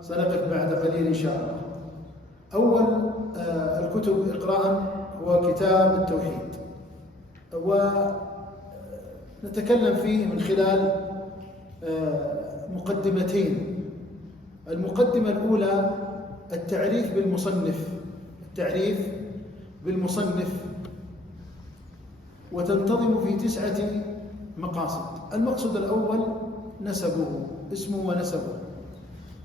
سنقف بعد قليل إن شاء الله. أول الكتب إقراء هو كتاب التوحيد، ونتكلم فيه من خلال مقدمتين. المقدمة الأولى التعريف بالمصنف، وتنتظم في 9 مقاصد. المقصد الأول نسبه، اسمه ونسبه،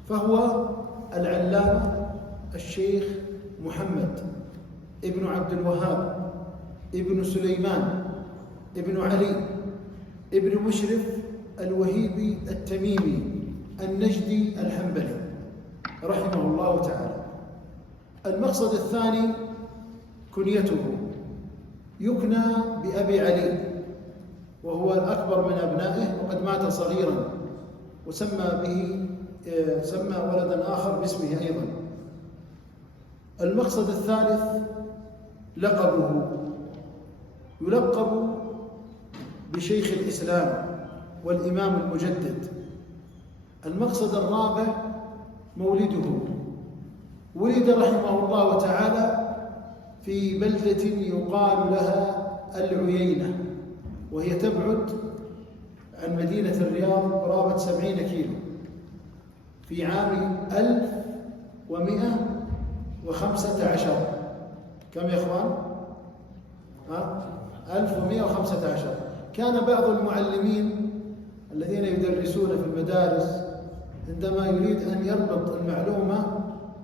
فهو العلامة الشيخ محمد ابن عبد الوهاب ابن سليمان ابن علي ابن مشرف الوهيبي التميمي النجدي الحنبلي رحمه الله تعالى. المقصد الثاني كنيته، يكنى بأبي علي، وهو الأكبر من أبنائه، وقد مات صغيرا، سمى ولدا آخر باسمه أيضا. المقصد الثالث لقبه، يلقب بشيخ الإسلام والإمام المجدد. المقصد الرابع مولده، ولد رحمه الله تعالى في بلدة يقال لها العيينة، وهي تبعد عن مدينة الرياض قرابة 70 كيلو، في عام 1115. كم يا إخوان؟ 1115. كان بعض المعلمين الذين يدرسون في المدارس عندما يريد أن يربط المعلومة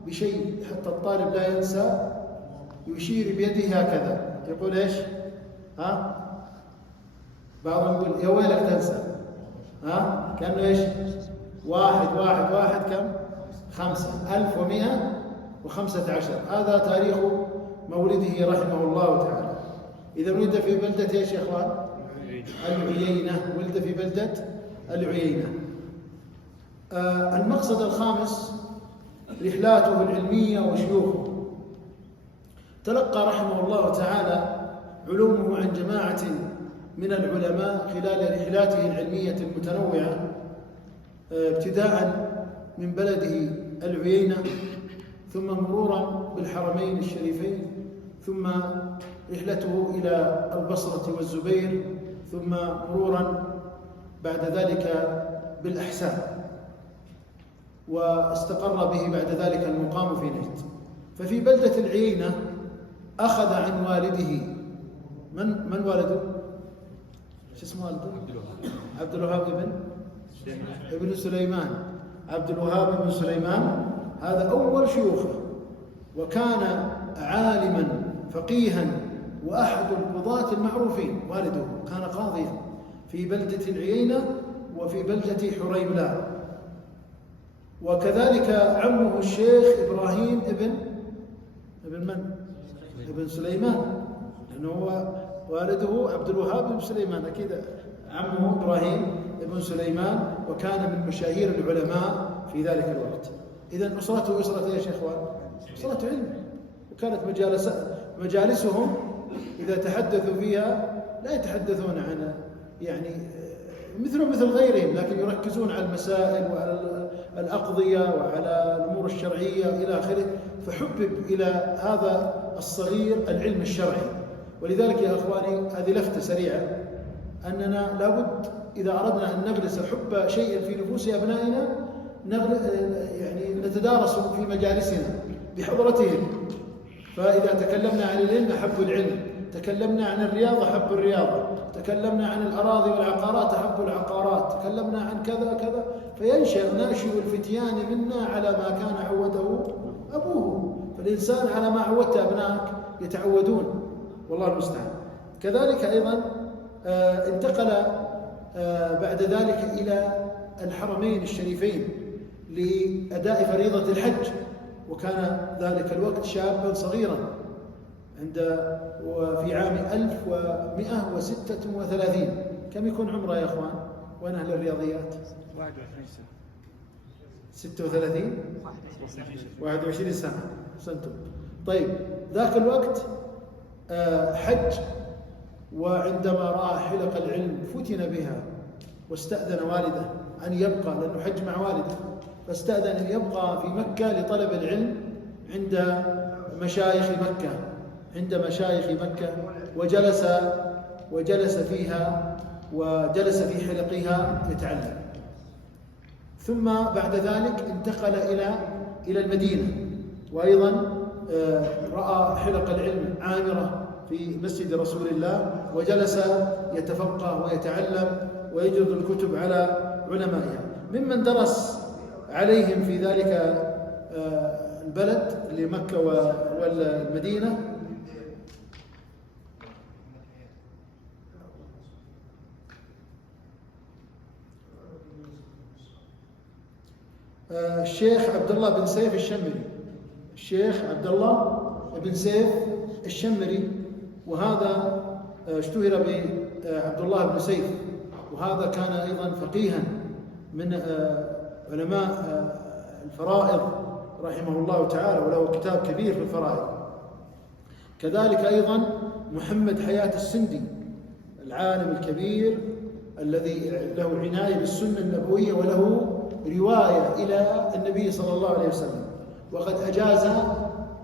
بشيء حتى الطالب لا ينسى، يشير بيده هكذا، يقول إيش؟ بعضهم يقول يا ويلك تنسى. كأنه إيش؟ 1 1 1 كم؟ 5. 1115. هذا تاريخ مولده رحمه الله تعالى. إذا ولد في بلدة إيش يا إخوان؟ العيينة. ولد في بلدة العيينة. المقصد الخامس رحلاته العلمية وشيوخه. تلقى رحمه الله تعالى علومه عن جماعة من العلماء خلال رحلاته العلمية المتنوعة، ابتداء من بلده العيينة، ثم مرورا بالحرمين الشريفين، ثم رحلته إلى البصرة والزبير، ثم مرورا بعد ذلك بالأحساء، واستقر به بعد ذلك المقام في نجد. ففي بلدة العيينة أخذ عن والده، من والده؟ شو اسمه والده؟ عبد الوهاب ابن سليمان. عبد الوهاب بن سليمان هذا أول شيوخه، وكان عالما فقيها وأحد القضاة المعروفين. والده كان قاضيا في بلدة العيينة وفي بلدة حريملة. وكذلك عمه الشيخ إبراهيم ابن من؟ ابن سليمان، لأنه هو والده عبد الوهاب بن سليمان، أكيد عمه إبراهيم ابن سليمان، وكان من مشاهير العلماء في ذلك الوقت. إذن أسرته أسرة إيش يا إخوان؟ أسرة علم. وكانت مجالسهم إذا تحدثوا فيها لا يتحدثون عن مثل غيرهم، لكن يركزون على المسائل وعلى الأقضية وعلى الأمور الشرعية إلى آخره. فحبب إلى هذا الصغير العلم الشرعي. ولذلك يا أخواني هذه لفتة سريعة، أننا لابد إذا أردنا أن نغرس حب شيء في نفوس أبنائنا نتدارس في مجالسنا بحضرتهم. فإذا تكلمنا عن العلم أحبوا العلم، تكلمنا عن الرياضة أحبوا الرياضة، تكلمنا عن الأراضي والعقارات أحبوا العقارات، تكلمنا عن كذا كذا، فينشأ ناشئ الفتيان منا على ما كان عوده أبوه. فالإنسان على ما عودت أبنائك يتعودون، والله المستعان. كذلك أيضا انتقل بعد ذلك إلى الحرمين الشريفين لأداء فريضة الحج، وكان ذلك الوقت شابا صغيرا وفي عام 1136. كم يكون عمره يا أخوان؟ وين أهل الرياضيات؟ 36 21 سنة. سنتم. طيب ذاك الوقت حج، وعندما رأى حلق العلم فتن بها، واستأذن والده أن يبقى لأنه حج مع والده، فاستأذن أن يبقى في مكة لطلب العلم عند مشايخ مكة، وجلس فيها وجلس في حلقها يتعلم. ثم بعد ذلك انتقل إلى المدينة، وأيضا رأى حلق العلم عامرة في مسجد رسول الله، وجلس يتفقه ويتعلم ويجرد الكتب على علمائها. ممن درس عليهم في ذلك البلد لمكة والمدينة الشيخ عبد الله بن سيف الشمري، الشيخ عبد الله بن سيف الشمري، وهذا اشتهر بعبد الله بن سيف، وهذا كان أيضا فقيها من علماء الفرائض رحمه الله تعالى، وله كتاب كبير في الفرائض. كذلك أيضا محمد حياة السندي العالم الكبير الذي له عناية بالسنة النبوية وله رواية إلى النبي صلى الله عليه وسلم، وقد أجاز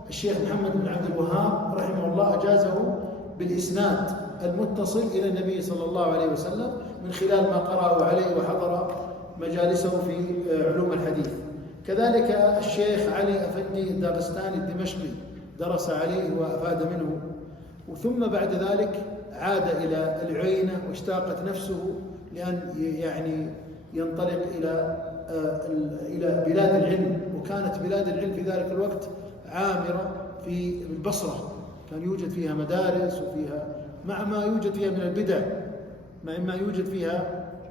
الشيخ محمد بن عبد الوهاب رحمه الله أجازه بالإسناد المتصل إلى النبي صلى الله عليه وسلم من خلال ما قرأه عليه وحضر مجالسه في علوم الحديث. كذلك الشيخ علي أفندي الداغستاني الدمشقي درس عليه وأفاد منه، وثم بعد ذلك عاد إلى العيينة واشتاقت نفسه لأن يعني ينطلق إلى بلاد العلم، وكانت بلاد العلم في ذلك الوقت عامرة في البصرة، كان يوجد فيها مدارس وفيها مع ما يوجد فيها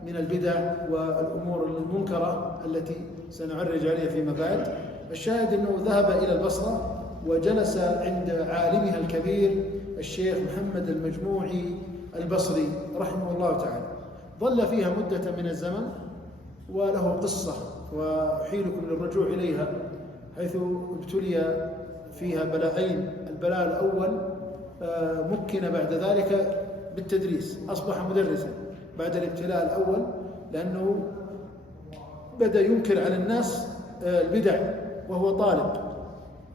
من البدع والأمور المنكرة التي سنعرج عليها فيما بعد. الشاهد أنه ذهب إلى البصرة وجلس عند عالمها الكبير الشيخ محمد المجموعي البصري رحمه الله تعالى، ظل فيها مدة من الزمن، وله قصة وأحيلكم للرجوع إليها، حيث ابتلي فيها بلاءين. البلاء الأول مكن بعد ذلك بالتدريس، أصبح مدرسا بعد الابتلاء الأول، لأنه بدأ ينكر على الناس البدع وهو طالب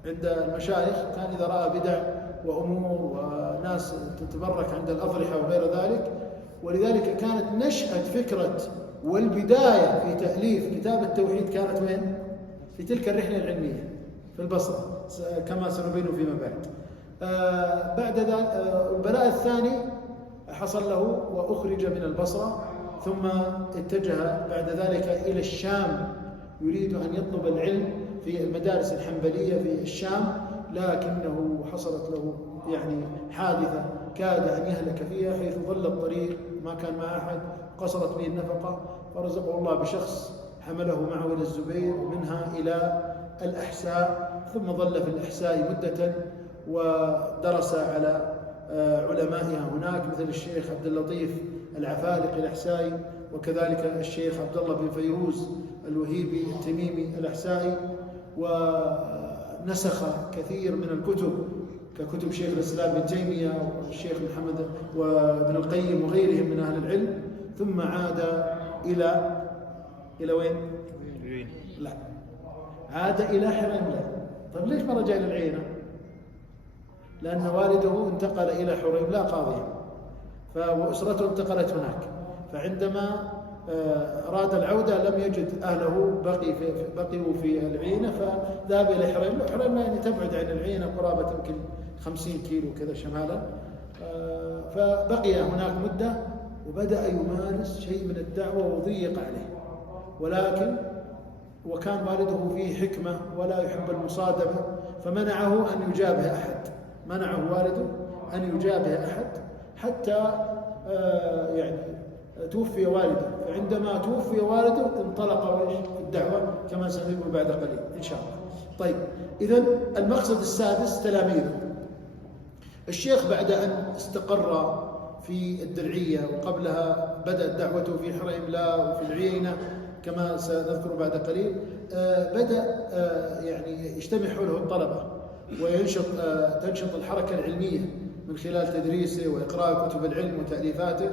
عند المشايخ. كان إذا رأى بدع وأمور وناس تتبرك عند الأضرحة وغير ذلك، ولذلك كانت نشأة فكرة والبداية في تأليف كتاب التوحيد كانت وين؟ في تلك الرحلة العلمية في البصرة كما سنبين فيما بعد. بعد ذلك البلاء الثاني حصل له وأخرج من البصرة، ثم اتجه بعد ذلك إلى الشام يريد أن يطلب العلم في المدارس الحنبلية في الشام، لكنه حصلت له يعني حادثة كاد أن يهلك فيها، حيث ظل الطريق ما كان مع أحد، قصرت به النفقة، فرزقه الله بشخص حمله معه إلى الزبير ومنها إلى الأحساء، ثم ظل في الأحساء مدة ودرس على علمائها هناك مثل الشيخ عبد اللطيف العفارقي الأحسائي، وكذلك الشيخ عبد الله بن فيروز الوهيبي التميمي الأحسائي، ونسخ كثير من الكتب ككتب شيخ الإسلام ابن تيمية والشيخ محمد وابن القيم وغيرهم من أهل العلم. ثم عاد إلى وين؟ لا، عاد إلى حريم. لا، طيب ليش ما رجع إلى العيينة؟ لأن والده انتقل إلى حريم لا قاضيا، وأسرته انتقلت هناك، فعندما أراد العودة لم يجد أهله بقيوا في العيينة، فذهب إلى حريم. حريم يعني تبعد عن العيينة قرابة يمكن 50 كيلو كذا شمالا، فبقي هناك مدة وبدأ يمارس شيء من الدعوة وضيق عليه، ولكن وكان والده فيه حكمة ولا يحب المصادمة، فمنعه أن يجابه أحد، منعه والده أن يجابه أحد حتى يعني توفي والده. فعندما توفي والده انطلق في الدعوة كما سنقول بعد قليل إن شاء الله. طيب، إذن المقصد السادس تلاميذه. الشيخ بعد أن استقر في الدرعية، وقبلها بدأت دعوته في حريملا وفي العيينة كما سنذكر بعد قليل، بدأ يعني يجتمع حوله الطلبة تنشط الحركة العلمية من خلال تدريسه وإقراء كتب العلم وتأليفاته،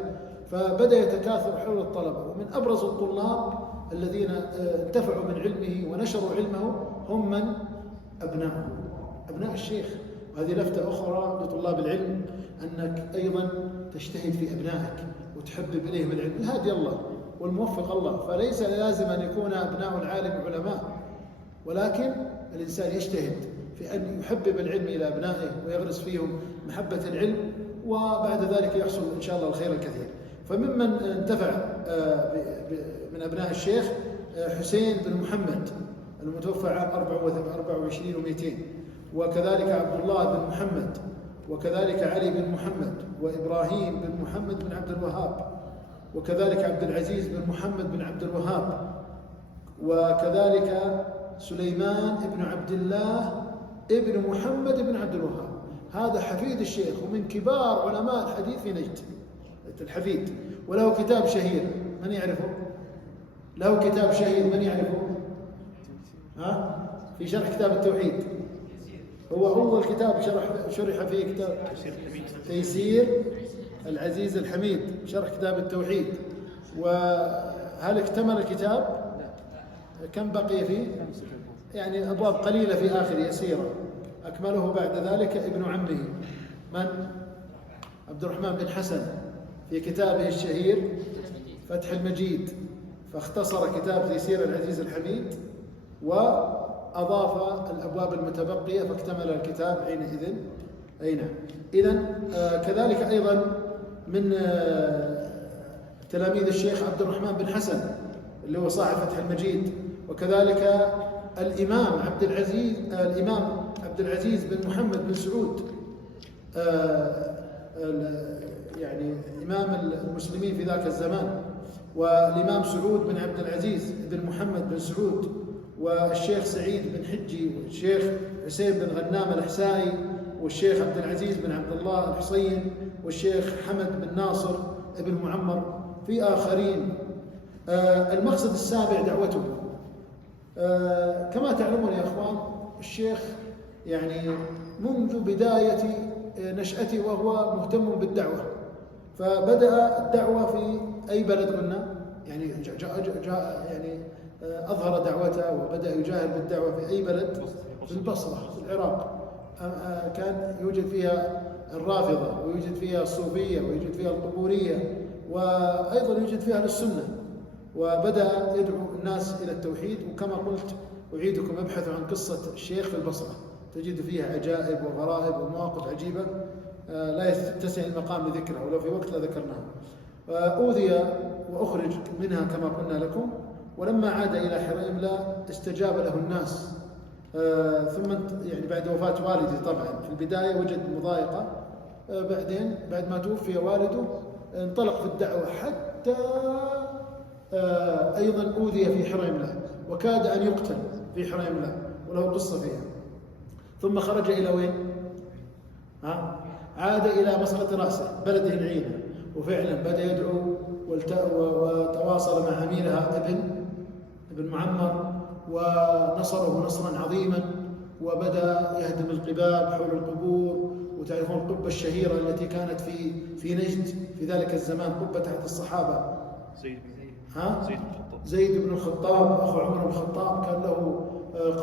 فبدأ يتكاثر حول الطلبة. ومن أبرز الطلاب الذين انتفعوا من علمه ونشروا علمه هم من؟ أبناؤه، أبناء الشيخ. وهذه لفتة أخرى لطلاب العلم، أنك أيضا تجتهد في أبنائك وتحبب إليهم العلم. الهادي الله والموفق الله، فليس لازم أن يكون أبناء العالم علماء، ولكن الإنسان يجتهد في أن يحبب العلم إلى أبنائه ويغرس فيهم محبة العلم، وبعد ذلك يحصل إن شاء الله الخير الكثير. فممن انتفع من أبناء الشيخ حسين بن محمد المتوفى عام 24 و200، وكذلك عبد الله بن محمد، وكذلك علي بن محمد، وإبراهيم بن محمد بن عبد الوهاب، وكذلك عبد العزيز بن محمد بن عبد الوهاب، وكذلك سليمان بن عبد الله ابن محمد بن عبد الوهاب. هذا حفيد الشيخ ومن كبار علماء الحديث في نجد، الحفيد، وله كتاب شهير، من يعرفه؟ له كتاب شهير، من يعرفه؟ في شرح كتاب التوحيد. هو أول كتاب شرح فيه كتاب تيسير العزيز الحميد، شرح كتاب التوحيد. وهل اكتمل الكتاب؟ كم بقي فيه؟ يعني أبواب قليلة في آخر يسيرة. أكمله بعد ذلك ابن عمه من؟ عبد الرحمن بن حسن في كتابه الشهير فتح المجيد، فاختصر كتاب تيسير العزيز الحميد وأضاف الأبواب المتبقية فاكتمل الكتاب حينئذ. أي نعم. إذن كذلك أيضا من تلاميذ الشيخ عبد الرحمن بن حسن اللي هو صاحب فتح المجيد، وكذلك الإمام عبد العزيز بن محمد بن سعود، يعني إمام المسلمين في ذاك الزمان، والإمام سعود بن عبد العزيز بن محمد بن سعود، والشيخ سعيد بن حجي، والشيخ حسين بن غنام الحسائي، والشيخ عبد العزيز بن عبد الله الحصين، والشيخ حمد بن ناصر بن معمر، في آخرين. المقصد السابع دعوته. كما تعلمون يا أخوان، الشيخ يعني منذ بداية نشأته وهو مهتم بالدعوة، فبدأ الدعوة في أي بلد قلنا، يعني يعني أظهر دعوته وبدأ يجاهد بالدعوة في أي بلد؟ في البصرة في العراق. كان يوجد فيها الرافضة، ويوجد فيها الصوفية، ويوجد فيها القبورية، وأيضا يوجد فيها السنة، وبدأ يدعو الناس إلى التوحيد. وكما قلت أعيدكم ابحثوا عن قصة الشيخ في البصرة، تجد فيها عجائب وغرائب ومواقف عجيبة لا يتسع المقام لذكرها، ولو في وقت لذكرناها. أوذي وأخرج منها كما قلنا لكم، ولما عاد إلى حريملة استجاب له الناس. ثم يعني بعد وفاة والدي طبعا في البداية وجد مضايقة، بعدين بعد ما توفي والده انطلق في الدعوة حتى أيضا أوذي في حريملة وكاد أن يقتل في حريملة، وله قصة فيها. ثم خرج إلى وين؟ عاد إلى مسقط رأسه بلده العينة، وفعلا بدأ يدعو وتواصل مع أميرها ابن معمر، ونصره نصرا عظيما، وبدأ يهدم القباب حول القبور. وتعرفون القبة الشهيرة التي كانت في نجد في ذلك الزمان، قبة تحت الصحابة، زيد بن الخطاب أخو عمر بن الخطاب، كان له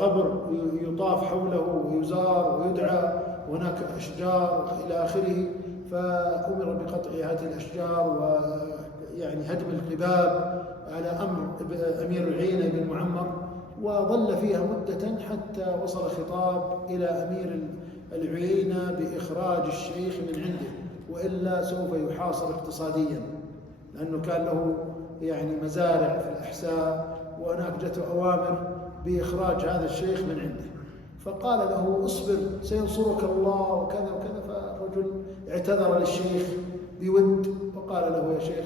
قبر يطاف حوله ويزار ويدعى، وهناك أشجار إلى آخره. فأمر بقطع هذه الأشجار ويعني هدم القباب على أمر أمير العينة بن معمر، وظل فيها مدة حتى وصل خطاب إلى أمير العيينة بإخراج الشيخ من عنده، وإلا سوف يحاصر اقتصاديا، لأنه كان له يعني مزارع في الأحساء، وهناك جته أوامر بإخراج هذا الشيخ من عنده. فقال له اصبر سينصرك الله وكذا وكذا. فالرجل اعتذر للشيخ بود وقال له يا شيخ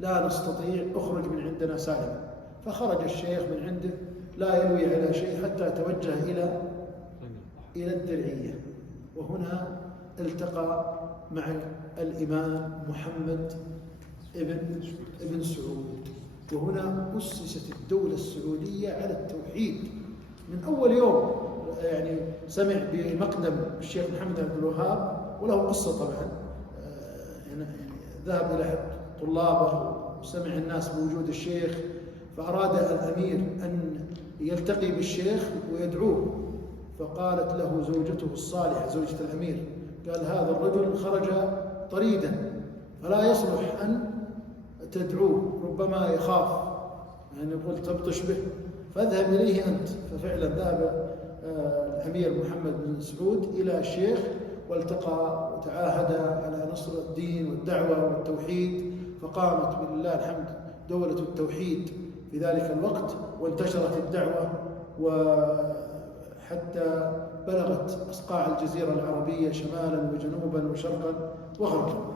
لا نستطيع، اخرج من عندنا سالما. فخرج الشيخ من عنده لا يلوي على شيء حتى توجه إلى الدرعية، وهنا التقى مع الإمام محمد ابن سعود، وهنا أسست الدولة السعودية على التوحيد من أول يوم. يعني سمع بمقدم الشيخ محمد بن عبد الوهاب، وله قصة طبعا، يعني ذهب إلى طلابه وسمع الناس بوجود الشيخ، فأراد الأمير أن يلتقي بالشيخ ويدعوه، فقالت له زوجته الصالحة زوجة الأمير، قال هذا الرجل خرج طريدا فلا يصلح أن تدعوه، ربما يخاف يعني يقول تبطش به، فاذهب إليه أنت. ففعلا ذهب الأمير محمد بن سعود إلى الشيخ والتقى وتعاهد على نصر الدين والدعوة والتوحيد، فقامت بالله الحمد دولة التوحيد في ذلك الوقت، وانتشرت الدعوة وحتى بلغت أصقاع الجزيرة العربية شمالا وجنوبا وشرقا وغربا.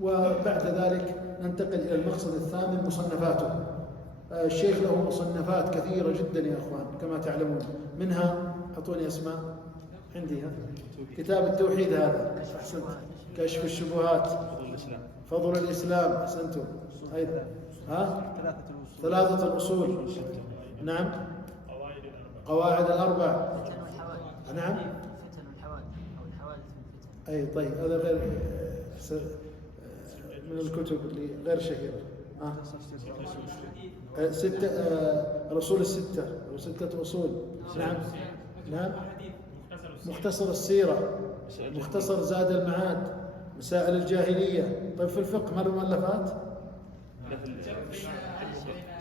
وبعد ذلك ننتقل إلى المقصد الثامن، مصنفاته. الشيخ له مصنفات كثيرة جدا يا أخوان كما تعلمون، منها أعطوني أسماء عندي كتاب التوحيد هذا، أحسنت، كشف الشبهات، فضل الإسلام، أحسنتم، أيضا ثلاثة الأصول، نعم، قواعد الأربع، نعم، أي طيب، هذا غير من الكتب اللي غير شهيرة. ستة الأصول الستة أو ستة أصول، نعم نعم، مختصر السيرة، مختصر زاد المعاد، مسائل الجاهلية. طيب في الفقه ما له مؤلفات؟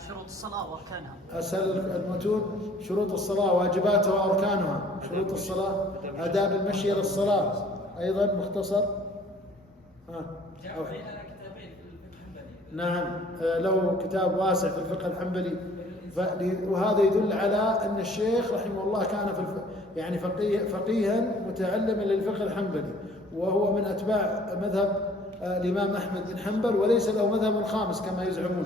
شروط الصلاة وأركانها، أسأل المتون، شروط الصلاة واجباتها وأركانها، شروط الصلاة، آداب المشي للصلاة، أيضا مختصر. نعم، له كتاب واسع في الفقه الحنبلي، وهذا يدل على أن الشيخ رحمه الله كان في يعني فقيها متعلما للفقه الحنبلي، وهو من أتباع مذهب الإمام أحمد بن حنبل، وليس له مذهب خامس كما يزعمون،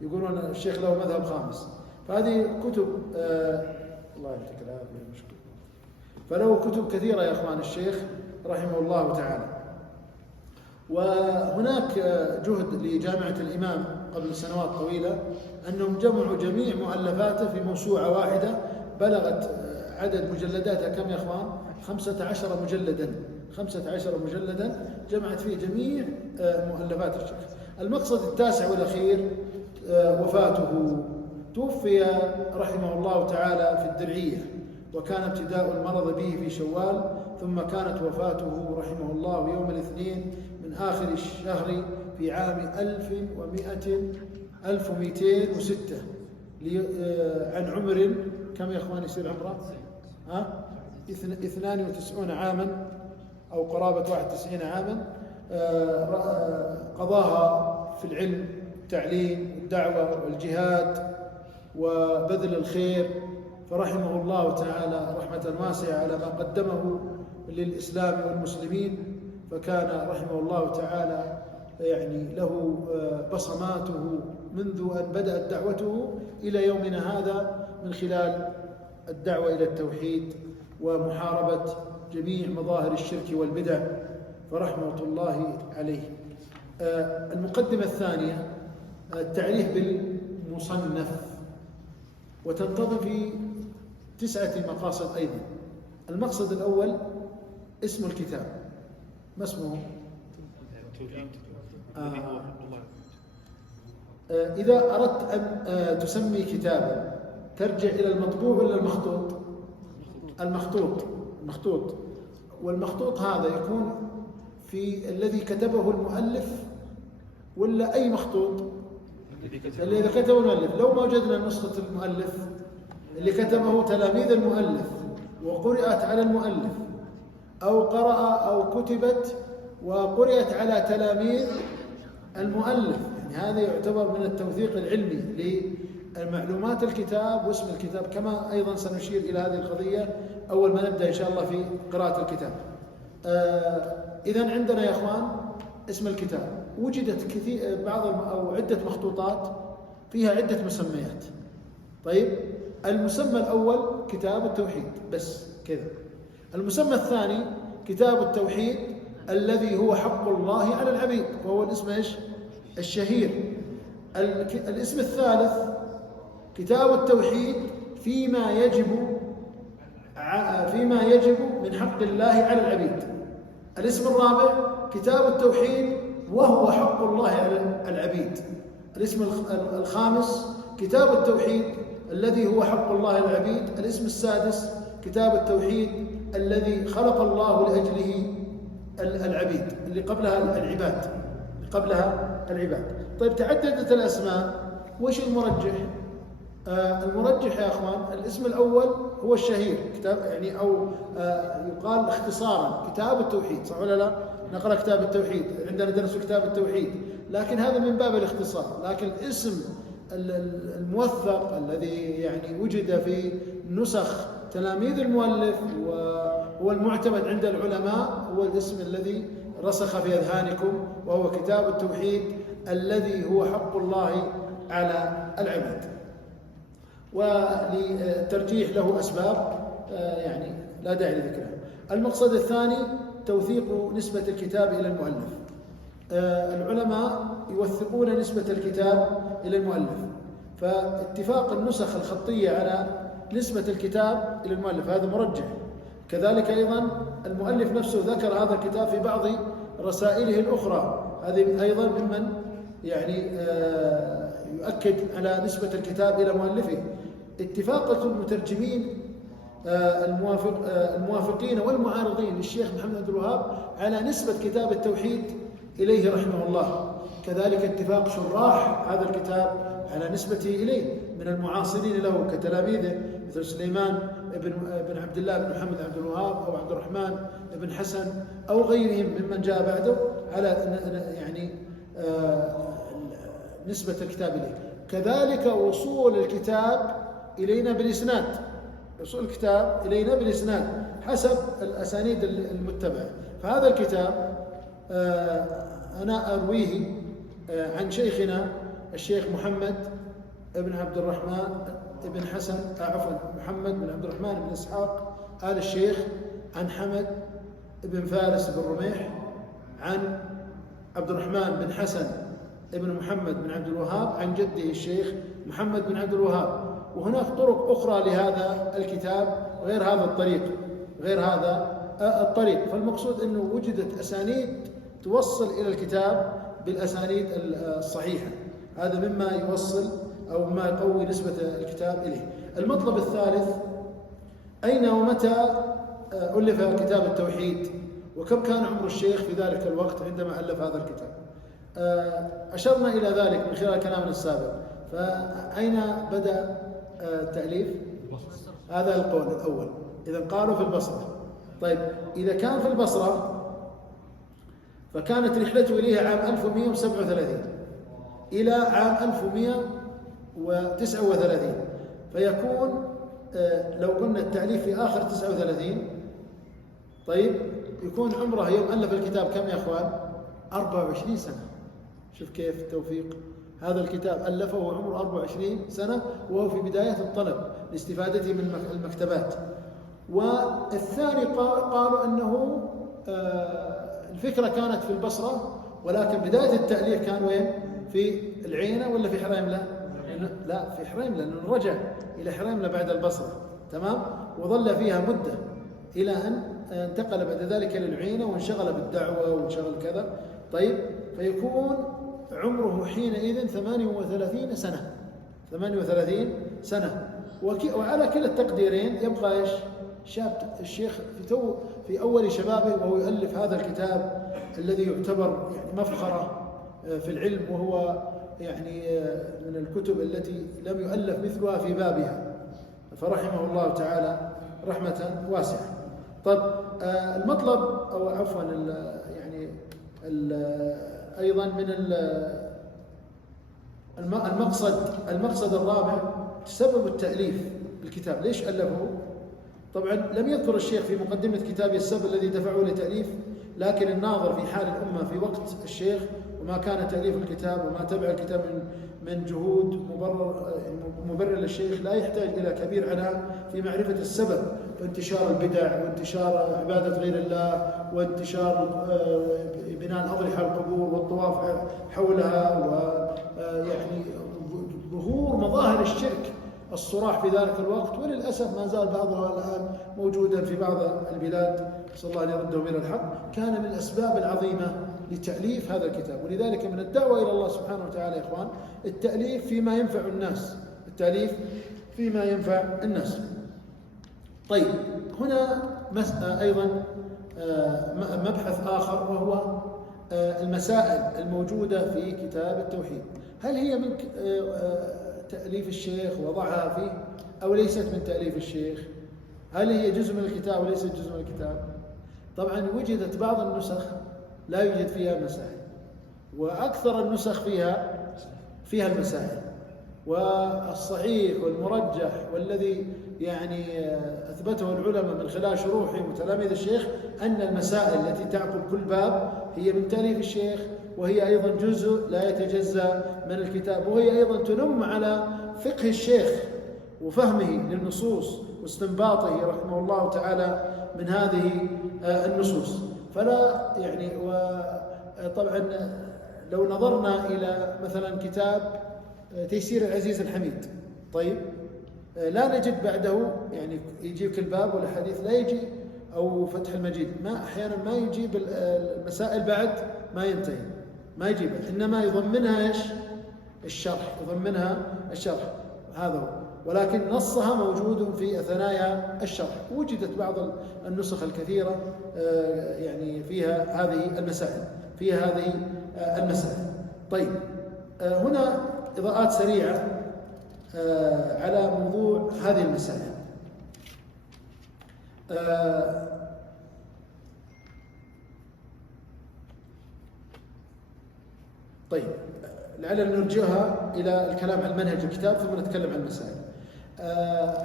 يقولون الشيخ له مذهب خامس. فهذه كتب الله يعطيك العافية، مشكلة. فله كتب كثيرة يا أخوان الشيخ رحمه الله تعالى. وهناك جهد لجامعة الإمام قبل سنوات طويلة أنهم جمعوا جميع مؤلفاته في موسوعة واحدة، بلغت عدد مجلداتها كم يا أخوان؟ 15 مجلدا، 15 مجلدا جمعت فيه جميع مؤلفات الشيخ. المقصد التاسع والأخير وفاته. توفي رحمه الله تعالى في الدرعية، وكان ابتداء المرض به في شوال، ثم كانت وفاته رحمه الله يوم الاثنين من آخر الشهر في عام 1206 عن عمر كم يا أخوان يصير عمره؟ 92 عاما أو قرابة 91 عاما، قضاها في العلم والتعليم والدعوة والجهاد وبذل الخير، فرحمه الله تعالى رحمة واسعة على ما قدمه للإسلام والمسلمين. فكان رحمه الله تعالى يعني له بصماته منذ أن بدأت دعوته إلى يومنا هذا، من خلال الدعوة إلى التوحيد ومحاربة جميع مظاهر الشرك والبدع، فرحمة الله عليه. المقدمة الثانية التعريف بالمصنف، وتنتظم في 9 مقاصد أيضا. المقصد الأول اسم الكتاب، ما اسمه؟ إذا أردت أن تسمي كتابا ترجع إلى المطبوع ولا المخطوط؟ المخطوط. والمخطوط هذا يكون في الذي كتبه المؤلف ولا أي مخطوط؟ اللي كتبه المؤلف. لو ما وجدنا نسخة المؤلف اللي كتبه تلاميذ المؤلف وقرأت على المؤلف، أو قرأ أو كتبت وقرأت على تلاميذ المؤلف، يعني هذا يعتبر من التوثيق العلمي لمعلومات الكتاب واسم الكتاب، كما أيضا سنشير إلى هذه القضية أول ما نبدأ إن شاء الله في قراءة الكتاب. إذن عندنا يا أخوان اسم الكتاب، وجدت كثير بعض أو عدة مخطوطات فيها عدة مسميات. طيب، المسمى الأول كتاب التوحيد بس كذا. المسمى الثاني كتاب التوحيد الذي هو حق الله على العبيد، وهو الاسم ايش؟ الشهير. الاسم الثالث كتاب التوحيد فيما يجب من حق الله على العبيد. الاسم الرابع كتاب التوحيد وهو حق الله على العبيد. الاسم الخامس كتاب التوحيد الذي هو حق الله العبيد. الاسم السادس كتاب التوحيد الذي خلق الله لأجله العبيد، اللي قبلها العباد. طيب تعددت الأسماء، وش المرجح؟ المرجح يا أخوان الاسم الأول هو الشهير كتاب، يعني أو يقال اختصارا كتاب التوحيد، صح ولا لا؟ نقرأ كتاب التوحيد، عندنا درس كتاب التوحيد، لكن هذا من باب الاختصار. لكن الاسم الموثق الذي يعني وجد في نسخ تلاميذ المؤلف وهو المعتمد عند العلماء هو الاسم الذي رسخ في أذهانكم، وهو كتاب التوحيد الذي هو حق الله على العباد. وللترجيح له أسباب يعني لا داعي لذكرها. المقصد الثاني توثيق نسبة الكتاب إلى المؤلف. العلماء يوثقون نسبة الكتاب إلى المؤلف، فاتفاق النسخ الخطية على نسبة الكتاب إلى المؤلف هذا مرجح. كذلك أيضا المؤلف نفسه ذكر هذا الكتاب في بعض رسائله الأخرى، هذه أيضا ممن يعني يؤكد على نسبة الكتاب إلى مؤلفه. اتفاق المترجمين الموافقين والمعارضين للشيخ محمد عبد الوهاب على نسبة كتاب التوحيد إليه رحمه الله. كذلك اتفاق شراح هذا الكتاب على نسبته إليه من المعاصرين له كتلاميذه مثل سليمان بن عبد الله بن محمد عبد الوهاب أو عبد الرحمن بن حسن أو غيرهم ممن جاء بعده على يعني نسبة الكتاب إليه. كذلك وصول الكتاب إلينا بالإسناد، وصول الكتاب إلينا بالإسناد حسب الأسانيد المتبعة. فهذا الكتاب أنا أرويه عن شيخنا الشيخ محمد بن عبد الرحمن بن حسن محمد بن عبد الرحمن بن إسحاق آل الشيخ، عن حمد بن فارس بن رميح، عن عبد الرحمن بن حسن ابن محمد بن عبد الوهاب عن جده الشيخ محمد بن عبد الوهاب. وهناك طرق أخرى لهذا الكتاب غير هذا الطريق. فالمقصود أنه وجدت أسانيد توصل إلى الكتاب بالأسانيد الصحيحة، هذا مما يوصل أو ما يقوي نسبة الكتاب إليه. المطلب الثالث أين ومتى ألف كتاب التوحيد، وكم كان عمر الشيخ في ذلك الوقت عندما ألف هذا الكتاب. أشرنا إلى ذلك من خلال كلامنا السابق. فأين بدأ التأليف؟ هذا القول الأول. إذا قالوا في البصرة. طيب إذا كان في البصرة فكانت رحلته إليها عام 1137 إلى عام 1139، فيكون لو قلنا التأليف في آخر 39، طيب يكون عمره يوم ألف الكتاب كم يا أخوان؟ 24 سنة. شوف كيف التوفيق. هذا الكتاب ألفه وعمره 24 سنة وهو في بداية الطلب لاستفادته من المكتبات. والثاني قالوا أنه الفكرة كانت في البصرة، ولكن بداية التأليف كان وين؟ في العينة ولا في حريملة؟ لا في حريملة، لأنه رجع إلى حريملة بعد البصرة، تمام؟ وظل فيها مدة إلى أن انتقل بعد ذلك للعينة وانشغل بالدعوة وانشغل كذا. طيب فيكون عمره حينئذ 38 سنة، 38 سنة. وعلى كلا التقديرين يبقى إيش؟ شاب الشيخ في أول شبابه وهو يؤلف هذا الكتاب الذي يعتبر يعني مفخرة في العلم، وهو يعني من الكتب التي لم يؤلف مثلها في بابها، فرحمه الله تعالى رحمة واسعة. طيب المطلب أو عفوا يعني أيضا من المقصد الرابع سبب التأليف الكتاب. ليش ألفه؟ طبعا لم يذكر الشيخ في مقدمة كتابه السبب الذي دفعه لتأليف، لكن الناظر في حال الأمة في وقت الشيخ وما كان تأليف الكتاب وما تبع الكتاب من جهود مبرر للشيخ لا يحتاج إلى كبير عناء في معرفة السبب، وانتشار البدع وانتشار عبادة غير الله وانتشار بناء أضرحة القبور والطواف حولها، ويعني ظهور مظاهر الشرك الصراح في ذلك الوقت. وللأسف ما زال بعضها الآن موجودا في بعض البلاد، نسأل الله أن يردهم إلى الحق. كان من الأسباب العظيمة لتأليف هذا الكتاب. ولذلك من الدعوة إلى الله سبحانه وتعالى يا إخوان التأليف فيما ينفع الناس، التأليف فيما ينفع الناس. طيب، هنا أيضا مبحث آخر، وهو المسائل الموجودة في كتاب التوحيد، هل هي من تأليف الشيخ وضعها فيه أو ليست من تأليف الشيخ؟ هل هي جزء من الكتاب أو ليست جزء من الكتاب؟ طبعا وجدت بعض النسخ لا يوجد فيها مسائل، وأكثر النسخ فيها المسائل. والصحيح والمرجح والذي يعني أثبته العلماء من خلال شروحهم وتلاميذ الشيخ أن المسائل التي تعقب كل باب هي من تأليف الشيخ، وهي أيضا جزء لا يتجزأ من الكتاب، وهي أيضا تنم على فقه الشيخ وفهمه للنصوص واستنباطه رحمه الله تعالى من هذه النصوص. فلا يعني، وطبعا لو نظرنا إلى مثلا كتاب تيسير العزيز الحميد، طيب لا نجد بعده يعني يجيب كل باب والحديث لا يجي، أو فتح المجيد أحيانا ما يجيب المسائل بعد ما ينتهي، ما يجيبها، إنما يضمنها إيش؟ الشرح، يضمنها الشرح، هذا هو. ولكن نصها موجود في ثنايا الشرح. وجدت بعض النسخ الكثيرة يعني فيها هذه المسائل، طيب، هنا إضاءات سريعة على موضوع هذه المسائل. طيب، لعلنا نرجعها إلى الكلام عن منهج الكتاب ثم نتكلم عن المسائل.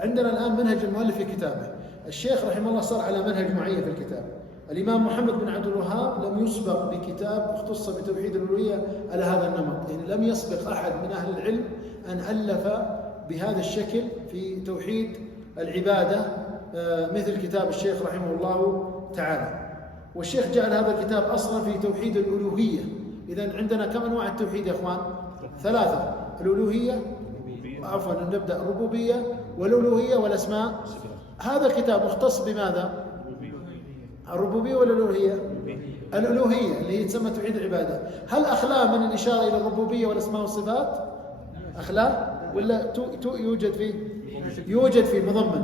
عندنا الآن منهج المؤلف في كتابه. الشيخ رحمه الله صار على منهج معين في الكتاب. الإمام محمد بن عبد الوهاب لم يسبق بكتاب اختص بتوحيد الألوهية على هذا النمط، يعني لم يسبق أحد من أهل العلم أن ألف بهذا الشكل في توحيد العبادة مثل كتاب الشيخ رحمه الله تعالى. والشيخ جعل هذا الكتاب أصلا في توحيد الألوهية. إذن عندنا كم أنواع التوحيد يا أخوان؟ 3: الألوهية، عفوا نبدأ الربوبية والألوهية والأسماء. هذا الكتاب مختص بماذا؟ الربوبية ولا الألوهية؟ الألوهية اللي هي تسمى توحيد العبادة. هل أخلاه من الإشارة إلى الربوبية والأسماء والصفات؟ أخلاه ولا يوجد فيه مضمن،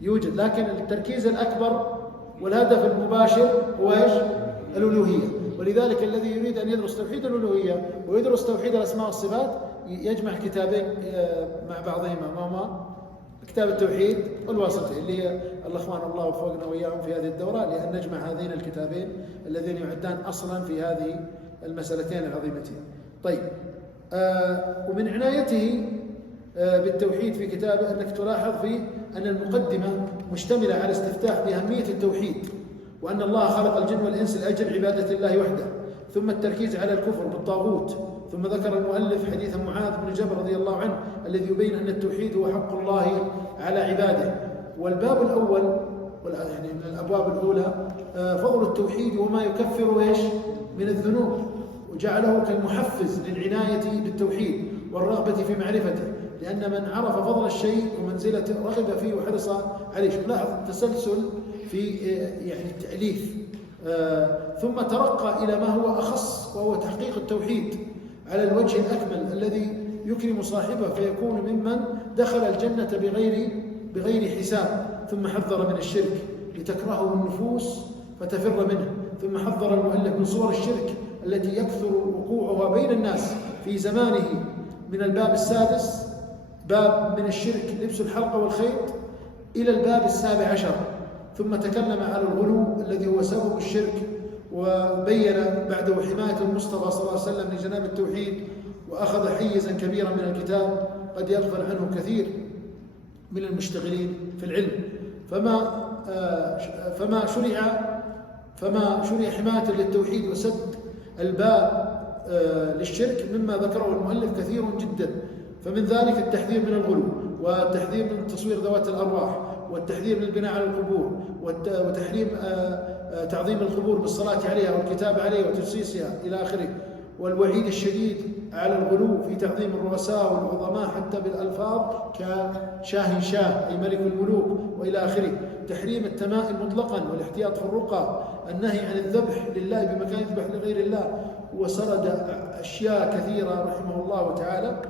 يوجد، لكن التركيز الأكبر والهدف المباشر هو إيش؟ الألوهية. ولذلك الذي يريد أن يدرس توحيد الألوهية ويدرس توحيد الأسماء والصفات يجمع كتابين مع بعضهما، هما كتاب التوحيد والواسطة، اللي هي الأخوان الله وفقنا وإياهم في هذه الدورة لأن نجمع هذين الكتابين اللذين يعدان أصلا في هذه المسألتين العظيمتين. طيب، ومن عنايته بالتوحيد في كتابه أنك تلاحظ فيه أن المقدمة مشتملة على استفتاح بأهمية التوحيد، وأن الله خلق الجن والإنس لأجل عبادة الله وحده، ثم التركيز على الكفر بالطاغوت، ثم ذكر المؤلف حديث معاذ بن جبل رضي الله عنه الذي يبين أن التوحيد هو حق الله على عباده. والباب الأول يعني من الأبواب الأولى فضل التوحيد وما يكفر إيش؟ من الذنوب، وجعله كالمحفز للعناية بالتوحيد والرغبة في معرفته، لأن من عرف فضل الشيء ومنزلته رغب فيه وحرص عليه. لاحظ تسلسل في يعني التأليف، ثم ترقى إلى ما هو أخص وهو تحقيق التوحيد على الوجه الأكمل الذي يكرم صاحبه فيكون ممن دخل الجنة بغير حساب. ثم حذر من الشرك لتكرهه النفوس فتفر منه. ثم حذر المؤلف من صور الشرك التي يكثر وقوعها بين الناس في زمانه، من الباب السادس باب من الشرك لبس الحلقة والخيط إلى الباب السابع عشر. ثم تكلم على الغلو الذي هو سبب الشرك، وبين بعده حماية المصطفى صلى الله عليه وسلم لجناب التوحيد، وأخذ حيزا كبيرا من الكتاب قد يغفل عنه كثير من المشتغلين في العلم. فما شرع حماية للتوحيد وسد الباب للشرك مما ذكره المؤلف كثير جدا. فمن ذلك التحذير من الغلو، والتحذير من تصوير ذوات الأرواح، والتحذير من البناء على القبور، وتحريم تعظيم القبور بالصلاة عليها والكتاب عليها وتجسيسها إلى آخره، والوعيد الشديد على الغلو في تعظيم الرؤساء والعظماء حتى بالألفاظ كشاه شاه أي ملك الملوك وإلى آخره، تحريم التمائم مطلقا والاحتياط في الرقى، النهي عن الذبح لله بمكان يذبح لغير الله، وسرد أشياء كثيرة رحمه الله تعالى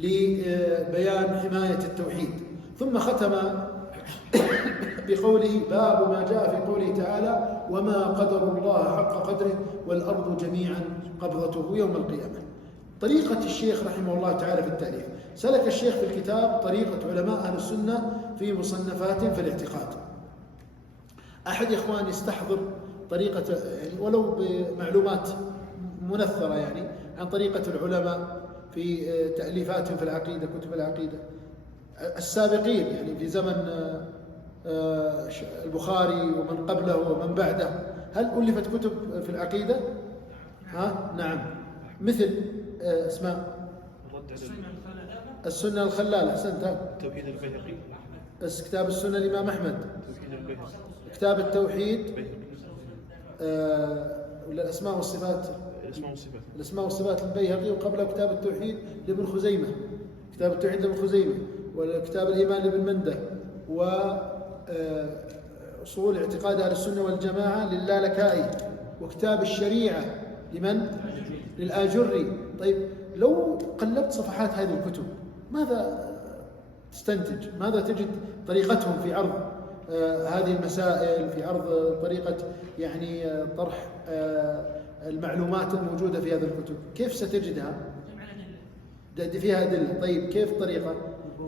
لبيان حماية التوحيد. ثم ختم بقوله: باب ما جاء في قوله تعالى: وما قدر الله حق قدره والأرض جميعا قبضته يوم القيامة. طريقة الشيخ رحمه الله تعالى في التأليف: سلك الشيخ في الكتاب طريقة علماء أهل السنة في مصنفاتهم في الاعتقاد. أحد إخواني يستحضر طريقة، يعني ولو بمعلومات منثرة، يعني عن طريقة العلماء في تأليفاتهم في العقيدة، كتب العقيدة السابقين، يعني في زمن البخاري ومن قبله ومن بعده. هل ألفت كتب في العقيدة؟ نعم، مثل اسماء السنة الخلال، أحسنت، توحيد البيهقي، كتاب السنة الإمام أحمد، توحيد البيهقي، كتاب التوحيد، ولا الأسماء والصفات، الأسماء والصفات البيهقي، وقبله كتاب التوحيد لابن خزيمة، كتاب التوحيد لابن خزيمة، وكتاب الإيمان لابن منده، وأصول اعتقاد أهل السنة والجماعة للالكائي، وكتاب الشريعة لمن؟ للآجري. طيب، لو قلبت صفحات هذه الكتب ماذا تستنتج؟ ماذا تجد طريقتهم في عرض هذه المسائل، في عرض طريقة يعني طرح المعلومات الموجودة في هذه الكتب؟ كيف ستجدها؟ فيها أدلة. طيب، كيف الطريقة؟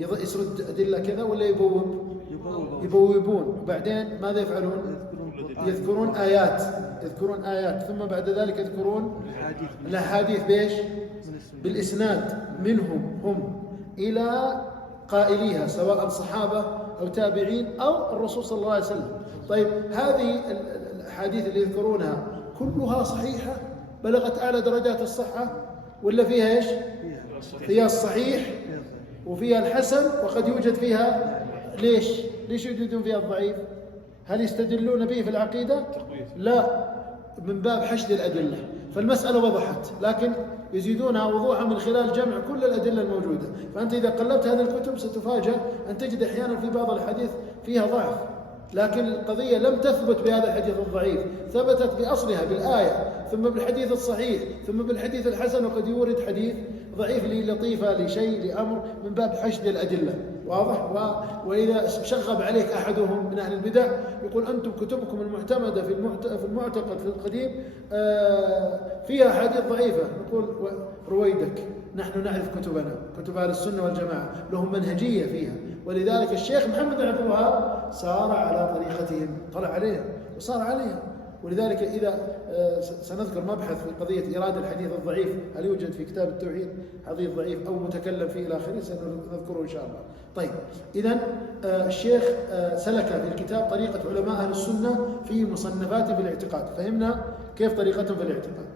يسرد أدلة كذا ولا يبوبون؟ وبعدين ماذا يفعلون؟ يذكرون آيات، ثم بعد ذلك يذكرون الأحاديث بإيش؟ بالإسناد منهم هم إلى قائليها، سواء صحابة أو تابعين أو الرسول صلى الله عليه وسلم. طيب، هذه الأحاديث اللي يذكرونها كلها صحيحة بلغت أعلى درجات الصحة، ولا فيها إيش؟ فيها الصحيح وفيها الحسن، وقد يوجد فيها ليش يوجدون فيها الضعيف؟ هل يستدلون به في العقيدة؟ لا، من باب حشد الأدلة. فالمسألة وضحت، لكن يزيدونها وضوحا من خلال جمع كل الأدلة الموجودة. فأنت إذا قلبت هذه الكتب ستفاجأ أن تجد أحيانا في بعض الحديث فيها ضعف، لكن القضية لم تثبت بهذا الحديث الضعيف، ثبتت بأصلها بالآية، ثم بالحديث الصحيح، ثم بالحديث الحسن، وقد يورد حديث ضعيف للطيفة لشيء لأمر من باب حشد الأدلة. واضح؟ وإذا شغب عليك أحدهم من أهل البدع يقول: أنتم كتبكم المعتمدة في المعتقد في القديم فيها أحاديث ضعيفة. نقول: رويدك، نحن نعرف كتبنا، كتب أهل السنة والجماعة لهم منهجية فيها. ولذلك الشيخ محمد بن عبد الوهاب سار على طريقتهم، طلع عليها وصار عليها. ولذلك إذا سنذكر مبحث في قضية إيراد الحديث الضعيف، هل يوجد في كتاب التوحيد حديث ضعيف أو متكلم فيه إلى آخره، سنذكره إن شاء الله. طيب، إذن الشيخ سلك في الكتاب طريقة علماء أهل السنة في مصنفاته في الاعتقاد. فهمنا كيف طريقتهم في الاعتقاد.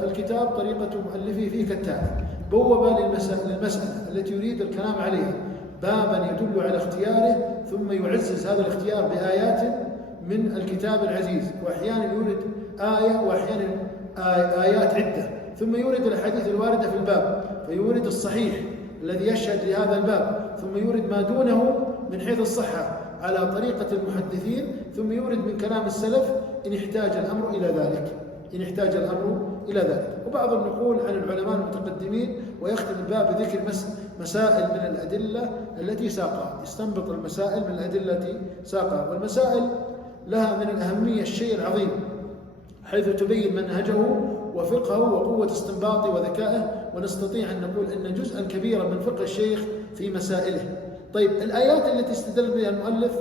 فالكتاب طريقة مؤلفه فيه كالتالي: بوب للمسألة التي يريد الكلام عليها بابا يدل على اختياره، ثم يعزز هذا الاختيار بآيات من الكتاب العزيز، وأحيانا يورد آية وأحيانا آيات عدة، ثم يورد الحديث الواردة في الباب، فيورد الصحيح الذي يشهد لهذا الباب، ثم يورد ما دونه من حيث الصحة على طريقة المحدثين، ثم يورد من كلام السلف إن احتاج الأمر إلى ذلك، وبعض النقول عن العلماء المتقدمين، ويختم الباب بذكر مسائل من الأدلة التي ساقها. يستنبط المسائل من الأدلة التي ساقها، والمسائل لها من الأهمية الشيء العظيم، حيث تبين منهجه وفقهه وقوة استنباطه وذكائه، ونستطيع أن نقول أن جزءا كبيرا من فقه الشيخ في مسائله. طيب، الآيات التي استدل بها المؤلف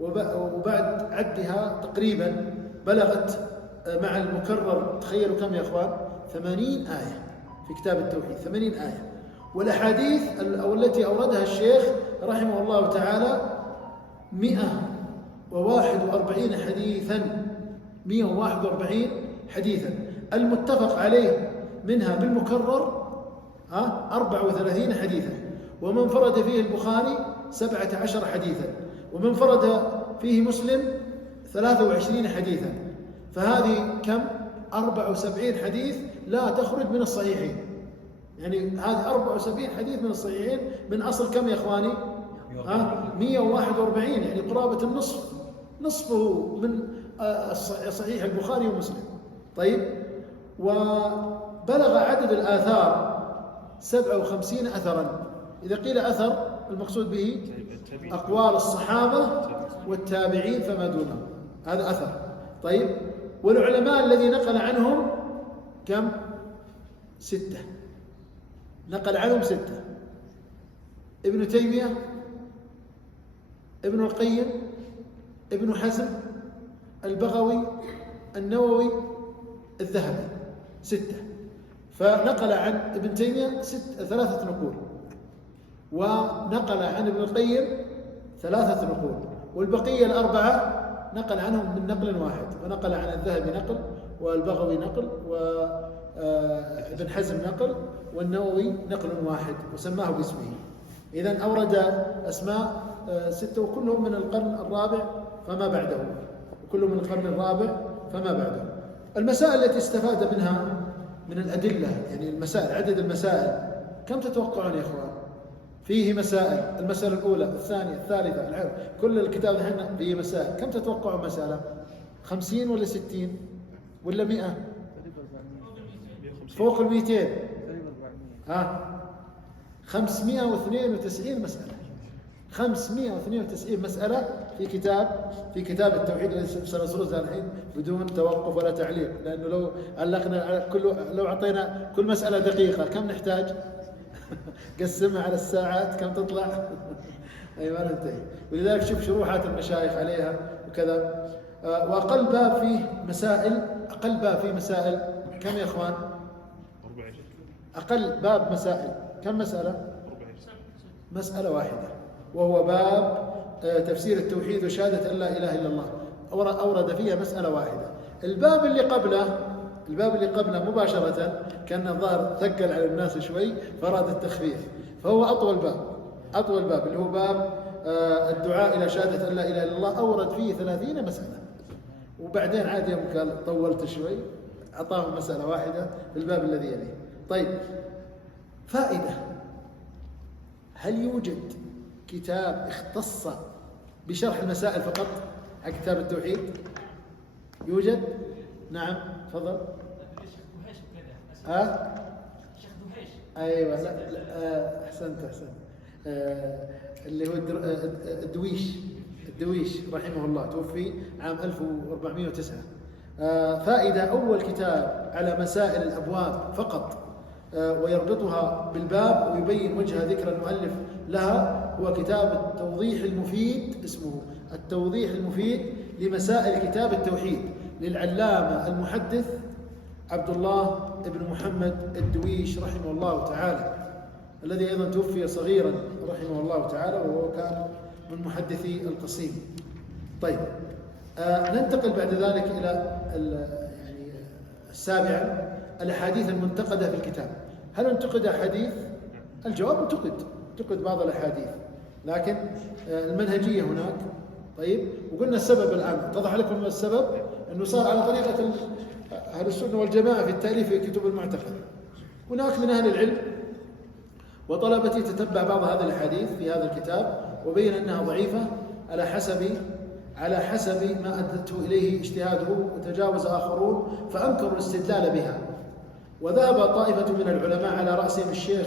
وبعد عدها تقريبا بلغت مع المكرر، تخيلوا كم يا أخوان؟ 80 آية في كتاب التوحيد، 80 آية. والأحاديث التي أوردها الشيخ رحمه الله تعالى 141 حديثا، 141 حديثا. المتفق عليه منها بالمكرر 34 حديثا، ومن فرد فيه البخاري 17 حديثا، ومن فرد فيه مسلم 23 حديثا. فهذه كم؟ 74 حديث لا تخرج من الصحيحين. يعني هذه 74 حديث من الصحيحين، من أصل كم يا إخواني؟ 141، يعني قرابة النصف، نصفه من صحيح البخاري ومسلم. طيب، وبلغ عدد الآثار 57 أثرا. إذا قيل أثر المقصود به أقوال الصحابة والتابعين فما دونهم، هذا أثر. طيب، والعلماء الذي نقل عنهم كم؟ 6. نقل عنهم 6: ابن تيمية، ابن القيم، ابن حزم، البغوي، النووي، الذهبي. 6. فنقل عن ابن تيمية 3 نقول، ونقل عن ابن القيم 3 نقول، والبقية ال4 نقل عنهم من نقل واحد. ونقل عن الذهبي نقل، والبغوي نقل، وابن حزم نقل، والنووي نقل واحد وسماه باسمه. إذن أورد أسماء 6، وكلهم من القرن الرابع فما بعده، وكلهم من القرن الرابع فما بعده. المسائل التي استفاد منها من الأدلة، يعني المسائل، عدد المسائل كم تتوقعون يا إخوان؟ فيه مسائل، المسألة الأولى، الثانية، الثالثة، العرب، كل الكتاب هنا فيه مسائل. كم تتوقعون مسألة؟ 50 ولا 60 ولا 100؟ فوق 200. 592 مسألة. 592 مسألة في كتاب التوحيد الذي سنسرد الحين بدون توقف ولا تعليق، لأنه لو علقنا على لو أعطينا كل مسألة دقيقة كم نحتاج؟ قسمها على الساعات كم تطلع؟ أي ما ننتهي. ولذلك شوف شروحات المشايخ عليها وكذا. وأقل باب فيه مسائل كم يا إخوان؟ أقل باب مسائل كم مسألة؟ مسألة 1، وهو باب تفسير التوحيد وشهادة أن لا إله إلا الله، أورد فيها مسألة 1. الباب اللي قبله مباشرة كان الظاهر ثقل على الناس شوي فراد التخفيف، فهو أطول باب اللي هو باب الدعاء إلى شهادة أن لا إله إلا الله، أورد فيه 30 مسألة. وبعدين عاد يوم قال طولت شوي أعطاهم مسألة 1 في الباب الذي يليه. طيب، فائدة: هل يوجد كتاب اختص بشرح المسائل فقط حق كتاب التوحيد؟ يوجد؟ نعم، تفضل. ايوه، لا احسنت. اللي هو الدويش رحمه الله، توفي عام 1409. فائدة: أول كتاب على مسائل الأبواب فقط ويربطها بالباب ويبين وجه ذكر المؤلف لها، هو كتاب التوضيح المفيد، اسمه التوضيح المفيد لمسائل كتاب التوحيد، للعلامة المحدث عبد الله بن محمد الدويش رحمه الله تعالى، الذي أيضا توفي صغيرا رحمه الله تعالى، وهو كان من محدثي القصيم. طيب، ننتقل بعد ذلك إلى السابعة: الأحاديث المنتقدة في الكتاب. هل انتقد أحاديث؟ الجواب انتقد بعض الأحاديث، لكن المنهجية هناك. طيب، وقلنا السبب الآن اتضح لكم السبب، أنه صار على طريقة أهل السنة والجماعة في التأليف في كتب المعتقد. هناك من أهل العلم وطلبتي تتبع بعض هذه الأحاديث في هذا الكتاب وبين أنها ضعيفة على حسب ما أدته إليه اجتهاده، وتجاوز آخرون فأنكروا الاستدلال بها. وذهب طائفة من العلماء على رأسهم الشيخ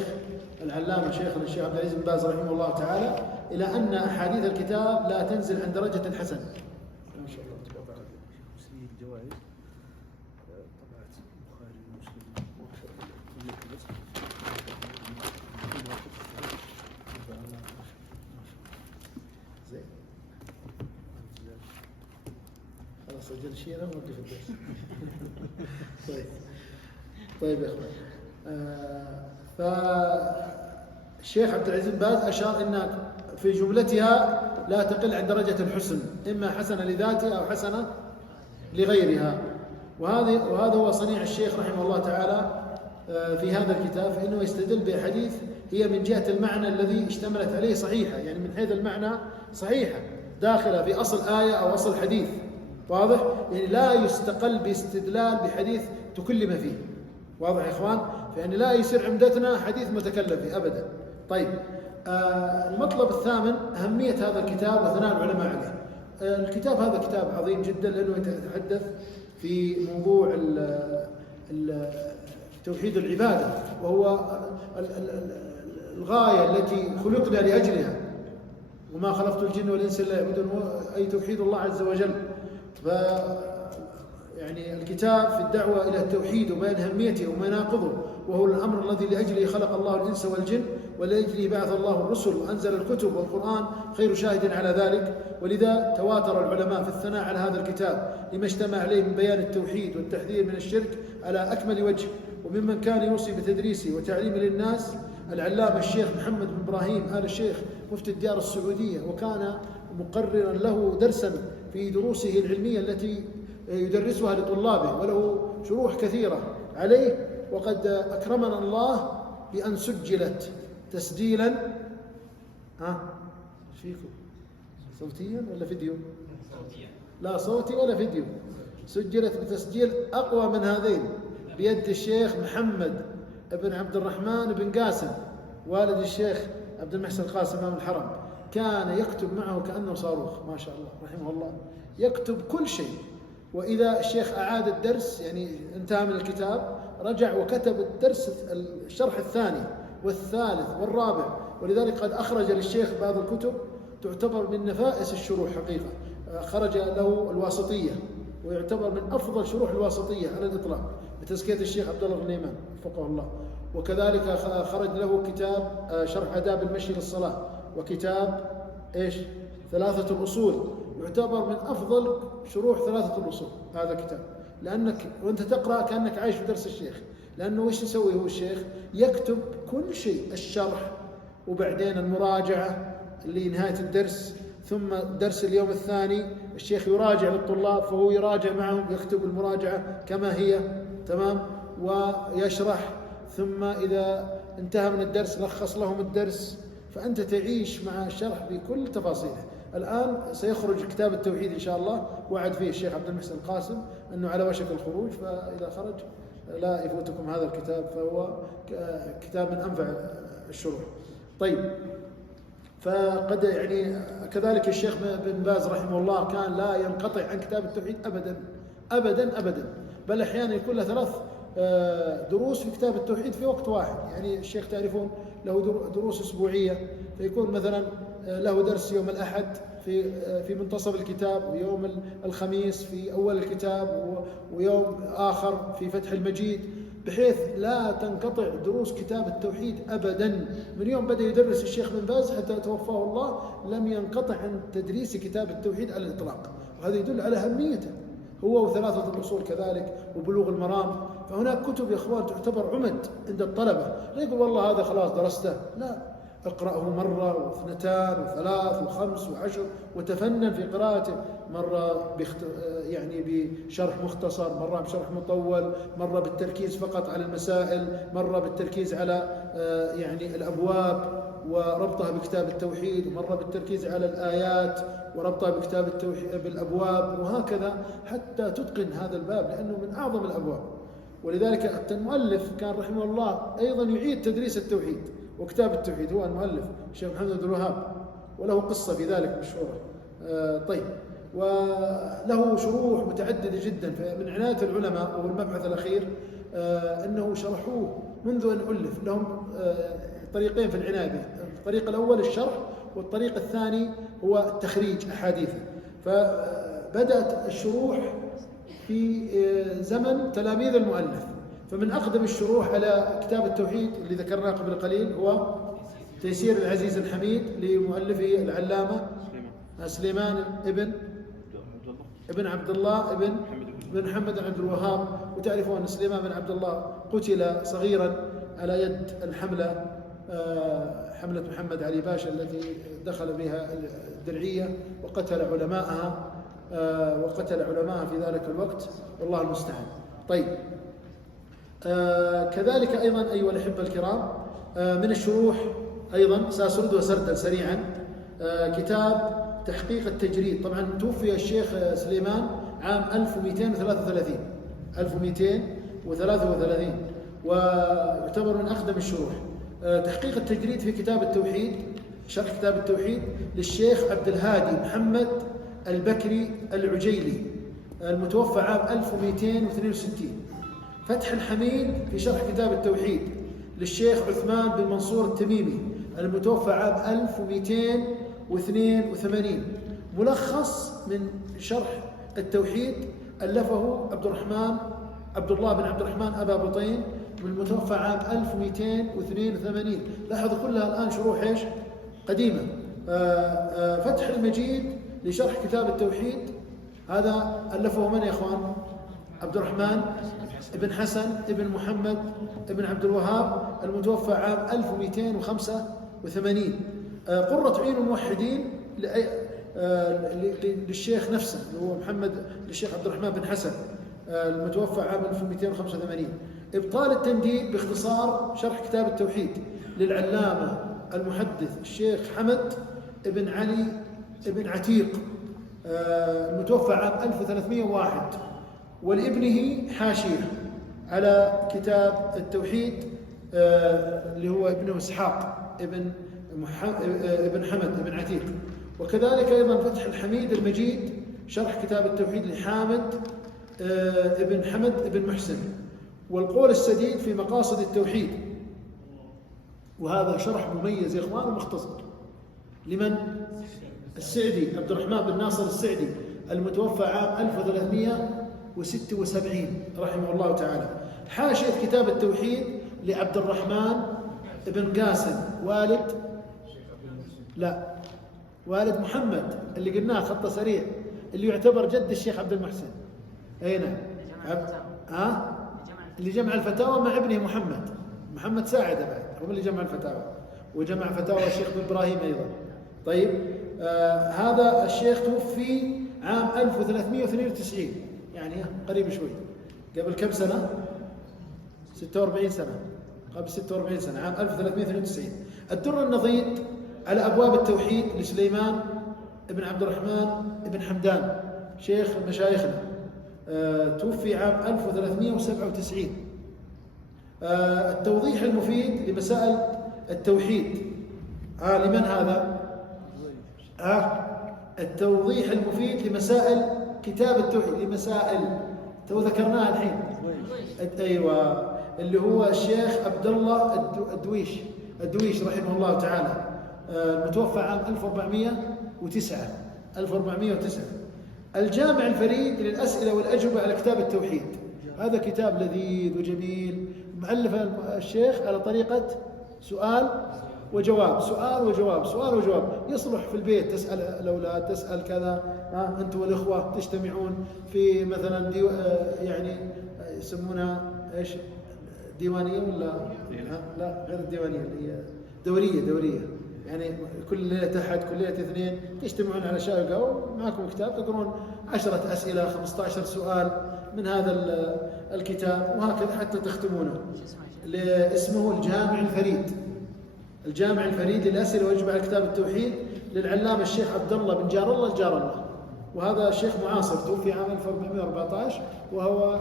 العلامة شيخنا الشيخ عبد العزيز بن باز رحمه الله تعالى إلى أن أحاديث الكتاب لا تنزل عن درجة الحسن. ما شاء الله تبارك الله. سيد جوائز طبعت البخاري ومسلم زين. خلاص أجل شيئا ونوقف الدرس. طيب يا اخوان، فالشيخ عبد العزيز بن باز أشار أن في جملتها لا تقل عن درجة الحسن، إما حسنة لذاتها أو حسنة لغيرها. وهذا هو صنيع الشيخ رحمه الله تعالى في هذا الكتاب، فإنه يستدل بحديث هي من جهة المعنى الذي اشتملت عليه صحيحة، يعني من حيث المعنى صحيحة داخلة في أصل آية أو أصل حديث. واضح؟ يعني لا يستقل باستدلال بحديث تكلم فيه. واضح يا إخوان؟ فإن لا يصير عمدتنا حديث متكلم فيه أبدا. طيب، المطلب الثامن: أهمية هذا الكتاب وثناء العلماء عليه. الكتاب هذا كتاب عظيم جدا، لأنه يتحدث في موضوع توحيد العبادة، وهو الغاية التي خلقنا لأجلها، وما خلقت الجن والإنس إلا يعبدون، أي توحيد الله عز وجل. يعني الكتاب في الدعوة إلى التوحيد وبيان أهميته ومناقضه، وهو الأمر الذي لأجله خلق الله الإنس والجن، ولأجله بعث الله الرسل وأنزل الكتب، والقرآن خير شاهد على ذلك. ولذا تواتر العلماء في الثناء على هذا الكتاب لما اجتمع عليه من بيان التوحيد والتحذير من الشرك على أكمل وجه. وممن كان يوصي بتدريسه وتعليمه للناس العلامة الشيخ محمد بن إبراهيم آل الشيخ مفتي الديار السعودية، وكان مقررا له درسا في دروسه العلمية التي يدرسها لطلابه، وله شروح كثيرة عليه. وقد أكرمنا الله بأن سجلت تسجيلا فيكم صوتيا ولا فيديو؟ صوتيا. لا صوتي ولا فيديو. سجلت بتسجيل أقوى من هذين بيد الشيخ محمد بن عبد الرحمن بن قاسم والد الشيخ عبد المحسن القاسم إمام الحرم. كان يكتب معه كأنه صاروخ، ما شاء الله رحمه الله، يكتب كل شيء. وإذا الشيخ أعاد الدرس، يعني انتهى من الكتاب، رجع وكتب الدرس الشرح الثاني والثالث والرابع. ولذلك قد أخرج للشيخ بعض الكتب تعتبر من نفائس الشروح حقيقة. خرج له الواسطية، ويعتبر من أفضل شروح الواسطية على الإطلاق بتزكية الشيخ عبد الله الغنيمان وفقه الله. وكذلك خرج له كتاب شرح آداب المشي للصلاة، وكتاب ثلاثة الأصول، يعتبر من أفضل شروح ثلاثة الأصول هذا الكتاب. لأنك وأنت تقرأ كأنك عايش في درس الشيخ، لأنه إيش يسوي هو الشيخ؟ يكتب كل شيء، الشرح، وبعدين المراجعة اللي نهاية الدرس، ثم درس اليوم الثاني الشيخ يراجع للطلاب، فهو يراجع معهم، يكتب المراجعة كما هي تمام، ويشرح، ثم إذا انتهى من الدرس لخص لهم الدرس. فأنت تعيش مع الشرح بكل تفاصيله. الآن سيخرج كتاب التوحيد إن شاء الله، وعد فيه الشيخ عبد المحسن القاسم أنه على وشك الخروج، فإذا خرج لا يفوتكم هذا الكتاب، فهو كتاب من أنفع الشروح. طيب، فقد يعني كذلك الشيخ بن باز رحمه الله كان لا ينقطع عن كتاب التوحيد أبدا أبدا أبدا، بل أحيانا يكون له 3 دروس في كتاب التوحيد في وقت واحد. يعني الشيخ تعرفون له دروس أسبوعية، فيكون مثلا له درس يوم الأحد في منتصف الكتاب، ويوم الخميس في أول الكتاب، ويوم آخر في فتح المجيد، بحيث لا تنقطع دروس كتاب التوحيد أبدا. من يوم بدأ يدرس الشيخ بن باز حتى توفاه الله لم ينقطع عن تدريس كتاب التوحيد على الإطلاق، وهذا يدل على أهميته. هو وثلاثة الأصول كذلك، وبلوغ المرام. فهناك كتب يا إخوان تعتبر عمد عند الطلبة، لا يقول والله هذا خلاص درسته، لا، اقرأه مرة واثنتان وثلاث وخمس وعشر، وتفنن في قراءته، مرة يعني بشرح مختصر، مرة بشرح مطول، مرة بالتركيز فقط على المسائل، مرة بالتركيز على يعني الأبواب وربطها بكتاب التوحيد، ومرة بالتركيز على الآيات وربطها بكتاب التوحيد بالأبواب، وهكذا حتى تتقن هذا الباب، لأنه من أعظم الأبواب. ولذلك المؤلف كان رحمه الله أيضا يعيد تدريس التوحيد وكتاب التوحيد، هو المؤلف الشيخ محمد بن الوهاب، وله قصة في ذلك مشهورة. طيب، وله شروح متعددة جدا. من عناية العلماء والمبحث الأخير أنه شرحوه منذ أن ألف. لهم طريقين في العناية به، الطريق الأول الشرح، والطريق الثاني هو التخريج أحاديثه. فبدأت الشروح في زمن تلاميذ المؤلف. فمن أقدم الشروح على كتاب التوحيد اللي ذكرناه قبل قليل هو تيسير العزيز الحميد لمؤلفه العلامة سليمان ابن عبد الله ابن محمد بن عبد الوهاب. وتعرفون أن سليمان بن عبد الله قتل صغيرا على يد الحملة، حملة محمد علي باشا التي دخل بها الدرعية وقتل علماءها في ذلك الوقت، والله المستعان. طيب، كذلك أيضا أيها الأحبة الكرام من الشروح أيضا سأسرد وسردا سريعا كتاب تحقيق التجريد. طبعا توفي الشيخ سليمان عام 1233 ويعتبر من أقدم الشروح. تحقيق التجريد في كتاب التوحيد، شرح كتاب التوحيد للشيخ عبد الهادي محمد البكري العجيلي، المتوفى عام 1262. فتح الحميد في شرح كتاب التوحيد للشيخ عثمان بن منصور التميمي المتوفى عام 1282. ملخص من شرح التوحيد ألفه عبد الله بن عبد الرحمن أبا بطين والمتوفى عام 1282. لاحظوا كلها الآن شروح إيش؟ قديمة. فتح المجيد لشرح كتاب التوحيد هذا ألفه من يا إخوان؟ عبد الرحمن ابن حسن ابن محمد ابن عبد الوهاب المتوفى عام 1285. قرة عين الموحدين للشيخ نفسه اللي هو للشيخ عبد الرحمن بن حسن المتوفى عام 1285. إبطال التمديد باختصار شرح كتاب التوحيد للعلامة المحدث الشيخ حمد ابن علي ابن عتيق المتوفى عام 1301. ولابنه حاشية على كتاب التوحيد اللي هو ابنه إسحاق ابن حمد ابن عتيق. وكذلك أيضا فتح الحميد المجيد شرح كتاب التوحيد لحامد ابن حمد ابن محسن. والقول السديد في مقاصد التوحيد، وهذا شرح مميز يا إخوان ومختصر لمن؟ السعدي عبد الرحمن بن ناصر السعدي المتوفى عام 1376 رحمه الله تعالى. حاشية كتاب التوحيد لعبد الرحمن بن قاسم والد محمد اللي قلناه خطه سريع اللي يعتبر جد الشيخ عبد المحسن. اي نعم. اللي جمع الفتاوى مع ابنه محمد ساعدة بعد هو اللي جمع الفتاوى، وجمع فتاوى الشيخ بن إبراهيم أيضا. طيب هذا الشيخ توفي عام 1392 يعني قريب شوي، قبل كم سنة؟ 46 سنة، قبل 46 سنة عام 1392. الدر النضيد على أبواب التوحيد لسليمان ابن عبد الرحمن ابن حمدان شيخ مشايخنا توفي عام 1397. التوضيح المفيد لمسائل التوحيد لمن هذا؟ التوضيح المفيد لمسائل كتاب التوحيد لمسائل ذكرناها الحين. أيوة اللي هو الشيخ عبد الله الدويش رحمه الله تعالى المتوفى عام 1409. الجامع الفريد للأسئلة والأجوبة على كتاب التوحيد، هذا كتاب لذيذ وجميل مؤلف الشيخ على طريقة سؤال وجواب، يصلح في البيت تسأل الأولاد، تسأل كذا، أنتم والإخوة تجتمعون في مثلا يعني يسمونها إيش، ديوانية ولا لا غير الديوانية اللي هي دورية يعني كل ليلة أحد كل ليلة اثنين تجتمعون على شاي وقهوة معكم كتاب تقرون 10 أسئلة 15 سؤال من هذا الكتاب وهكذا حتى تختمونه. اسمه الجامع الفريد للأسئلة والأجوبة على كتاب التوحيد للعلامة الشيخ عبد الله بن جار الله، وهذا الشيخ معاصر توفي عام 1414 وهو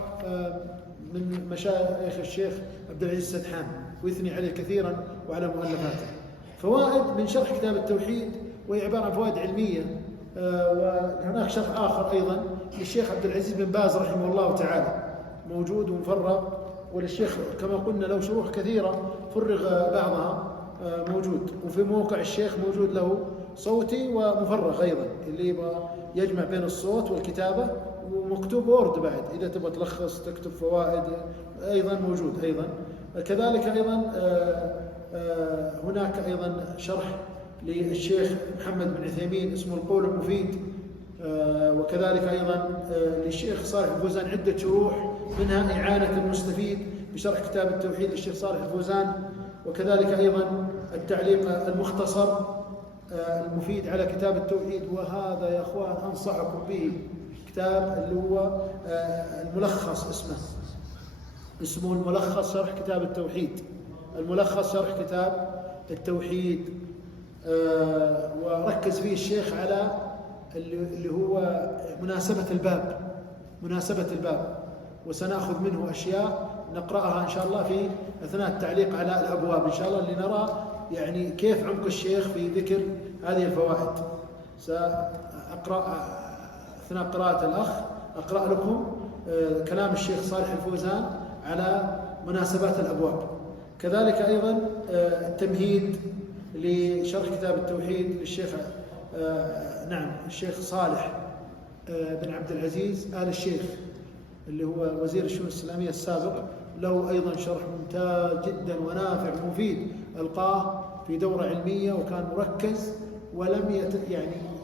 من مشايخ الشيخ عبد العزيز السدحان ويثني عليه كثيرا وعلى مؤلفاته. فوائد من شرح كتاب التوحيد وهي عبارة عن فوائد علمية. وهناك شرح آخر أيضا للشيخ عبد العزيز بن باز رحمه الله تعالى موجود ومفرغ، وللشيخ كما قلنا له شروح كثيرة فرغ بعضها موجود، وفي موقع الشيخ موجود له صوتي ومفرغ أيضا اللي يبغى يجمع بين الصوت والكتابة، ومكتوب وورد بعد إذا تبغى تلخص تكتب فوائد أيضا موجود أيضا. كذلك أيضا هناك أيضا شرح للشيخ محمد بن عثيمين اسمه القول المفيد، وكذلك أيضا للشيخ صالح الفوزان عدة شروح منها إعانة المستفيد بشرح كتاب التوحيد للشيخ صالح الفوزان، وكذلك أيضا التعليق المختصر المفيد على كتاب التوحيد. وهذا يا أخوان أنصحكم به كتاب اللي هو الملخص، اسمه الملخص شرح كتاب التوحيد، الملخص شرح كتاب التوحيد. وركز فيه الشيخ على اللي هو مناسبة الباب، وسنأخذ منه أشياء نقرأها إن شاء الله في أثناء التعليق على الأبواب إن شاء الله، لنرى يعني كيف عمق الشيخ في ذكر هذه الفوائد. سأقرأ أثناء قراءة الأخ أقرأ لكم كلام الشيخ صالح الفوزان على مناسبات الأبواب. كذلك أيضا التمهيد لشرح كتاب التوحيد للشيخ الشيخ صالح بن عبد العزيز آل الشيخ اللي هو وزير الشؤون الإسلامية السابق، له أيضا شرح ممتاز جدا ونافع ومفيد، ألقاه في دورة علمية وكان مركز ولم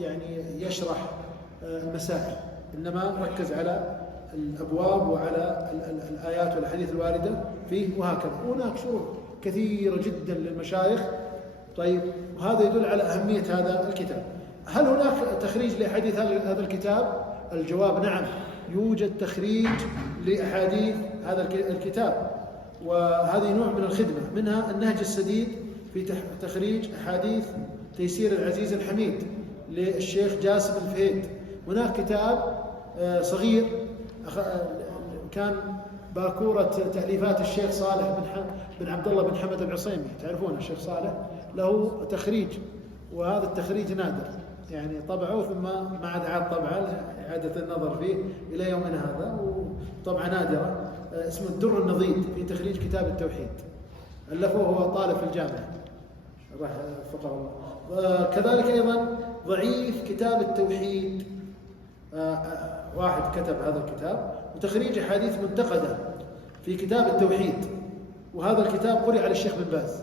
يعني يشرح المسائل، إنما ركز على الأبواب وعلى الآيات والأحاديث الواردة فيه وهكذا. هناك شروح كثيرة جدا للمشايخ. طيب، وهذا يدل على أهمية هذا الكتاب. هل هناك تخريج لأحاديث هذا الكتاب؟ الجواب نعم، يوجد تخريج لأحاديث هذا الكتاب، وهذه نوع من الخدمة. منها النهج السديد في تخريج أحاديث تيسير العزيز الحميد للشيخ جاسم الفهيد. هناك كتاب صغير كان باكورة تأليفات الشيخ صالح بن عبد الله بن حمد العصيمي، تعرفون الشيخ صالح، له تخريج، وهذا التخريج نادر، يعني طبعه ثم ما عاد عاد طبعه إعادة النظر فيه إلى يومنا هذا، وطبعة نادرة، اسمه الدر النضيد في تخريج كتاب التوحيد، ألفه هو طالب في الجامعة وفقه الله. كذلك أيضا ضعيف كتاب التوحيد، واحد كتب هذا الكتاب، وتخريج أحاديث منتقدة في كتاب التوحيد، وهذا الكتاب قرئ على الشيخ بن باز،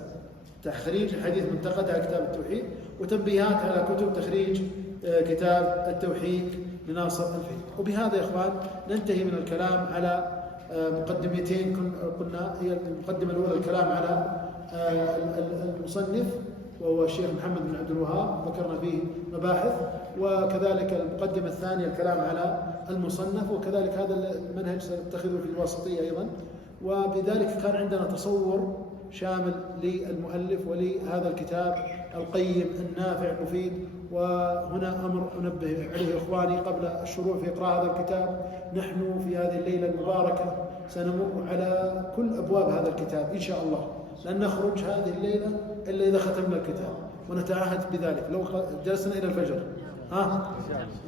تخريج الحديث منتقدة على كتاب التوحيد، وتنبيهات على كتب تخريج كتاب التوحيد لناصر الفهيد. وبهذا يا إخوان ننتهي من الكلام على مقدمتين قلنا، هي المقدمة الأولى الكلام على المصنف وهو الشيخ محمد بن عبد الوهاب، ذكرنا فيه مباحث، وكذلك المقدمة الثانية الكلام على المصنف، وكذلك هذا المنهج سنتخذه في الواسطية أيضا. وبذلك كان عندنا تصور شامل للمؤلف ولهذا الكتاب القيم النافع المفيد. وهنا أمر أنبه عليه إخواني قبل الشروع في إقراء هذا الكتاب، نحن في هذه الليلة المباركة سنمر على كل أبواب هذا الكتاب إن شاء الله، لن نخرج هذه الليلة إلا إذا ختمنا الكتاب، ونتعهد بذلك لو جلسنا إلى الفجر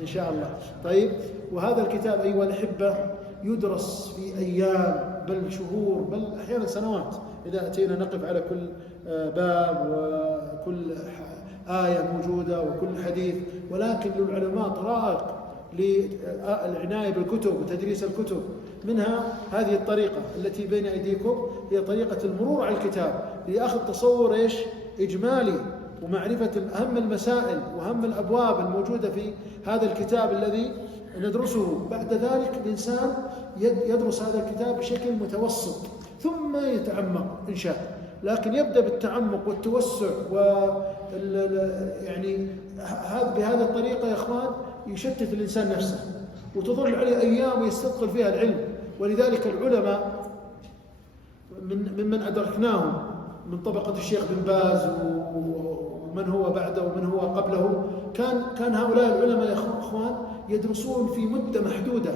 إن شاء الله. طيب، وهذا الكتاب أيها الأحبة يدرس في أيام بل شهور بل أحيانا سنوات، إذا أتينا نقف على كل باب وكل آية موجودة وكل حديث. ولكن للعلماء طرائق للعناية بالكتب وتدريس الكتب، منها هذه الطريقة التي بين أيديكم، هي طريقة المرور على الكتاب لأخذ تصور إجمالي ومعرفة أهم المسائل وأهم الأبواب الموجودة في هذا الكتاب الذي ندرسه. بعد ذلك الإنسان يدرس هذا الكتاب بشكل متوسط ثم يتعمق إن شاء، لكن يبدأ بالتعمق والتوسع يعني بهذه الطريقة يا إخوان يشتت الإنسان نفسه وتظل عليه أيام يستثقل فيها العلم. ولذلك العلماء ممن أدركناهم من طبقة الشيخ بن باز ومن هو بعده ومن هو قبله، كان هؤلاء العلماء يا إخوان يدرسون في مدة محدودة.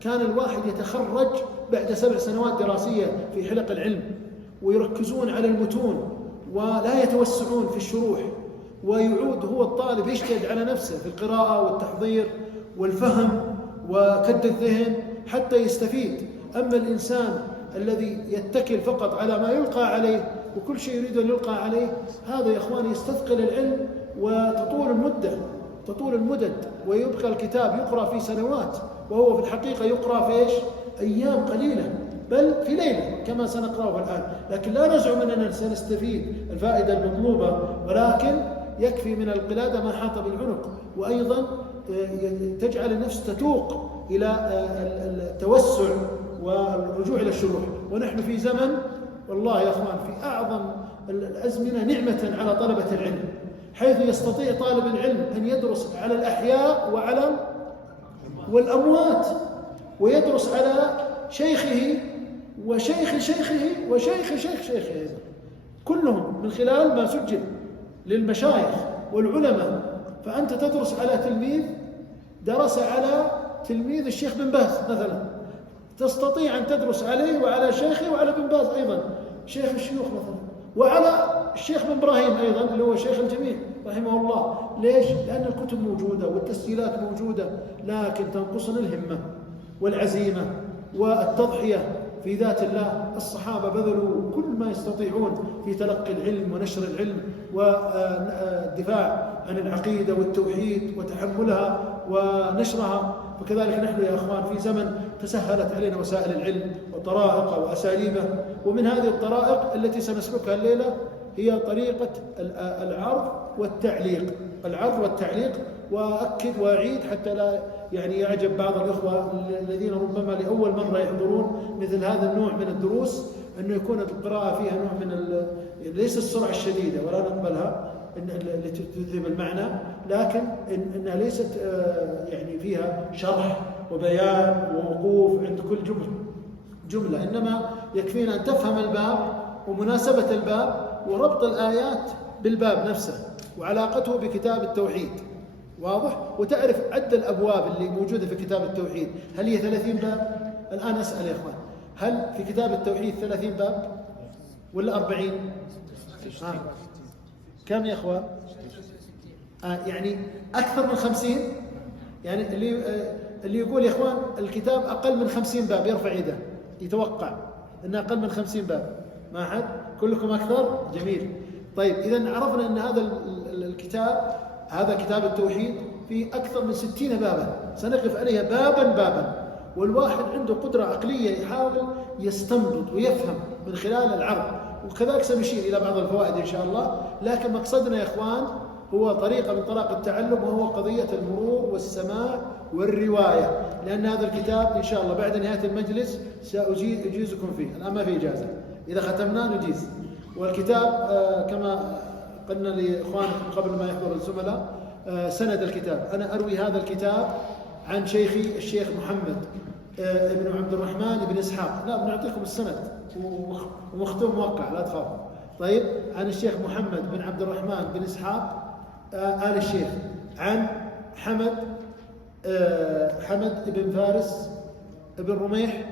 كان الواحد يتخرج بعد 7 سنوات دراسية في حلق العلم، ويركزون على المتون ولا يتوسعون في الشروح، ويعود هو الطالب يجتهد على نفسه في القراءة والتحضير والفهم وكد الذهن حتى يستفيد. أما الإنسان الذي يتكل فقط على ما يلقى عليه وكل شيء يريد أن يلقى عليه، هذا يا إخواني يستثقل العلم تطول المدد، ويبقى الكتاب يقرأ في سنوات وهو في الحقيقة يقرأ في أيام قليلة بل في ليلة كما سنقرأه الآن. لكن لا نزعم أننا سنستفيد الفائدة المطلوبة، ولكن يكفي من القلادة ما حاط بالعنق، وأيضا تجعل النفس تتوق إلى التوسع والرجوع إلى الشروح. ونحن في زمن والله يا أخوان في أعظم الأزمنة نعمة على طلبة العلم، حيث يستطيع طالب العلم أن يدرس على الأحياء والأموات، ويدرس على شيخه وشيخ شيخه وشيخ شيخ شيخه كلهم من خلال ما سجل للمشايخ والعلماء. فأنت تدرس على تلميذ درس على تلميذ الشيخ بن باز مثلا، تستطيع أن تدرس عليه وعلى شيخه وعلى بن باز أيضا شيخ الشيوخ مثلا، وعلى الشيخ بن إبراهيم أيضا اللي هو شيخ الجميع رحمه الله. ليش؟ لأن الكتب موجودة والتسجيلات موجودة، لكن تنقصنا الهمة والعزيمة والتضحية في ذات الله. الصحابة بذلوا كل ما يستطيعون في تلقي العلم ونشر العلم والدفاع عن العقيدة والتوحيد وتحملها ونشرها. وكذلك نحن يا أخوان في زمن تسهلت علينا وسائل العلم وطرائقه وأساليبه، ومن هذه الطرائق التي سنسلكها الليلة هي طريقة العرض والتعليق. العرض والتعليق، وأكد وأعيد حتى لا يعجب بعض الإخوة الذين ربما لأول مرة يحضرون مثل هذا النوع من الدروس أنه يكون القراءة فيها نوع من ليس السرعة الشديدة ولا نقبلها التي تذهب المعنى، لكن إنها ليست فيها شرح وبيان ووقوف عند كل جملة، إنما يكفينا أن تفهم الباب ومناسبة الباب وربط الآيات بالباب نفسه وعلاقته بكتاب التوحيد، واضح؟ وتعرف عد الأبواب اللي موجودة في كتاب التوحيد، هل هي 30 باب؟ الآن أسأل يا إخوان، هل في كتاب التوحيد 30 باب ولا 40؟ كم يا إخوان؟ يعني أكثر من 50. يعني اللي يقول يا إخوان الكتاب أقل من 50 باب يرفع يده، يتوقع أنه أقل من 50 باب. ما أحد؟ كلكم أكثر؟ جميل. طيب إذا عرفنا أن هذا الكتاب، هذا كتاب التوحيد، في أكثر من 60 بابا سنقف عليها بابا بابا، والواحد عنده قدرة عقلية يحاول يستنبط ويفهم من خلال العرض، وكذلك سنشير إلى بعض الفوائد إن شاء الله. لكن مقصدنا يا إخوان هو طريقة من طرق التعلم، وهو قضية المرور والسماع والرواية، لأن هذا الكتاب إن شاء الله بعد نهاية المجلس سأجيزكم فيه. الآن ما في إجازة، إذا ختمنا نجيز. والكتاب كما قلنا لإخوانكم قبل ما يحضر الزملاء، سند الكتاب أنا أروي هذا الكتاب عن شيخي الشيخ محمد ابن عبد الرحمن بن إسحاق. لا بنعطيكم السند ومختوم موقع لا تخافوا. طيب، عن الشيخ محمد بن عبد الرحمن بن إسحاق آل الشيخ، عن حمد بن فارس بن رميح،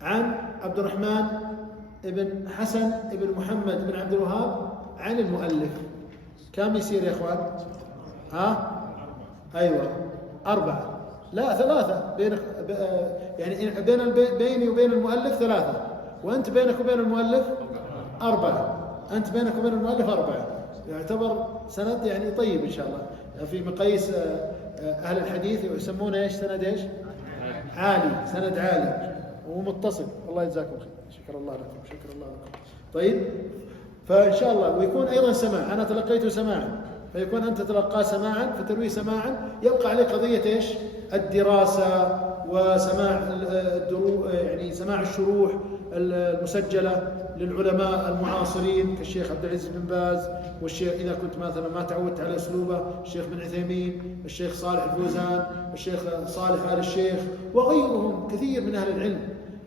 عن عبد الرحمن ابن حسن ابن محمد بن عبد الوهاب، عن المؤلف. كم يصير يا اخوان؟ ايوه 4. لا 3 بينك، يعني بيني وبين المؤلف 3، وانت بينك وبين المؤلف 4. انت بينك وبين المؤلف 4، يعتبر سند يعني طيب ان شاء الله. في مقاييس اهل الحديث يسمونه ايش؟ سند ايش؟ عالي، سند عالي ومتصل. الله يجزاكم خير، شكر الله لكم، شكر الله لكم. طيب، فإن شاء الله ويكون أيضا سماع، أنا تلقيته سماعا، فيكون أنت تلقاه سماعا فترويه سماعا، يبقى عليه قضية إيش؟ الدراسة وسماع يعني سماع الشروح المسجلة للعلماء المعاصرين كالشيخ عبد العزيز بن باز، والشيخ إذا كنت مثلا ما تعودت على أسلوبه الشيخ بن عثيمين، الشيخ صالح الفوزان، الشيخ صالح آل الشيخ، وغيرهم كثير من أهل العلم.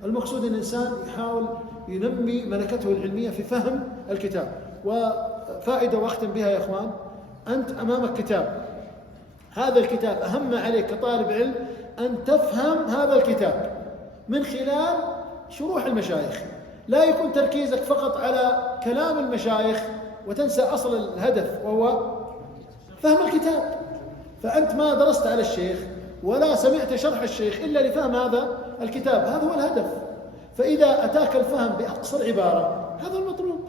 المقصود أن الإنسان يحاول ينمي ملكته العلمية في فهم الكتاب. وفائدة وأختم بها يا إخوان، أنت أمامك كتاب، هذا الكتاب أهم ما عليك كطالب علم أن تفهم هذا الكتاب من خلال شروح المشايخ، لا يكون تركيزك فقط على كلام المشايخ وتنسى أصل الهدف وهو فهم الكتاب. فأنت ما درست على الشيخ ولا سمعت شرح الشيخ إلا لفهم هذا الكتاب، هذا هو الهدف. فإذا أتاك الفهم بأقصر عبارة هذا المطلوب،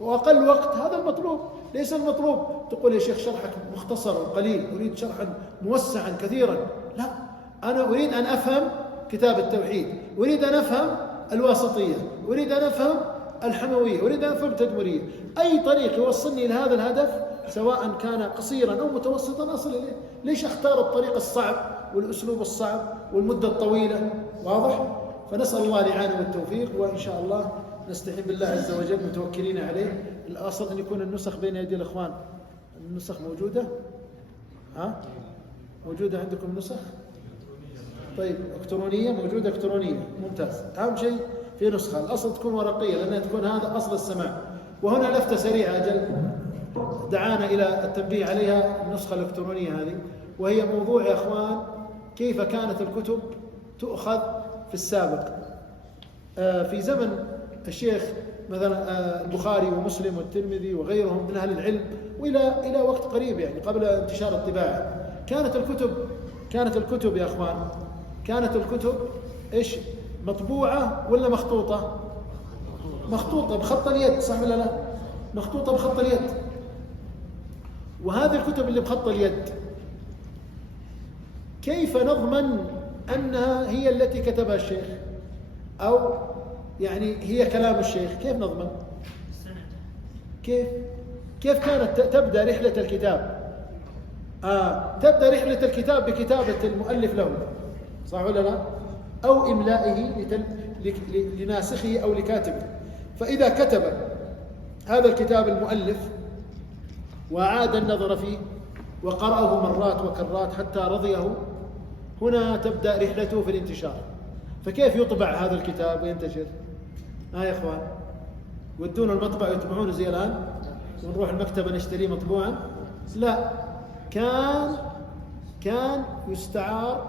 وأقل وقت هذا المطلوب. ليس المطلوب تقول يا شيخ شرحك مختصر وقليل، أريد شرحا موسعا كثيرا. لا، أنا أريد أن أفهم كتاب التوحيد، أريد أن أفهم الواسطية، أريد أن أفهم الحموية، أريد أن أفهم التدمرية. أي طريق يوصلني لهذا الهدف سواء كان قصيرا أو متوسطا أصل إليه. ليش أختار الطريق الصعب والأسلوب الصعب والمدة الطويلة؟ واضح؟ فنسأل الله الإعانة والتوفيق، وإن شاء الله نستعين بالله عز وجل متوكلين عليه. الأصل أن يكون النسخ بين يدي الإخوان. النسخ موجودة؟ موجودة عندكم نسخ؟ طيب، إلكترونية موجودة؟ إلكترونية، ممتاز. أهم شيء في نسخة، الأصل تكون ورقية لأنها تكون هذا أصل السماع. وهنا لفتة سريعة أجل دعانا إلى التنبيه عليها، النسخة الإلكترونية هذه، وهي موضوع يا أخوان كيف كانت الكتب تؤخذ في السابق. في زمن الشيخ مثلا البخاري ومسلم والترمذي وغيرهم من أهل العلم، وإلى وقت قريب يعني قبل انتشار الطباعة، كانت الكتب يا أخوان، كانت الكتب إيش؟ مطبوعة ولا مخطوطة؟ مخطوطة بخط اليد، صح ولا لا؟ مخطوطة بخط اليد. وهذه الكتب اللي بخط اليد كيف نضمن أنها هي التي كتبها الشيخ، أو يعني هي كلام الشيخ؟ كيف نضمن؟ كيف كانت تبدأ رحلة الكتاب؟ تبدأ رحلة الكتاب بكتابة المؤلف له، صح ولا لا؟ أو إملائه لناسخه أو لكاتبه. فإذا كتب هذا الكتاب المؤلف وعاد النظر فيه وقرأه مرات وكرات حتى رضيه، هنا تبدأ رحلته في الانتشار. فكيف يطبع هذا الكتاب وينتشر؟ يا إخوان، ودون المطبع يطبعونه زي الآن ونروح المكتبة نشتريه مطبوعا؟ لا، كان يستعار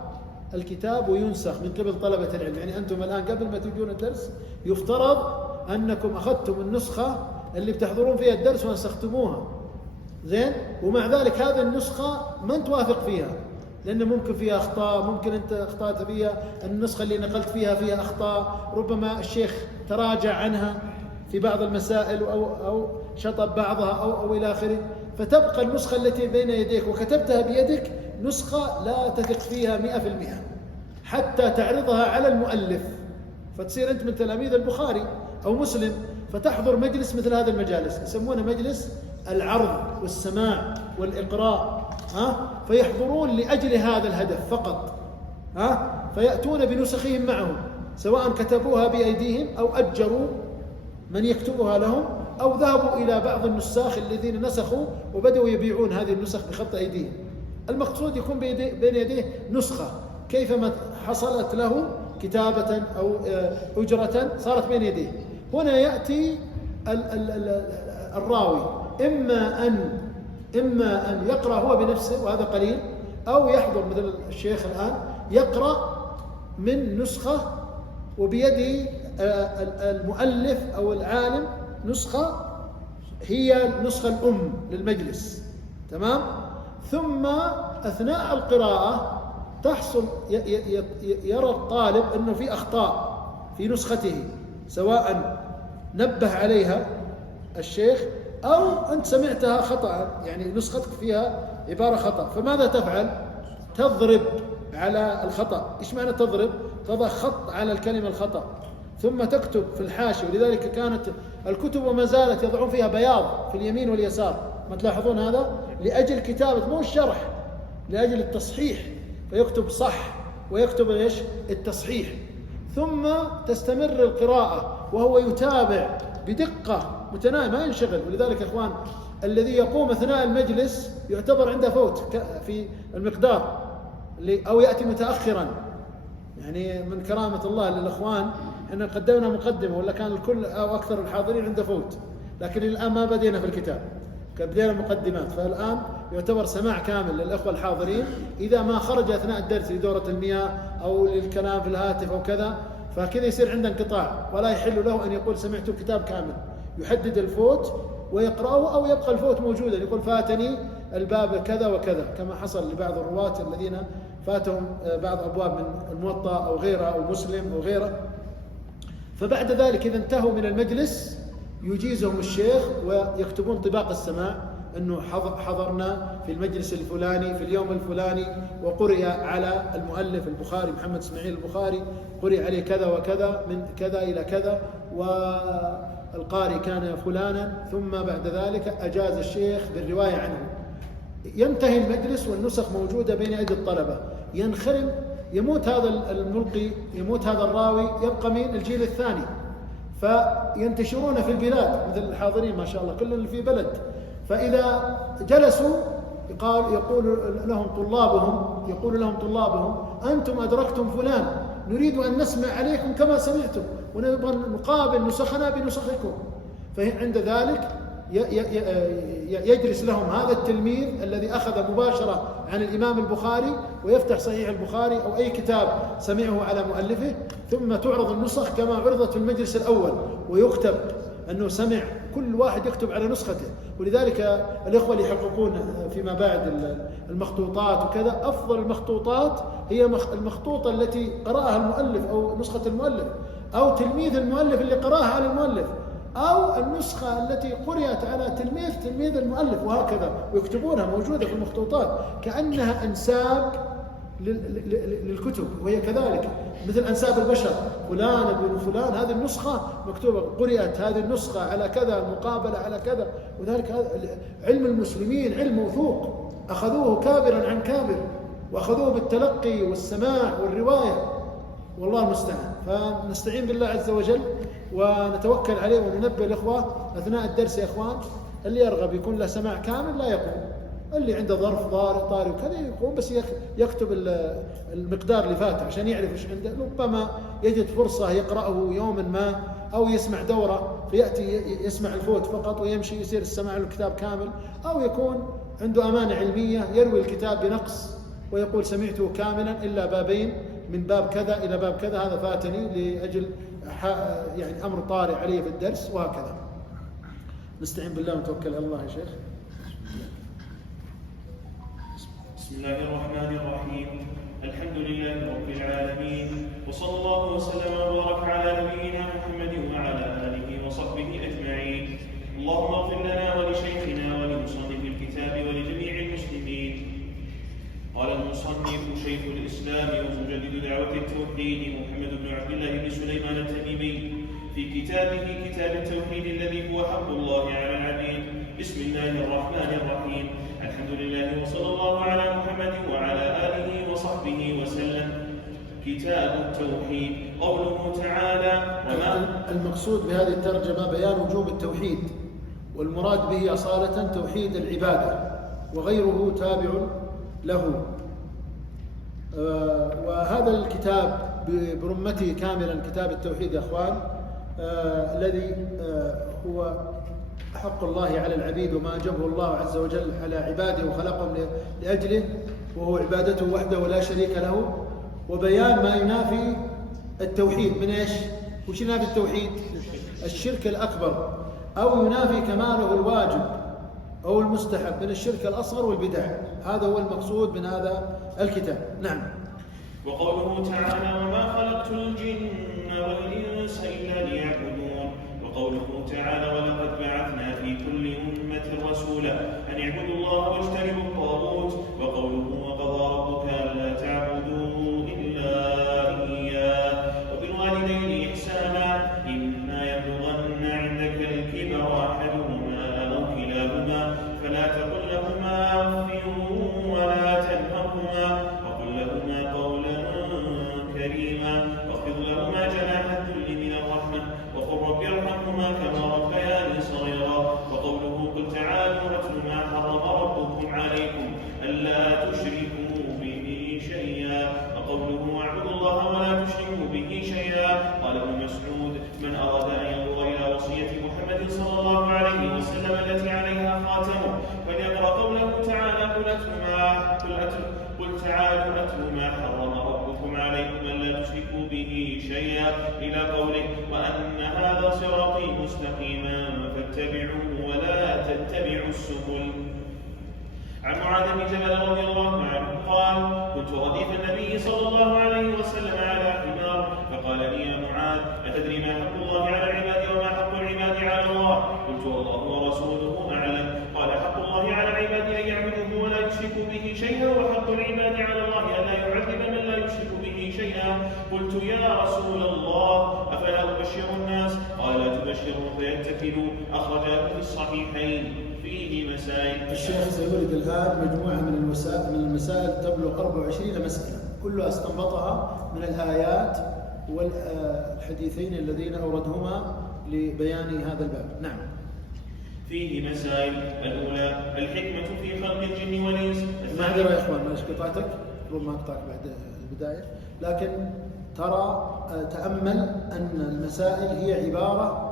الكتاب وينسخ من قبل طلبة العلم. يعني أنتم الآن قبل ما تجون الدرس يفترض أنكم أخذتم النسخة اللي بتحضرون فيها الدرس ونسختموها، زين؟ ومع ذلك هذه النسخة ما أنت واثق فيها، لأن ممكن فيها أخطاء، ممكن أنت أخطأت فيها، النسخة اللي نقلت فيها أخطاء، ربما الشيخ تراجع عنها في بعض المسائل أو شطب بعضها أو إلى آخره. فتبقى النسخة التي بين يديك وكتبتها بيدك نسخة لا تثق فيها 100%، حتى تعرضها على المؤلف، فتصير أنت من تلاميذ البخاري أو مسلم، فتحضر مجلس مثل هذا المجالس، يسمونه مجلس العرض والسماع والإقراء، فيحضرون لأجل هذا الهدف فقط، فيأتون بنسخهم معهم، سواء كتبوها بأيديهم أو أجروا من يكتبها لهم، أو ذهبوا إلى بعض النساخ الذين نسخوا وبدأوا يبيعون هذه النسخ بخط أيديهم. المقصود يكون بين يديه نسخة كيفما حصلت له كتابة أو أجرة صارت بين يديه. هنا يأتي الراوي إما أن يقرأ هو بنفسه وهذا قليل، أو يحضر مثل الشيخ الآن يقرأ من نسخة وبيد المؤلف أو العالم نسخة هي النسخة الأم للمجلس، تمام؟ ثم أثناء القراءة تحصل يرى الطالب أنه في أخطاء في نسخته، سواء نبه عليها الشيخ أو أنت سمعتها خطأ، يعني نسختك فيها عبارة خطأ، فماذا تفعل؟ تضرب على الخطأ. إيش معنى تضرب؟ تضع خط على الكلمة الخطأ ثم تكتب في الحاشية. ولذلك كانت الكتب وما زالت يضعون فيها بياض في اليمين واليسار، ما تلاحظون هذا؟ لأجل كتابة، مو الشرح، لأجل التصحيح، فيكتب صح ويكتب ايش؟ التصحيح. ثم تستمر القراءة وهو يتابع بدقة متناهية، ما ينشغل. ولذلك يا اخوان الذي يقوم اثناء المجلس يعتبر عنده فوت في المقدار، او ياتي متاخرا. يعني من كرامة الله للاخوان ان قدمنا مقدمة، ولا كان الكل او اكثر الحاضرين عنده فوت، لكن الان ما بدينا في الكتاب، بدينا مقدمات. فالان يعتبر سماع كامل للاخوه الحاضرين، اذا ما خرج اثناء الدرس لدورة المياه او للكلام في الهاتف او كذا، فكذا يصير عنده انقطاع، ولا يحل له ان يقول سمعت الكتاب كامل. يحدد الفوت ويقرأه، او يبقى الفوت موجودا، يقول فاتني الباب كذا وكذا، كما حصل لبعض الرواة الذين فاتهم بعض ابواب من الموطأ او غيره او مسلم او غيره. فبعد ذلك اذا انتهوا من المجلس يجيزهم الشيخ ويكتبون طباق السماع انه حضرنا في المجلس الفلاني في اليوم الفلاني، وقرئ على المؤلف البخاري محمد اسماعيل البخاري، قرئ عليه كذا وكذا من كذا الى كذا، والقارئ كان فلانا، ثم بعد ذلك اجاز الشيخ بالروايه عنه. ينتهي المجلس والنسخ موجوده بين ايدي الطلبه، ينخرم، يموت هذا الملقي، يموت هذا الراوي، يبقى من الجيل الثاني، فينتشرون في البلاد مثل الحاضرين ما شاء الله كل اللي في بلد. فإذا جلسوا يقول لهم طلابهم أنتم أدركتم فلان، نريد أن نسمع عليكم كما سمعتم، ونبغى نقابل نسخنا بنسخكم. فعند ذلك يجلس لهم هذا التلميذ الذي أخذ مباشرة عن الإمام البخاري ويفتح صحيح البخاري أو أي كتاب سمعه على مؤلفه، ثم تعرض النسخ كما عرضت في المجلس الأول، ويكتب أنه سمع، كل واحد يكتب على نسخته. ولذلك الإخوة اللي يحققون فيما بعد المخطوطات وكذا، أفضل المخطوطات هي المخطوطة التي قرأها المؤلف أو نسخة المؤلف، أو تلميذ المؤلف اللي قرأها على المؤلف، أو النسخة التي قرأت على تلميذ المؤلف، وهكذا، ويكتبونها موجودة في المخطوطات كأنها أنساب للكتب، وهي كذلك مثل أنساب البشر، فلان ابن فلان، هذه النسخة مكتوبة قرأت هذه النسخة على كذا، المقابلة على كذا. وذلك علم المسلمين علم موثوق، أخذوه كابرا عن كابر، وأخذوه بالتلقي والسماع والرواية، والله المستعان. فنستعين بالله عز وجل ونتوكل عليه، وننبه الإخوة أثناء الدرس يا إخوان، اللي يرغب يكون له سماع كامل لا يقوم، اللي عنده ظرف طارئ وكذا يقوم، بس يكتب المقدار اللي فاته عشان يعرف ايش عنده. ربما يجد فرصة يقرأه يوما ما، أو يسمع دورة فيأتي يسمع الفوت فقط ويمشي يصير السماع الكتاب كامل، أو يكون عنده أمانة علمية يروي الكتاب بنقص ويقول سمعته كاملا إلا بابين، من باب كذا إلى باب كذا، هذا فاتني لأجل يعني أمر طارئ عليه في الدرس، وهكذا. نستعين بالله ونتوكل على الله يا شيخ. بسم الله الرحمن الرحيم. الحمد لله رب العالمين، وصلى الله وسلم وبارك على نبينا محمد وعلى آله وصحبه أجمعين. اللهم اغفر لنا ولشيخنا ولمصنف الكتاب ولجميع المسلمين. قال المصنف شيخ الإسلام ومجدد دعوة التوحيد محمد بن عبد الله بن سليمان التميمي في كتابه كتاب التوحيد الذي هو حق الله على العبيد. بسم الله الرحمن الرحيم. الحمد لله وصلى الله على محمد وعلى آله وصحبه وسلم. كتاب التوحيد. قوله تعالى المقصود بهذه الترجمة بيان وجوب التوحيد، والمراد به أصالة توحيد العبادة، وغيره تابع له. وهذا الكتاب برمته كاملا كتاب التوحيد يا أخوان، الذي هو حق الله على العبيد وما أوجبه الله عز وجل على عباده وخلقهم لأجله، وهو عبادته وحده ولا شريك له، وبيان ما ينافي التوحيد من إيش؟ وش ينافي التوحيد؟ الشرك الأكبر، أو ينافي كماله الواجب أو المستحب من الشرك الأصغر والبدع. هذا هو المقصود من هذا الكتاب. نعم. وقوله تعالى وما خلقت الجن والإنس إلا ليعبدون. وقوله تعالى ولقد بعثنا في كل أمة رسولا أن اعبدوا الله واجتنبوا الطاغوت. وقوله وقضى ربك ألا تعبدوا إلا إياه وبالوالدين إحسانا إما يبلغن عندك الكبر أحدهما أو كلاهما فلا تقل لهما أف ولا تنهرهما وقل لهما قولا كريما واخفض لهما جناح الذل من الرحمة وقل رب ارحمهما كما ربياني صغيرا. وقوله قل تعالوا اتل ما حرم ربكم عليكم ألا تشركوا به شيئا. وقوله واعبدوا الله ولا تشركوا به شيئا. قال ابن مسعود من أراد أن ينظر إلى وصية محمد صلى الله عليه وسلم التي عليها خاتمه فليقرأ قوله تعالى قل تعالوا اتلوا ما حرم ربكم عليكم ألا تشركوا به شيئا إلى قوله وأن هذا صراطي مستقيما فاتبعوه ولا تتبعوا السبل. عن معاذ بن جبل رضي الله عنه قال كنت رديف النبي صلى الله عليه وسلم على حمار فقال لي يا معاذ أتدري ما حق الله على العباد وما حق العباد على الله؟ قلت والله ورسوله أعلم. قال حق الله على العباد أن يعبدوه ولا يشركوا به شيئا وحق العباد على الله أن لا يعذب من لا يشرك به شيئا. قلت يا رسول الله أفلا أبشر الناس؟ قال لا تبشروا فيتكلوا. أخرجاه في الصحيحين. فيه مسائل. الشيخ سيورد الآن مجموعة من المسائل تبلغ 24 مسألة كلها استنبطها من الآيات والحديثين الذين أوردهما لبيان هذا الباب. نعم. فيه مسائل. الأولى الحكمة في خلق الجن والإنس. معذرة يا إخوان معلش قطعتك، ربما أقطعك بعد البداية، لكن ترى تأمل أن المسائل هي عبارة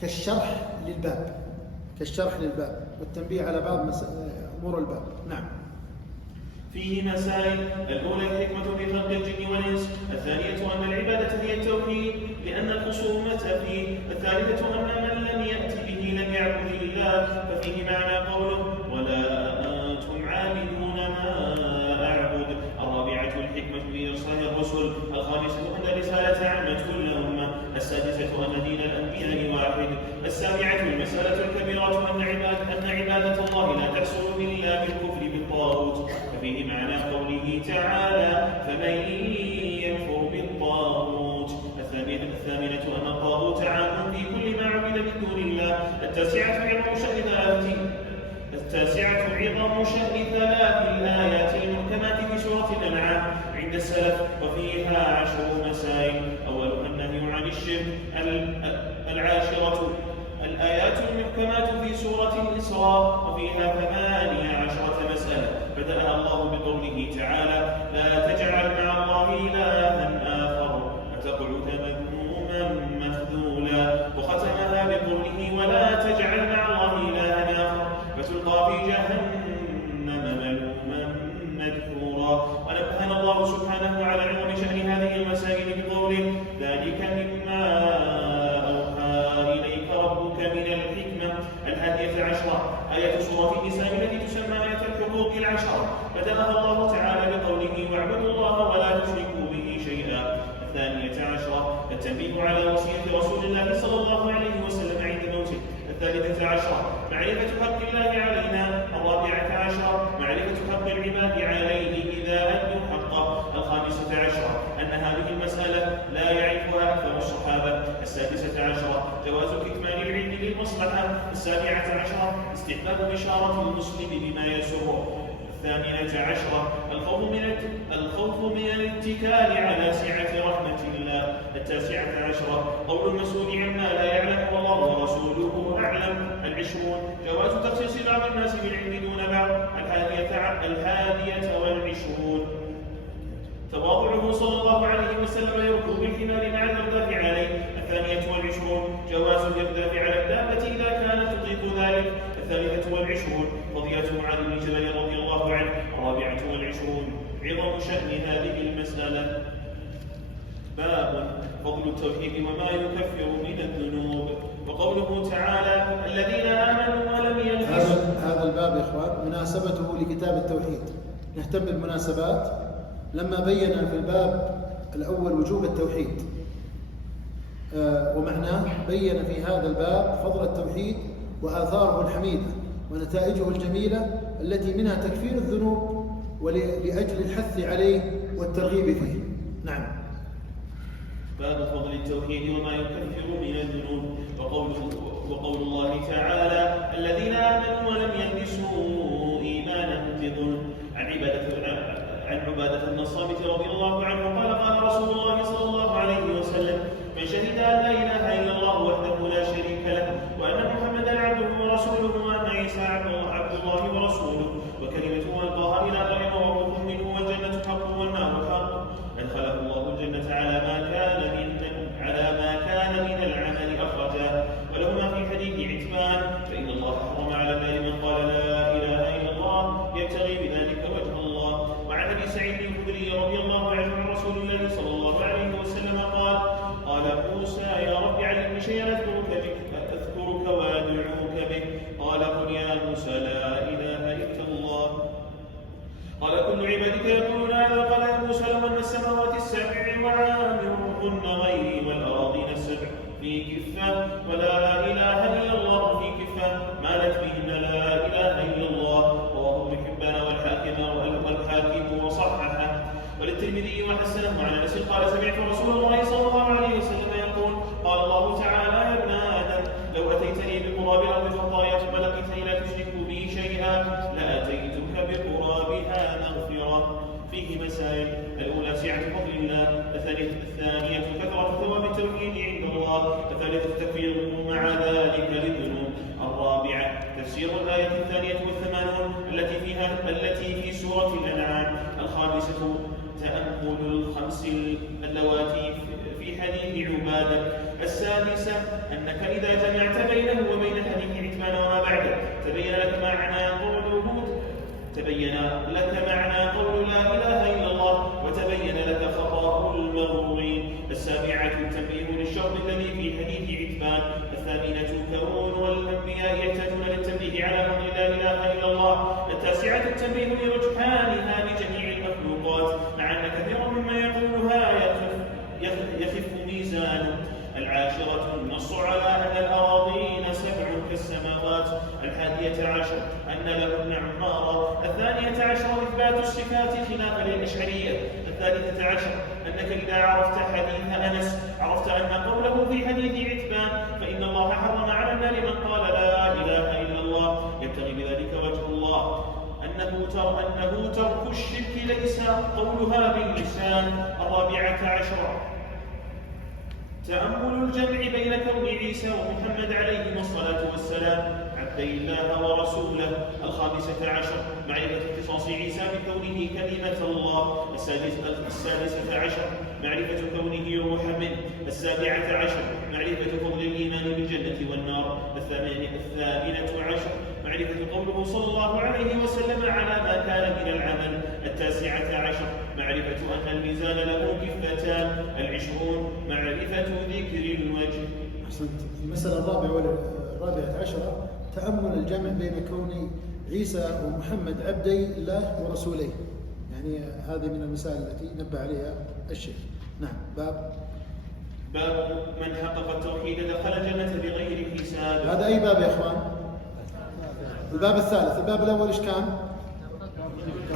كالشرح للباب والتنبيه على بعض أمور الباب. نعم. فيه مسائل. الأولى الحكمة في خلق الجن والإنس. الثانية أن العبادة هي التوحيد لأن الخصومة فيه. الثالثة أن من لم يأت به لم يعبد الله ففيه معنى قوله ولا أنتم عابدون ما أعبد. الرابعة الحكمة الخامسة أن الرسالة عمت كل أمة. السادسة أن دين الأنبياء واحد. السابعة المسألة الكبيرة أن عبادة الله لا تحصل إلا بالكفر بالطاغوت، ففيه معنى قوله تعالى فمن يكفر بالطاغوت. الثامنة أن الطاغوت عام في كل ما عبد من دون الله. التاسعة عظم شأن ثلاث الآيات المحكمات في سورة الأنعام عند السلف، وفيها 10 مسائل. أولها النهي عن الشرك. العاشرة الآيات المحكمات في سورة الإسراء، وفيها 18 مسألة. بدأها الله بقوله تعالى لا تجعل مع الله إلها آخر فتقعد مذموما مخذولا، وختمها بقوله ولا تجعل مع الله إلها آخر فتلقى في جهنم ملوما مدحورا. ونبهنا الله سبحانه على عظم شأن هذه المسائل بقوله ذلك مما أوحى إليك ربك من الحكمة. 11 آية سورة النساء التي تسمى آية الحقوق 10. بدأها الله تعالى بقوله واعبدوا الله ولا تشركوا به شيئا. 12 التنبيه على وصية رسول الله صلى الله عليه وسلم عند موته. 13 معرفة حق الله علينا. 14 معرفة حق العباد عليه إذا أدوا حقه. 15 أن هذه المسألة لا يعرفها أكثر الصحابة. 16 جواز كتمان العلم للمصلحة. 17 استحباب بشارة المسلم بما يسره. 18 الخوف من الاتكال على سعة رحمة الله. 19 قول المسؤول عما لا يعلم والله ورسوله أعلم. 20 جواز تخصيص بعض الناس بالعلم دون بعض. 21 تواضعه صلى الله عليه وسلم يركض بالحمار مع الإرداف عليه. 22 جواز الإرداف على الدابة إذا كانت تطيق ذلك. 23 قضية معاذ بن جبل رضي الله عنه. 24 عظم شأن هذه المسألة. باب فضل التوحيد وما يكفر من الذنوب. وقوله تعالى الذين آمنوا ولم يلبسوا. هذا الباب يا إخوان مناسبته لكتاب التوحيد. نهتم بالمناسبات. لما بين في الباب الأول وجوب التوحيد ومعناه، بين في هذا الباب فضل التوحيد وآثاره الحميدة ونتائجه الجميلة التي منها تكفير الذنوب ولأجل الحث عليه والترغيب فيه. نعم. باب فضل التوحيد وما يكفر من الذنوب. وقول الله تعالى الذين آمنوا ولم يلبسوا إيمانهم بظلم. عن عبادة بن الصامت رضي الله عنه قال قال رسول الله صلى الله عليه وسلم من شهد أن لا إله إلا الله وحده لا شريك له وأن محمدا عبده ورسوله وأن عيسى عبد الله ورسوله وكلمته ألقاها إلى مريم وروح منه والجنة حق والنار حق أدخله الله الجنة على ما كان من العمل أخرجاه. ولهما في حديث عتبان فإن الله حرم على النار من قال لا إله إلا الله يبتغي بذلك وجه الله. وعن أبي سعيد الخدري رضي الله عنه عن رسول الله صلى الله عليه وسلم قال موسى يا رب علمني شيئا أذكرك وأدعوك به. قال قل يا موسى لا إله إلا الله. قال كل عبادك يقولون هذا. قال يا موسى لو أن السماوات السبع وعامرهن غيري والأراضين السبع في كفة ولا إله إلا الله في كفة مالت بهن لا إله إلا الله. رواه ابن حبان والحاكم وصححه. وللترمذي وحسنه عن أنس قال سمعت رسول الله صلى الله عليه وسلم يقول قال الله تعالى يا ابن آدم لو أتيتني بقراب الأرض خطايا ثم لقيتني لا تشرك بي شيئا لأتيتك بقرابها مغفرة. فيه مسائل. الأولى سعة فضل الله. الثانية كثرة ثواب التوحيد عند الله. الثالثة تكفيره مع ذلك للذنوب. الرابعة تفسير الآية 82 التي في سورة الأنعام. الخامسة تأمل الخمس اللواتي في حديث عبادة. السادسة أنك إذا جمعت بينه وبين حديث عتبان وما بعده تبين لك معنى قول لا إله إلا الله وتبين لك خطأ المغرورين. السابعة التنبيه للشرط الذي في حديث عتبان. الثامنة كون والأنبياء يحتاجون للتنبيه على فضل لا إله إلا الله. التاسعة التنبيه لرجحانها بجميع المخلوقات مع أن كثيرا مما يقولها أن لهن عمارا. 12 إثبات الصفات خلافا للأشعرية. 13 أنك إذا عرفت حديث أنس عرفت أن قوله في حديث عتبان فإن الله حرم على النار من قال لا إله إلا الله يبتغي بذلك وجه الله أنه ترك الشرك ليس قولها باللسان. 14 تأمل الجمع بين كون عيسى ومحمد عليهما الصلاة والسلام عبدي الله ورسوله. 15 معرفة اختصاص عيسى بكونه كلمة الله. 16 معرفة كونه روحا منه. 17 معرفة فضل الإيمان بالجنة والنار. 18 معرفة قوله صلى الله عليه وسلم على ما كان من العمل. 19 معرفة أن الميزان له كفتان. 20 معرفة ذكر الوجه. أحسنت. المسألة الرابعة عشرة تأمل الجمع بين كون عيسى ومحمد عبدي الله ورسوليه. يعني هذه من المسائل التي نبه عليها الشيخ. نعم. باب من حقق التوحيد دخل الجنة بغير حساب. هذا أي باب يا إخوان؟ الباب الثالث. الباب الأول إيش كان؟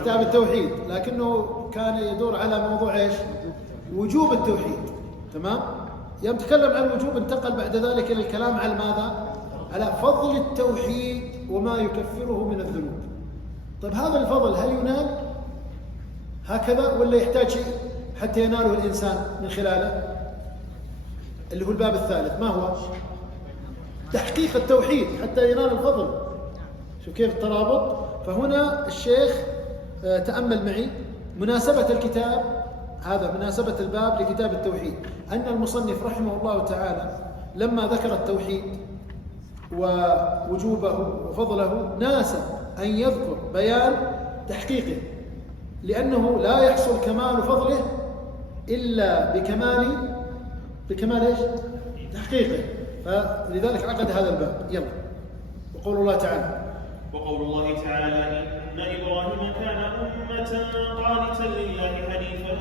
كتاب التوحيد، لكنه كان يدور على موضوع إيش؟ وجوب التوحيد. تمام؟ يوم تكلم عن الوجوب انتقل بعد ذلك إلى الكلام على ماذا؟ على فضل التوحيد وما يكفره من الذنوب. طيب هذا الفضل هل ينال هكذا ولا يحتاج شيء حتى يناله الإنسان من خلاله؟ اللي هو الباب الثالث. ما هو؟ تحقيق التوحيد حتى ينال الفضل. شوف كيف الترابط. فهنا الشيخ تأمل معي مناسبة الكتاب، هذا مناسبة الباب لكتاب التوحيد، أن المصنف رحمه الله تعالى لما ذكر التوحيد ووجوبه وفضله ناسب أن يذكر بيان تحقيقه، لأنه لا يحصل كمال فضله إلا بكمال إيش؟ تحقيقه. فلذلك عقد هذا الباب. يلا. وقول الله تعالى إن إبراهيم كان أمة قانتا لله حنيفا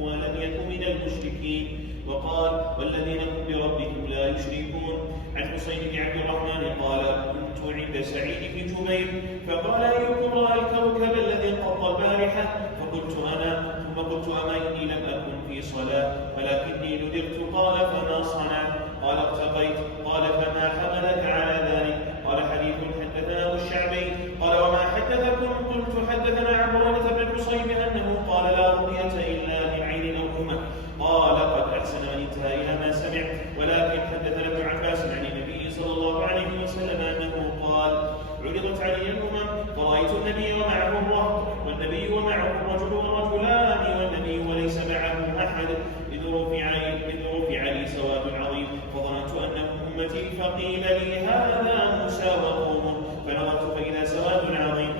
ولم يكن من المشركين. وقال والذين هم بربهم لا يشركون. عن حسين بن عبد الرحمن قال كنت عند سعيد بن جبير فقال أيكم رأى الكوكب الذي انقض البارحة؟ فقلت أنا، ثم قلت أما إني لم أكن في صلاة ولكني نذرت. قال فما صنعت؟ قال ارتقيت. قال فما حملك على ذلك؟ قال حديث حدثناه الشعبي. قال وما حدثكم؟ قلت حدثنا عمرو بن الحصيب أنه قال لا رؤية إلا بعين أو حمى. قال قد أحسن من انتهى إلى ما سمع. ولكن حدثنا ابن عباس عن النبي صلى الله عليه وسلم أنه قال عرضت علي الأمم فرأيت النبي ومعه الرهط والنبي ومعه الرجل والرجلان والنبي وليس معه أحد بظروف علي سواد عظيم فظننت أنه أمتي فقيل لي هذا موسى وقومه فنظرت فإذا سواد عظيم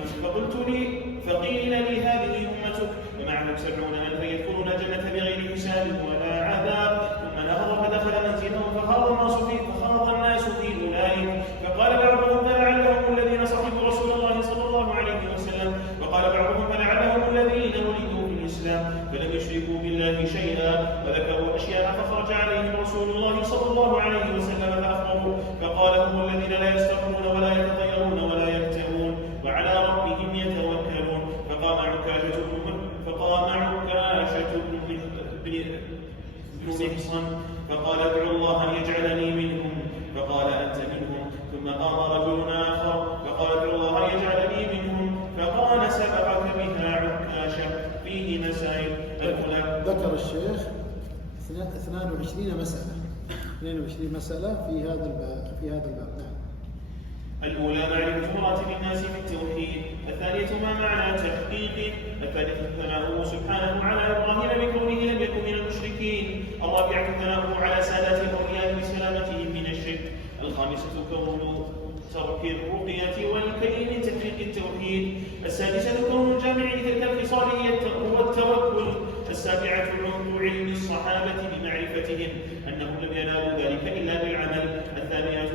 فقيل لي هذه أمتك ومعهم 70 ألفا يدخلون الجنة بغير حساب ولا عذاب. ثم نهض فدخل منزله فخاض الناس في أولئك. فقال بعضهم فلعلهم الذين صحبوا رسول الله صلى الله عليه وسلم، وقال بعضهم فلعلهم الذين ولدوا في الإسلام فلم يشركوا بالله شيئا، وذكروا أشياء فخرج عليهم رسول الله صلى الله عليه وسلم فأخبروا فقال هم الذين لا يستغفرون ولا يتطيرون ولا يكتمون وعلى ربهم يتوكلون. فقام عكاشة بن محصن فقال ادعوا الله أن يجعلني منهم، فقال أنت منهم. ثم قام رجل آخر فقال ادعوا الله أن يجعلني منهم، فقال سبقك بها عكاشة. فيه مسائل. ذكر الشيخ 22 مسألة في هذا الباب. نعم. الأولى معرفة مراتب الناس في التوحيد. الثانية ما معنى تحقيقه. الثالثة ثناؤه سبحانه على إبراهيم بكونه لم يكن من المشركين. الرابعة ثناؤه على سادات الأولياء بسلامتهم من الشرك. الخامسة كون ترك الرقية والكي من تحقيق التوحيد. السادسة كون الجامع لتلك الخصال هو التوكل. السابعة علم الصحابة بمعرفتهم أنهم لم ينالوا ذلك إلا بالعمل. الثامنة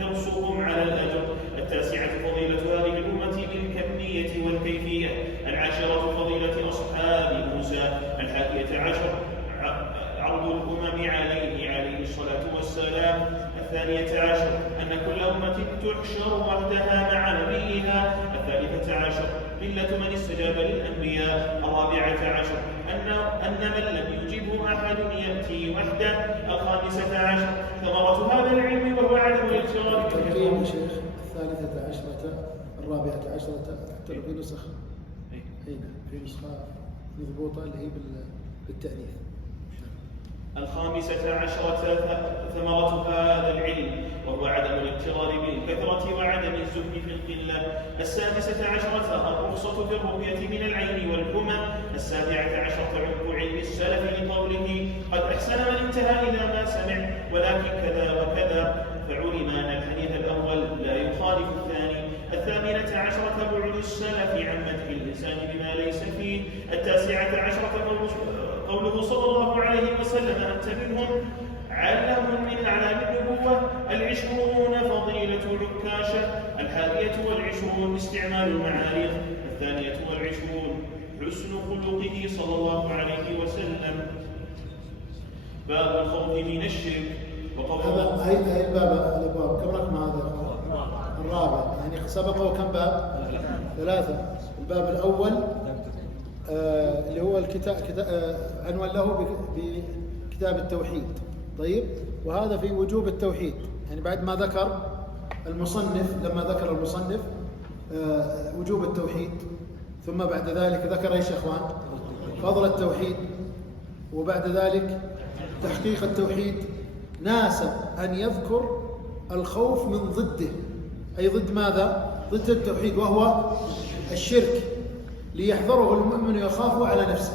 حرصهم على الأجر. التاسعة فضيلة هذه الأمة بالكمية والكيفية. العاشرة فضيلة أصحاب موسى. 11 عرض الأمم عليه الصلاة والسلام. 12 أن كل أمة تحشر وحدها مع نبيها. 13 قلة من استجاب للأنبياء. 14 أن من لم يجبه أحد يأتي وحده. 15 ثمرة هذا العلم وهو عدم الاغترار. تقريبا يا شيخ 13 14 ترى في نسخ هنا في نسخة مضبوطة اللي هي بالتأليف. 15 ثمرة هذا العلم وهو عدم الاغترار بالكثرة وعدم الزهد في القلة. 16 الرخصة في الرؤية من العين والحمى. 17 تعب علم السلف لقوله قد أحسن من انتهى إلى ما سمع ولكن كذا وكذا، فعلم أن الحديث الأول لا يخالف الثاني. 18 بعد السلف عن مدح الإنسان بما ليس فيه. 19 قوله صلى الله عليه وسلم أنت منهم علم من أعلام النبوة. 20 فضيلة عكاشة. 21 استعمال المعارف. 22 حسن خلقه صلى الله عليه وسلم. باب الخوف من الشرك. هذا هي الابواب كم رقم هذا؟ الرابع. يعني سبقه كم باب؟ 3. الباب الاول اللي هو الكتاب عنوان له بكتاب التوحيد. طيب، وهذا في وجوب التوحيد، يعني بعد ما ذكر المصنف، لما ذكر المصنف وجوب التوحيد، ثم بعد ذلك ذكر ايش يا اخوان؟ فضل التوحيد، وبعد ذلك تحقيق التوحيد. ناسب أن يذكر الخوف من ضده، أي ضد ماذا؟ ضد التوحيد وهو الشرك، ليحذره المؤمن ويخافه على نفسه،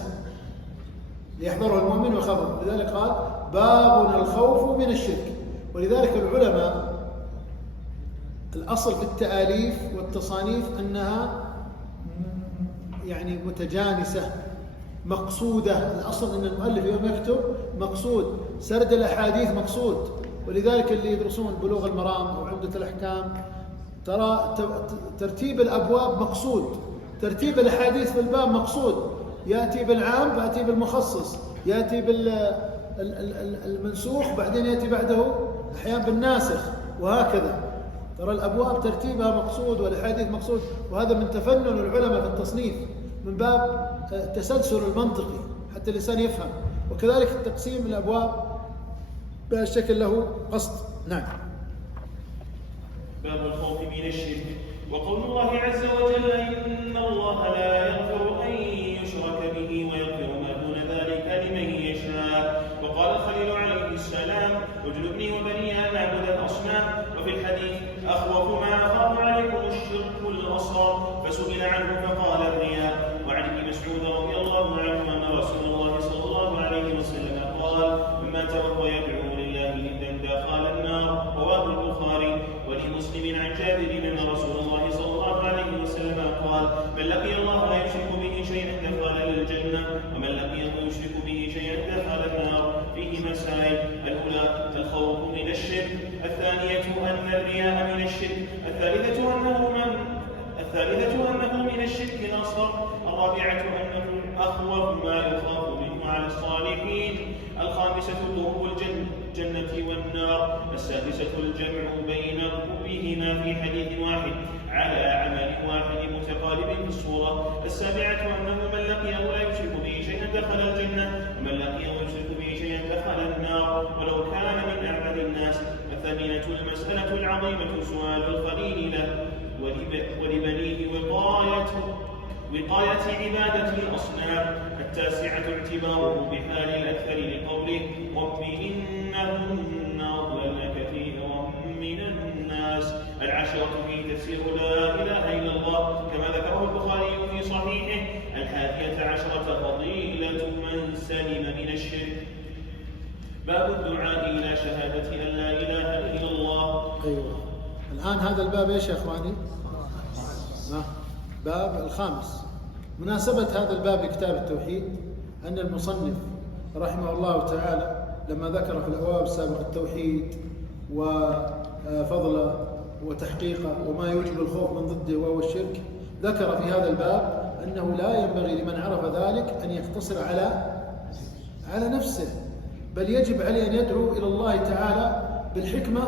ليحذره المؤمن ويخافه. لذلك قال بابنا الخوف من الشرك. ولذلك العلماء الأصل في التآليف والتصانيف أنها يعني متجانسة مقصودة. الأصل أن المؤلف يوم يكتب مقصود، سرد الأحاديث مقصود. ولذلك اللي يدرسون بلوغ المرام أو عمدة الأحكام ترى ترتيب الأبواب مقصود، ترتيب الأحاديث في الباب مقصود. يأتي بالعام يأتي بالمخصص، يأتي بالمنسوخ بعدين يأتي بعده أحيانا بالناسخ، وهكذا. ترى الأبواب ترتيبها مقصود والأحاديث مقصود، وهذا من تفنن العلماء في التصنيف من باب التسلسل المنطقي حتى الإنسان يفهم. وكذلك تقسيم الأبواب بهالشكل له قصد. نعم. باب الخوف من الشرك. وقول الله عز وجل إن الله لا يغفر أن يشرك به ويغفر ما دون ذلك لمن يشاء. وقال الخليل عليه السلام اجنبني وبني أن نعبد الأصنام. وفي الحديث أخوف ما أخاف عليكم الشرك الأصغر، فسئل عنه فقال الرياء. وعن ابن مسعود رضي الله عنه أن رسول الله صلى الله عليه وسلم قال من مات وهو يدعو لله ندا دخل النار. رواه البخاري. ولمسلم عن جابر أن رسول الله صلى الله عليه وسلم قال من لقي الله لا يشرك به شيئا دخل الجنة ومن لقيه يشرك به شيئا دخل النار. فيه مسائل: الأولى الخوف من الشرك. الثانية أن الرياء من الشرك. الثالثة أنه من الشرك الأصغر. الرابعة أنه أخوف ما يخاف منه على الصالحين. الخامسة قرب الجنة والنار. السادسة الجمع بينهما في حديث واحد على عمل واحد متقارب في الصورة. السابعة أنه من لقيه لا يشرك به شيئا دخل الجنة ومن لقيه يشرك به شيئا دخل النار ولو كان من أعبد الناس. الثامنة المسألة العظيمة سؤال الخليل له ولبنيه وقاية عبادة الأصنام. التاسعة اعتباره بحال الأكثر لقوله رب إنهن أضللن كثيرا من الناس. العشرة في تفسير لا إله إلا الله كما ذكره البخاري في صحيحه. 11 فضيلة من سلم من الشرك. باب الدعاء إلى شهادة أن لا إله إلا الله. أيوة. الآن هذا الباب إيش يا إخواني؟ باب الخامس. مناسبة هذا الباب لكتاب التوحيد أن المصنف رحمه الله تعالى لما ذكر في الأبواب السابقة التوحيد وفضله وتحقيقه وما يوجب الخوف من ضده وهو الشرك، ذكر في هذا الباب أنه لا ينبغي لمن عرف ذلك أن يقتصر على نفسه، بل يجب عليه أن يدعو إلى الله تعالى بالحكمة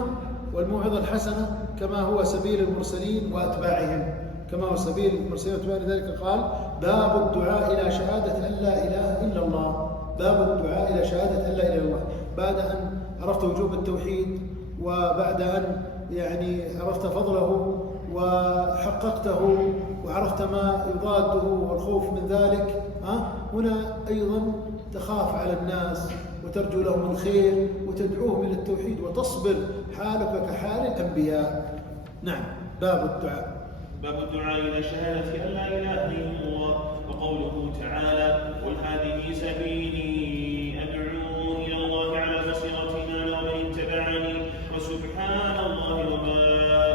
والموعظة الحسنة كما هو سبيل المرسلين وأتباعهم، كما هو سبيل المرسلين وأتباعهم. لذلك قال باب الدعاء إلى شهادة أن لا إله إلا الله، باب الدعاء إلى شهادة أن لا إله إلا الله. بعد أن عرفت وجوب التوحيد، وبعد أن يعني عرفت فضله وحققته وعرفت ما يضاده والخوف من ذلك، هنا أيضا تخاف على الناس وترجو لهم الخير وتدعوهم إلى التوحيد وتصبر حالك كحال الأنبياء. نعم، باب الدعاء. باب الدعاء إلى شهادة أن لا إله إلا الله. وقوله تعالى قل هذه سبيلي أدعو إلى الله على بصيرة أنا ومن اتبعني وسبحان الله وما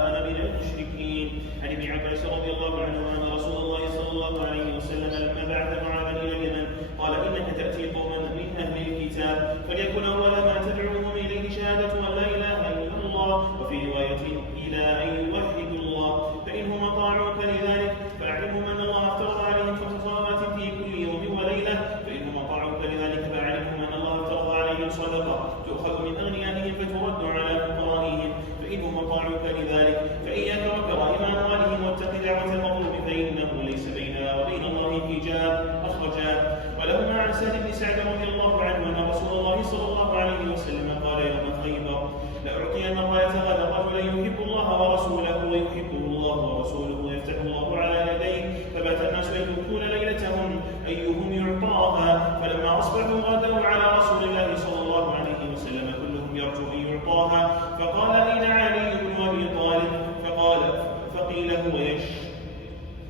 أنا من المشركين. عن ابن عباس رضي الله عنه أن رسول الله صلى الله عليه وسلم لما بعث معاذا إلى اليمن قال إنك تأتي قوما من أهل الكتاب فليكن أول ما تدعوهم إليه شهادة أن لا إله إلا الله، وفي رواية إلى أن يوحدوا الله، فإنهم أطاعوك لذلك فأعلمهم أن الله افترض عليهم 5 صلوات في كل يوم وليلة، فإنهم أطاعوك لذلك فأعلمهم أن الله افترض عليهم صدقة تؤخذ من أغنيائهم فترد على فقرائهم، فإنهم أطاعوك لذلك فإياك وكرائم أموالهم واتق دعوة المظلوم فإنه ليس بينها وبين الله حجاب. أخرجاه. ولهما عن سهل بن سعد رضي الله عنه أن رسول الله صلى الله عليه وسلم قال يوم خيبر لأعطين الراية غدا رجلا يحب الله ورسوله ويحبه الله ورسوله ويفتح الله على يديه، فبات الناس يدركون ليلتهم أيهم يعطاها، فلما أصبحوا غدوا على رسول الله صلى الله عليه وسلم كلهم يرجو أن يعطاها، فقال أين علي بن أبي طالب؟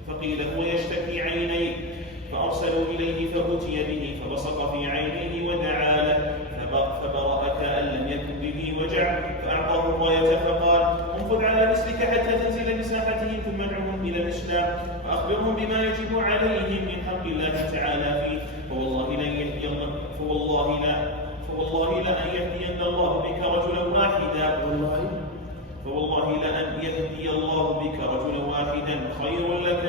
فقيل هو يشتكي عينيه، فأرسلوا إليه فأتي به فبصق في عينيه ودعا له فبرأ كأن لم يكن به وجع، فأعطاه الراية فقال انفذ على رسلك حتى تنزل بساحتهم ثم ادعوهم إلى الإسلام فأخبرهم بما يجب عليهم من حق الله تعالى فيه، فوالله لا أن يهدين الله بك رجلا واحدا خير لك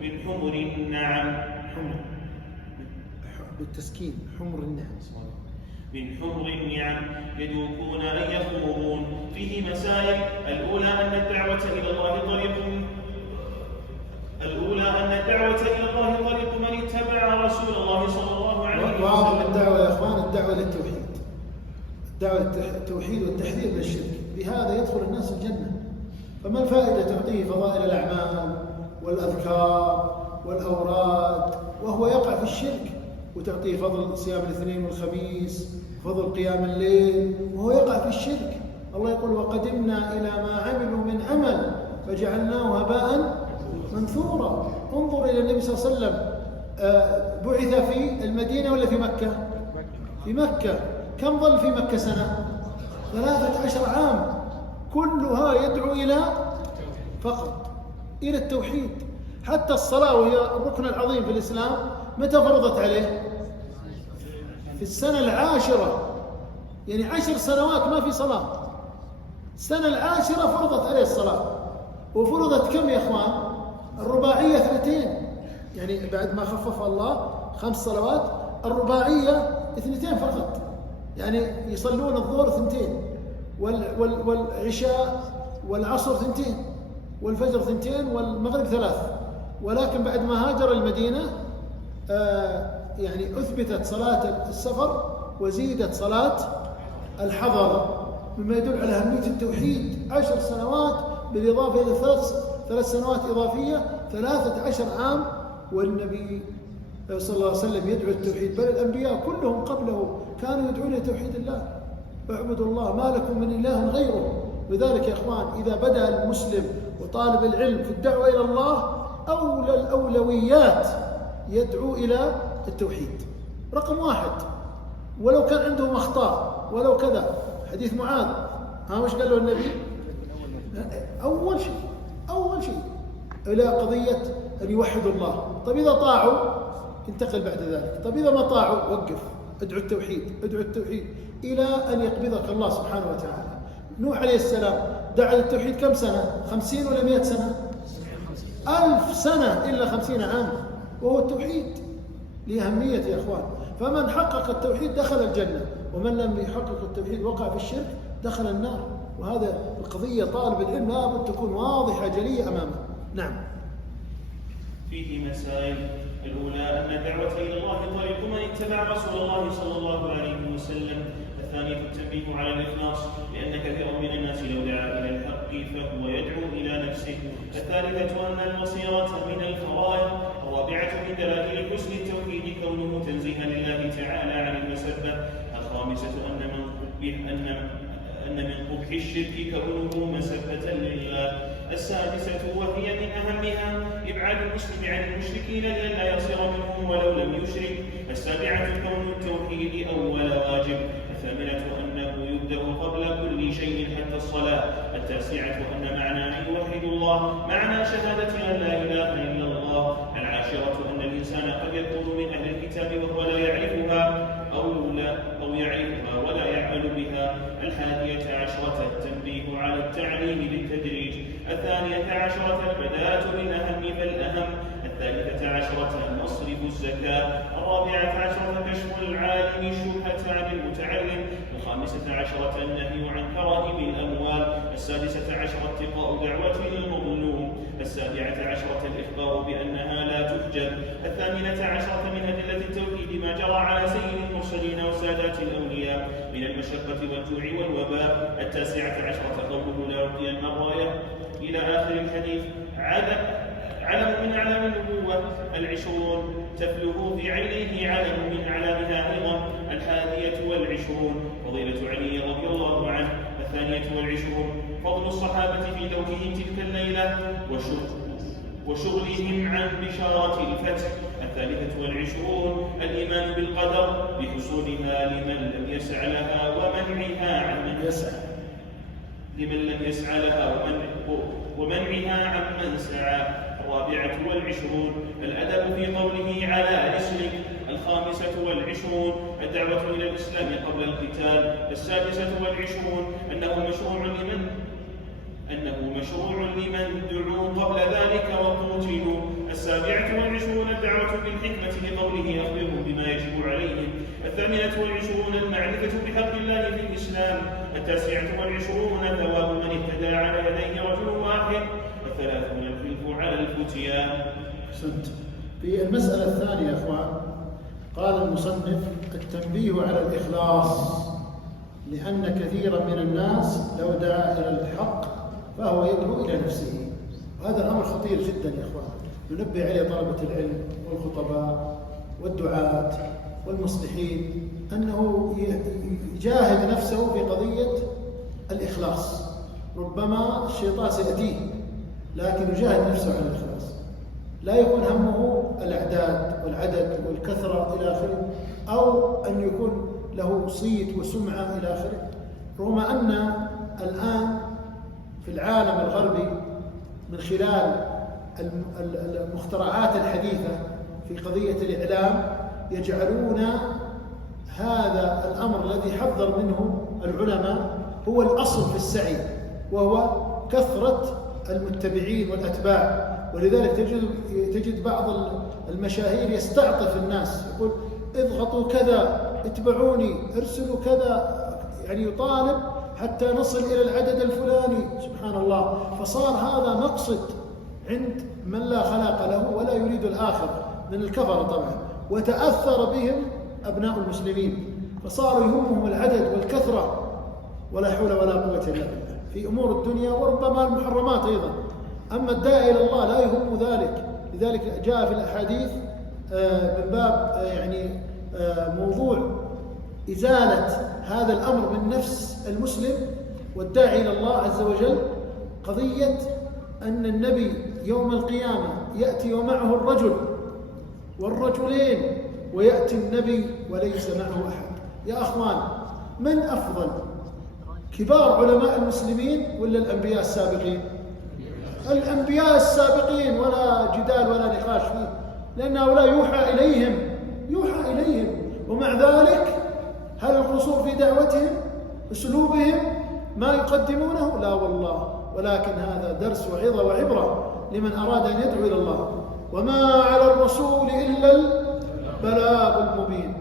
من حمر النعم. بالتسكين حمر النعم. من حمر النعم يدوكون أن يخوضون. فيه مسائل. الأولى أن الدعوة إلى الله طريق من اتبع رسول الله صلى الله عليه وسلم. وأعظم الدعوة يا إخوان الدعوة للتوحيد، الدعوة للتوحيد والتحذير من الشرك، بهذا يدخل الناس الجنة. فما الفائدة تعطيه فضائل الأعمال والأذكار والأوراد وهو يقع في الشرك، وتعطيه فضل صيام الاثنين والخميس، فضل قيام الليل وهو يقع في الشرك. الله يقول وقدمنا إلى ما عملوا من عمل فجعلناه هباء منثورا. انظر إلى النبي صلى الله عليه وسلم، بعث في المدينة ولا في مكة؟ في مكة. كم ظل في مكة سنة؟ 13 عام، كلها يدعو إلى فقط إلى التوحيد. حتى الصلاة وهي الركن العظيم في الإسلام متى فرضت عليه؟ في السنة 10، يعني 10 سنوات ما في صلاة. السنة 10 فرضت عليه الصلاة. وفرضت كم يا إخوان؟ الرباعية 2، يعني بعد ما خفف الله 5 صلوات الرباعية 2 فقط، يعني يصلون الظهر 2 والعشاء والعصر 2 والفجر 2 والمغرب 3. ولكن بعد ما هاجر المدينة يعني أثبتت صلاة السفر وزيدت صلاة الحضر، مما يدل على أهمية التوحيد. 10 سنوات بالإضافة إلى 3 سنوات إضافية، 13 عام، والنبي صلى الله عليه وسلم يدعو التوحيد، بل الأنبياء كلهم قبله كانوا يدعون إلى توحيد الله. فاعبدوا الله ما لكم من إله غيره. لذلك يا إخوان إذا بدأ المسلم وطالب العلم في الدعوة إلى الله أولى الأولويات يدعو إلى التوحيد رقم 1، ولو كان عندهم أخطاء ولو كذا. حديث معاذ وش قال له النبي؟ أول شيء إلى قضية أن يوحدوا الله. طيب إذا طاعوا انتقل بعد ذلك. طيب إذا ما طاعوا وقف، ادعو التوحيد إلى أن يقبضك الله سبحانه وتعالى. نوح عليه السلام دعا للتوحيد كم سنة؟ 50 ولا 100 سنة؟ 1000 سنة إلا 50 عام، وهو التوحيد لأهمية يا أخوان. فمن حقق التوحيد دخل الجنة، ومن لم يحقق التوحيد وقع في الشرك دخل النار. وهذا القضية طالب العلم لابد تكون واضحة جلية أمامه. نعم. فيه مسائل. الأولى أن الدعوة إلى الله طريق من اتبع رسول الله صلى الله عليه وسلم. الثانية التنبيه على الإخلاص، لأن كثيرا من الناس لو دعا إلى الحق فهو يدعو إلى نفسه. الثالثة أن المصيرة من الفرائض. الرابعة من دلائل حسن التوحيد كونه تنزيها لله تعالى عن المسبة. الخامسة أن من قبح الشرك كونه مسبة لله. السادسة وهي من أهمها إبعاد المسلم عن المشركين لئلا يصير منهم ولو لم يشرك. السابعة كون التوحيد أول واجب. الثامنة أنه يبدأ قبل كل شيء حتى الصلاة. التاسعة أن معنى أن يوحد الله معنى شهادة أن لا إله إلا الله. العاشرة أن الإنسان قد يكون من أهل الكتاب وهو لا يعرفها أو يعرفها ولا يعمل بها. الحادية عشرة التنبيه على التعليم بالتدريج. الثانية عشرة البداءة بالأهم فالأهم. الثالثة عشرة مصرف الزكاة. الرابعة عشرة كشف العالم الشبهة عن المتعلم. الخامسة عشرة النهي عن كرائم الأموال. السادسة عشرة اتقاء دعوة المظلوم. السابعة عشرة الإخبار بأنها لا تحجب. الثامنة عشرة من أدلة التوحيد ما جرى على سيد المرسلين وسادات الأولياء من المشقة والجوع والوباء. التاسعة عشرة قوله لا يعطين الراية إلى آخر الحديث. علم من أعلام النبوة. العشرون تفلغ في عينيه علم من أعلامها أيضا. الحادية والعشرون فضيلة علي رضي الله عنه. الثانية والعشرون فضل الصحابة في دوكهم تلك الليلة وشغلهم عن بشارة الفتح. الثالثة والعشرون الإيمان بالقدر بحصولها لمن لم يسع لها ومنعها عن من سعى. الرابعة والعشرون الأدب في قوله على رسلك. الخامسة والعشرون الدعوة إلى الإسلام قبل القتال. السادسة والعشرون أنه مشروع لمن دعوا قبل ذلك وقتلوا. السابعة والعشرون الدعوة بالحكمة لقوله أخبرهم بما يجب عليهم. الثامنة والعشرون المعرفة بحق الله في الإسلام. التاسعة والعشرون ثواب من اهتدى على يديه رجل واحد. الثلاثون الخلف على الفتيان. أحسنت. في المسألة الثانية يا أخوان قال المصنف التنبيه على الإخلاص، لأن كثيرا من الناس لو دعا إلى الحق فهو يدعو إلى نفسه. وهذا الأمر خطير جدا يا أخوان، ننبه عليه طلبة العلم والخطباء والدعاة والمصلحين أنه يجاهد نفسه في قضية الإخلاص. ربما الشيطان سيأتيه لكن يجاهد نفسه على الإخلاص، لا يكون همه الأعداد والعدد والكثرة إلى آخره، أو أن يكون له صيت وسمعة إلى آخره. رغم أن الآن في العالم الغربي من خلال المخترعات الحديثة في قضية الإعلام يجعلون هذا الأمر الذي حذر منه العلماء هو الأصل في السعي، وهو كثرة المتبعين والأتباع. ولذلك تجد بعض المشاهير يستعطف الناس، يقول اضغطوا كذا، اتبعوني، ارسلوا كذا، يعني يطالب حتى نصل إلى العدد الفلاني. سبحان الله. فصار هذا مقصد عند من لا خلاق له ولا يريد الآخر من الكفر طبعا، وتأثر بهم أبناء المسلمين فصاروا يهمهم العدد والكثرة ولا حول ولا قوة إلا بالله في أمور الدنيا وربما المحرمات أيضا. أما الداعي إلى الله لا يهم ذلك. لذلك جاء في الأحاديث من باب يعني موضوع إزالة هذا الأمر من نفس المسلم والداعي إلى الله عز وجل، قضية أن النبي يوم القيامة يأتي ومعه الرجل والرجلين، ويأتي النبي وليس معه أحد. يا أخوان، من أفضل، كبار علماء المسلمين ولا الأنبياء السابقين؟ الأنبياء السابقين، ولا جدال ولا نقاش فيه، لأن هؤلاء يوحى إليهم ومع ذلك هل القصور في دعوتهم، أسلوبهم، ما يقدمونه؟ لا والله. ولكن هذا درس وعظة وعبرة لمن أراد أن يدعو إلى الله. وما على الرسول إلا البلاغ المبين.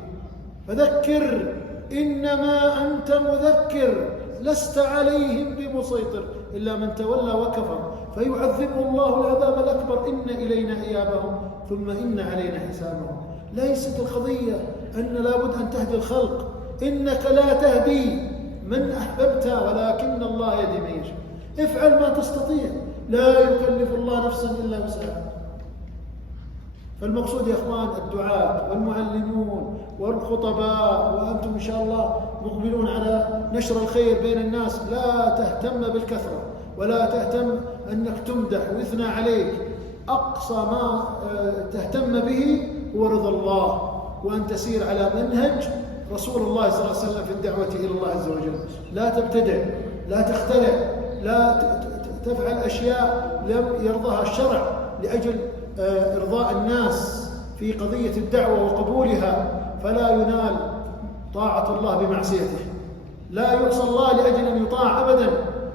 فذكر إنما أنت مذكر لست عليهم بمسيطر إلا من تولى وكفر فيعذبه الله العذاب الأكبر إن إلينا إيابهم ثم إن علينا حسابهم. ليست القضية أن لابد أن تهدي الخلق، إنك لا تهدي من أحببت ولكن الله يهدي من يشاء. افعل ما تستطيع، لا يكلف الله نفسا إلا وسعها. فالمقصود يا إخوان الدعاة والمعلمون والخطباء، وأنتم إن شاء الله مقبلون على نشر الخير بين الناس، لا تهتم بالكثرة ولا تهتم أنك تمدح ويثنى عليك. أقصى ما تهتم به هو رضا الله، وأن تسير على منهج رسول الله صلى الله عليه وسلم في الدعوة إلى الله عز وجل. لا تبتدع، لا تخترع، لا تفعل أشياء لم يرضاها الشرع لأجل إرضاء الناس في قضية الدعوة وقبولها، فلا ينال طاعة الله بمعصيته. لا يعصى الله لأجل أن يطاع أبدا،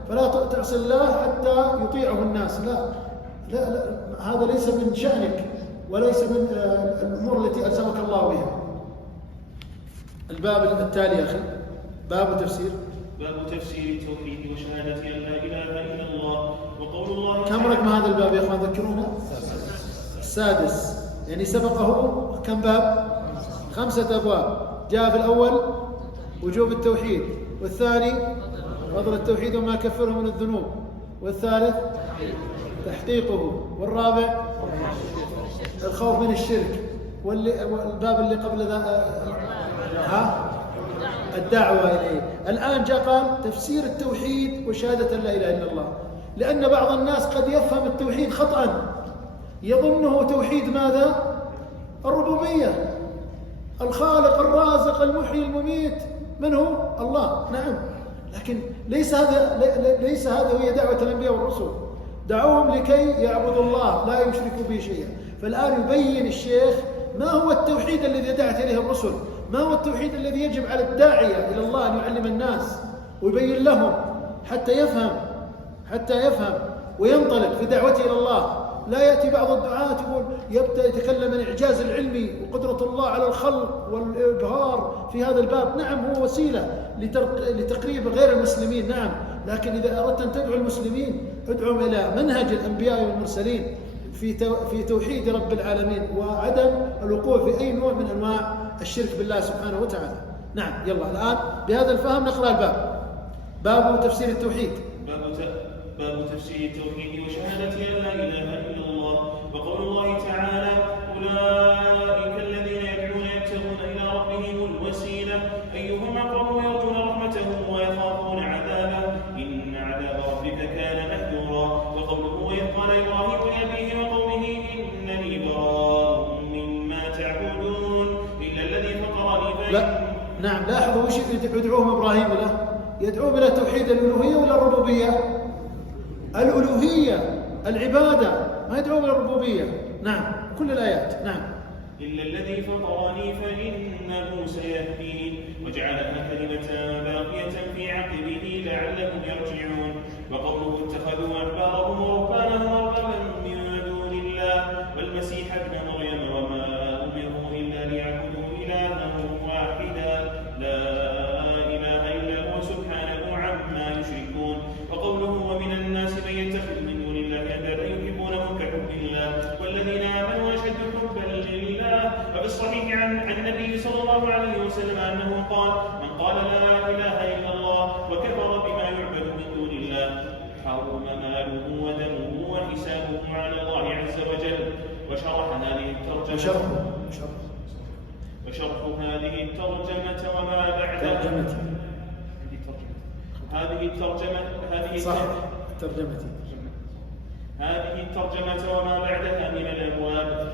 فلا تعصي الله حتى يطيعه الناس. لا لا لا، هذا ليس من شأنك وليس من الأمور التي ألزمك الله بها. الباب التالي يا أخي باب تفسير التوحيد وشهادة أن لا إله إلا الله وقول الله. كم رقم هذا الباب يا أخوان ذكرونا؟ السادس، يعني سبقه كم باب؟ 5 أبواب. جاء في الأول وجوب التوحيد، والثاني فضل التوحيد وما كفره من الذنوب، والثالث تحقيقه، والرابع الخوف من الشرك، والباب اللي قبل ذا الدعوة إليه. الآن جاء قال تفسير التوحيد وشهادة لا إله إلا الله، لأن بعض الناس قد يفهم التوحيد خطأ، يظنه توحيد ماذا؟ الربوبية، الخالق الرازق المحيي المميت، من هو؟ الله. نعم، لكن ليس هذا هي دعوة الأنبياء والرسل. دعوهم لكي يعبدوا الله لا يشركوا به شيئا. فالآن يبين الشيخ ما هو التوحيد الذي دعت إليه الرسل، ما هو التوحيد الذي يجب على الداعية إلى الله أن يعلم الناس ويبين لهم حتى يفهم وينطلق في دعوته إلى الله. لا يأتي بعض الدعاة يبدأ يتكلم عن الإعجاز العلمي وقدرة الله على الخلق والإبهار في هذا الباب. نعم، هو وسيلة لتقريب غير المسلمين، نعم، لكن إذا أردت أن تدعو المسلمين ادعوهم إلى منهج الأنبياء والمرسلين في توحيد رب العالمين وعدم الوقوع في أي نوع من أنواع الشرك بالله سبحانه وتعالى. نعم، يلا الآن بهذا الفهم نقرأ الباب. باب تفسير التوحيد. باب تفسير التوحيد وشهادة أن لا إله إلا الله وقول الله تعالى: أولئك الذين يدعون يبتغون إلى ربهم الوسيلة أيهم أقرب ويرجون رحمته ويخافون عذابه إن عذاب ربك كان محذورا. وقوله: وإذ قال إبراهيم لأبيه وقومه إنني براء مما تعبدون إلا الذي فطرني. لا، نعم، لاحظوا وش يدعوهم إبراهيم له؟ يدعوهم إلى توحيد الألوهية ولا الربوبية؟ الألوهية، العبادة، ما يدعوهم إلى الربوبية. نعم، كل الآيات. نعم. إلا الذي فطرني فإنه سيهدين وجعلها كلمة باقية في عقبه لعلهم يرجعون. وقوله: اتخذوا أحبارهم ورهبانهم أربابا من دون الله والمسيح ابن مريم وما أمروا إلا ليعبدوا إلها واحدا لا إله إلا هو سبحانه عما يشركون. وقوله: ومن الناس من يتخذ من دون الله أندادا يحبونهم كحب الله والذين آمنوا أشد حبا لله. وفي الصحيح عن النبي صلى الله عليه وسلم أنه قال: من قال لا إله إلا الله وكفر بما يعبد من دون الله حرم ماله ودمه وحسابه على الله عز وجل. وشرح هذه الترجمة وما بعدها هذه الترجمة وما بعدها من الأبواب.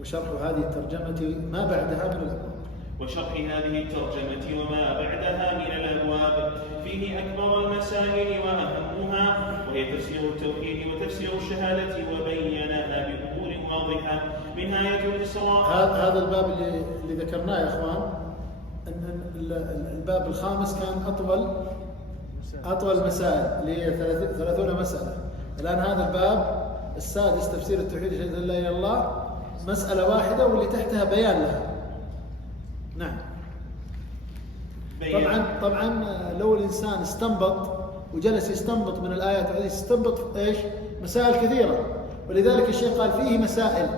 وشرح هذه الترجمة ما بعدها من الأبواب. وشرح هذه الترجمة وما بعدها من الأبواب فيه أكبر المسائل وأهمها، وهي تفسير التوحيد وتفسير الشهادة وبينها بأمور واضحة منها آية الإسراء. هذا الباب اللي ذكرناه يا إخوان، أن الباب الخامس كان أطول مسائل اللي هي 30 مسألة. الآن هذا الباب السادس تفسير التوحيد وشهادة لا إله إلا الله مسألة واحدة واللي تحتها بيان لها. نعم. طبعا لو الإنسان استنبط وجلس يستنبط من الآيات هذه، يستنبط إيش؟ مسائل كثيرة، ولذلك الشيخ قال فيه مسائل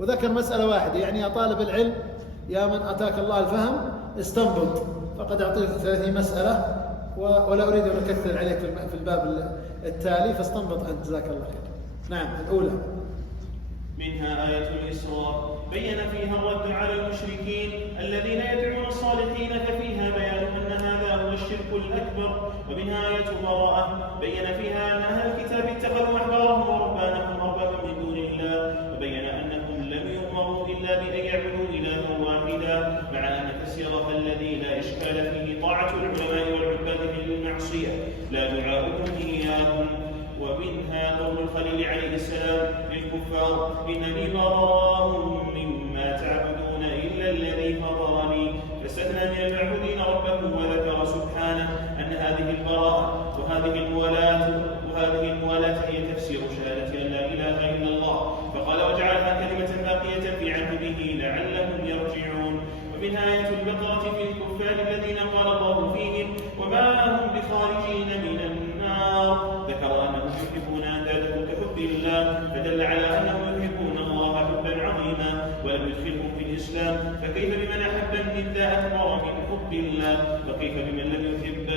وذكر مسألة واحدة. يعني يا طالب العلم، يا من أتاك الله الفهم، استنبط، فقد أعطيك 30 مسألة ولا أريد أن أكثر عليك في الباب التالي، فاستنبط أنت، جزاك الله خير. نعم. الأولى منها آية الإسراء بين فيها الرد على المشركين الذين يدعون الصالحين، ففيها بيان أن هذا هو الشرك الأكبر. ومنها آية براءة بين فيها أن أهل الكتاب اتخذوا أحبارهم ورهبانهم أربابا من دون الله، وبين أنهم لم يؤمروا إلا بأن يعبدوا إلها واحدا، مع أن تفسيرها الذي لا إشكال فيه طاعة العلماء والعباد للمعصية لا دعاؤهم إياهم. ومنها قول الخليل عليه السلام للكفار: إنني براء مما تعبدون إلا الذي فطرني. فاستثنى من المعبودين ربه، وذكر سبحانه أن هذه البراءة وهذه الموالاة هي تفسير شهادة أن لا إله إلا الله، فقال: وجعلها كلمة باقية في عهده لعلهم يرجعون. ومنها آية البقرة في الكفار الذين قال الله فيهم: وما هم بخارجين من النار. ذكر أنهم يحبون أنداده كحب الله، فدل على أنهم يحبون الله حبا عظيما، ولم يدخلهم في الإسلام، فكيف بمن أحب الند أكبر من حب الله، وكيف بمن لم يحب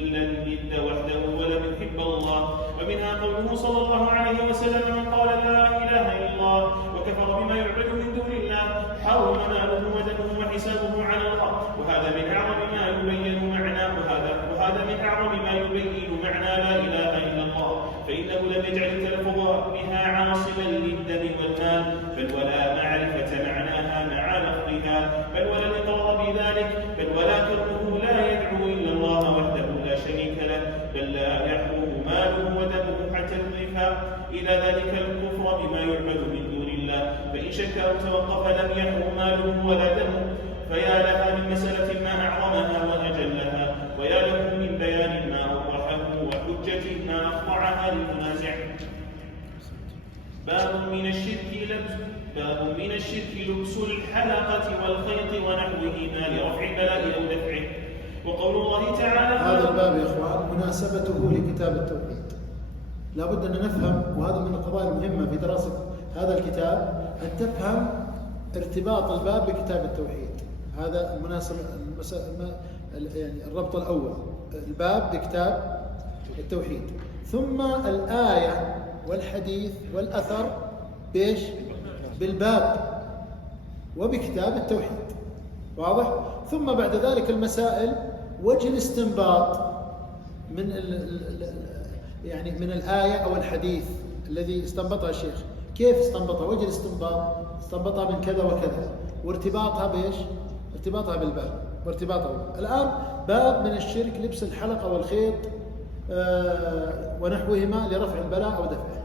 إلا الند وحده ولم يحب الله. ومنها قوله صلى الله عليه وسلم: من قال لا إله إلا الله وكفر بما يعبد من دون الله حرم ماله ودمه وحسابه على الله. وهذا من أعظم ما يبين معنى لا إله إلا الله، فإنه لم يجعل التلفظ بها عاصما للدم والمال، بل ولا معرفة معناها مع لفظها، بل ولا الإقرار بذلك، بل ولا كونه لا يدعو إلا الله وحده لا شريك له، بل لا يحرم ماله ودمه حتى يضيف إلى ذلك الكفر بما يعبد من دون الله. فإن شك أو توقف لم يحرم ماله ولا دمه. فيا لها من مسألة ما أعظمها وأجلها، ويا له من بيان ما أوضحه وحجة ما أخضعها للمنازع. باب من الشرك لبس الحلقة والخيط ونحوهما لرفع البلاء أو دفعه. وقول الله تعالى: هذا الباب يا إخوان مناسبته لكتاب التوحيد، لا بد أن نفهم، وهذا من القضايا المهمة في دراسة هذا الكتاب، أن تفهم ارتباط الباب بكتاب التوحيد. هذا المناسب، يعني الربط الأول، الباب بكتاب التوحيد، ثم الآية والحديث والأثر بيش؟ بالباب وبكتاب التوحيد، واضح؟ ثم بعد ذلك المسائل، وجه الاستنباط من يعني من الآية أو الحديث الذي استنبطها الشيخ، كيف استنبطها؟ وجه الاستنباط، استنبطها من كذا وكذا، وارتباطها بيش؟ ارتباطها بالباب، وارتباطها. الآن باب من الشرك لبس الحلقة والخيط ونحوهما لرفع البلاء أو دفعه.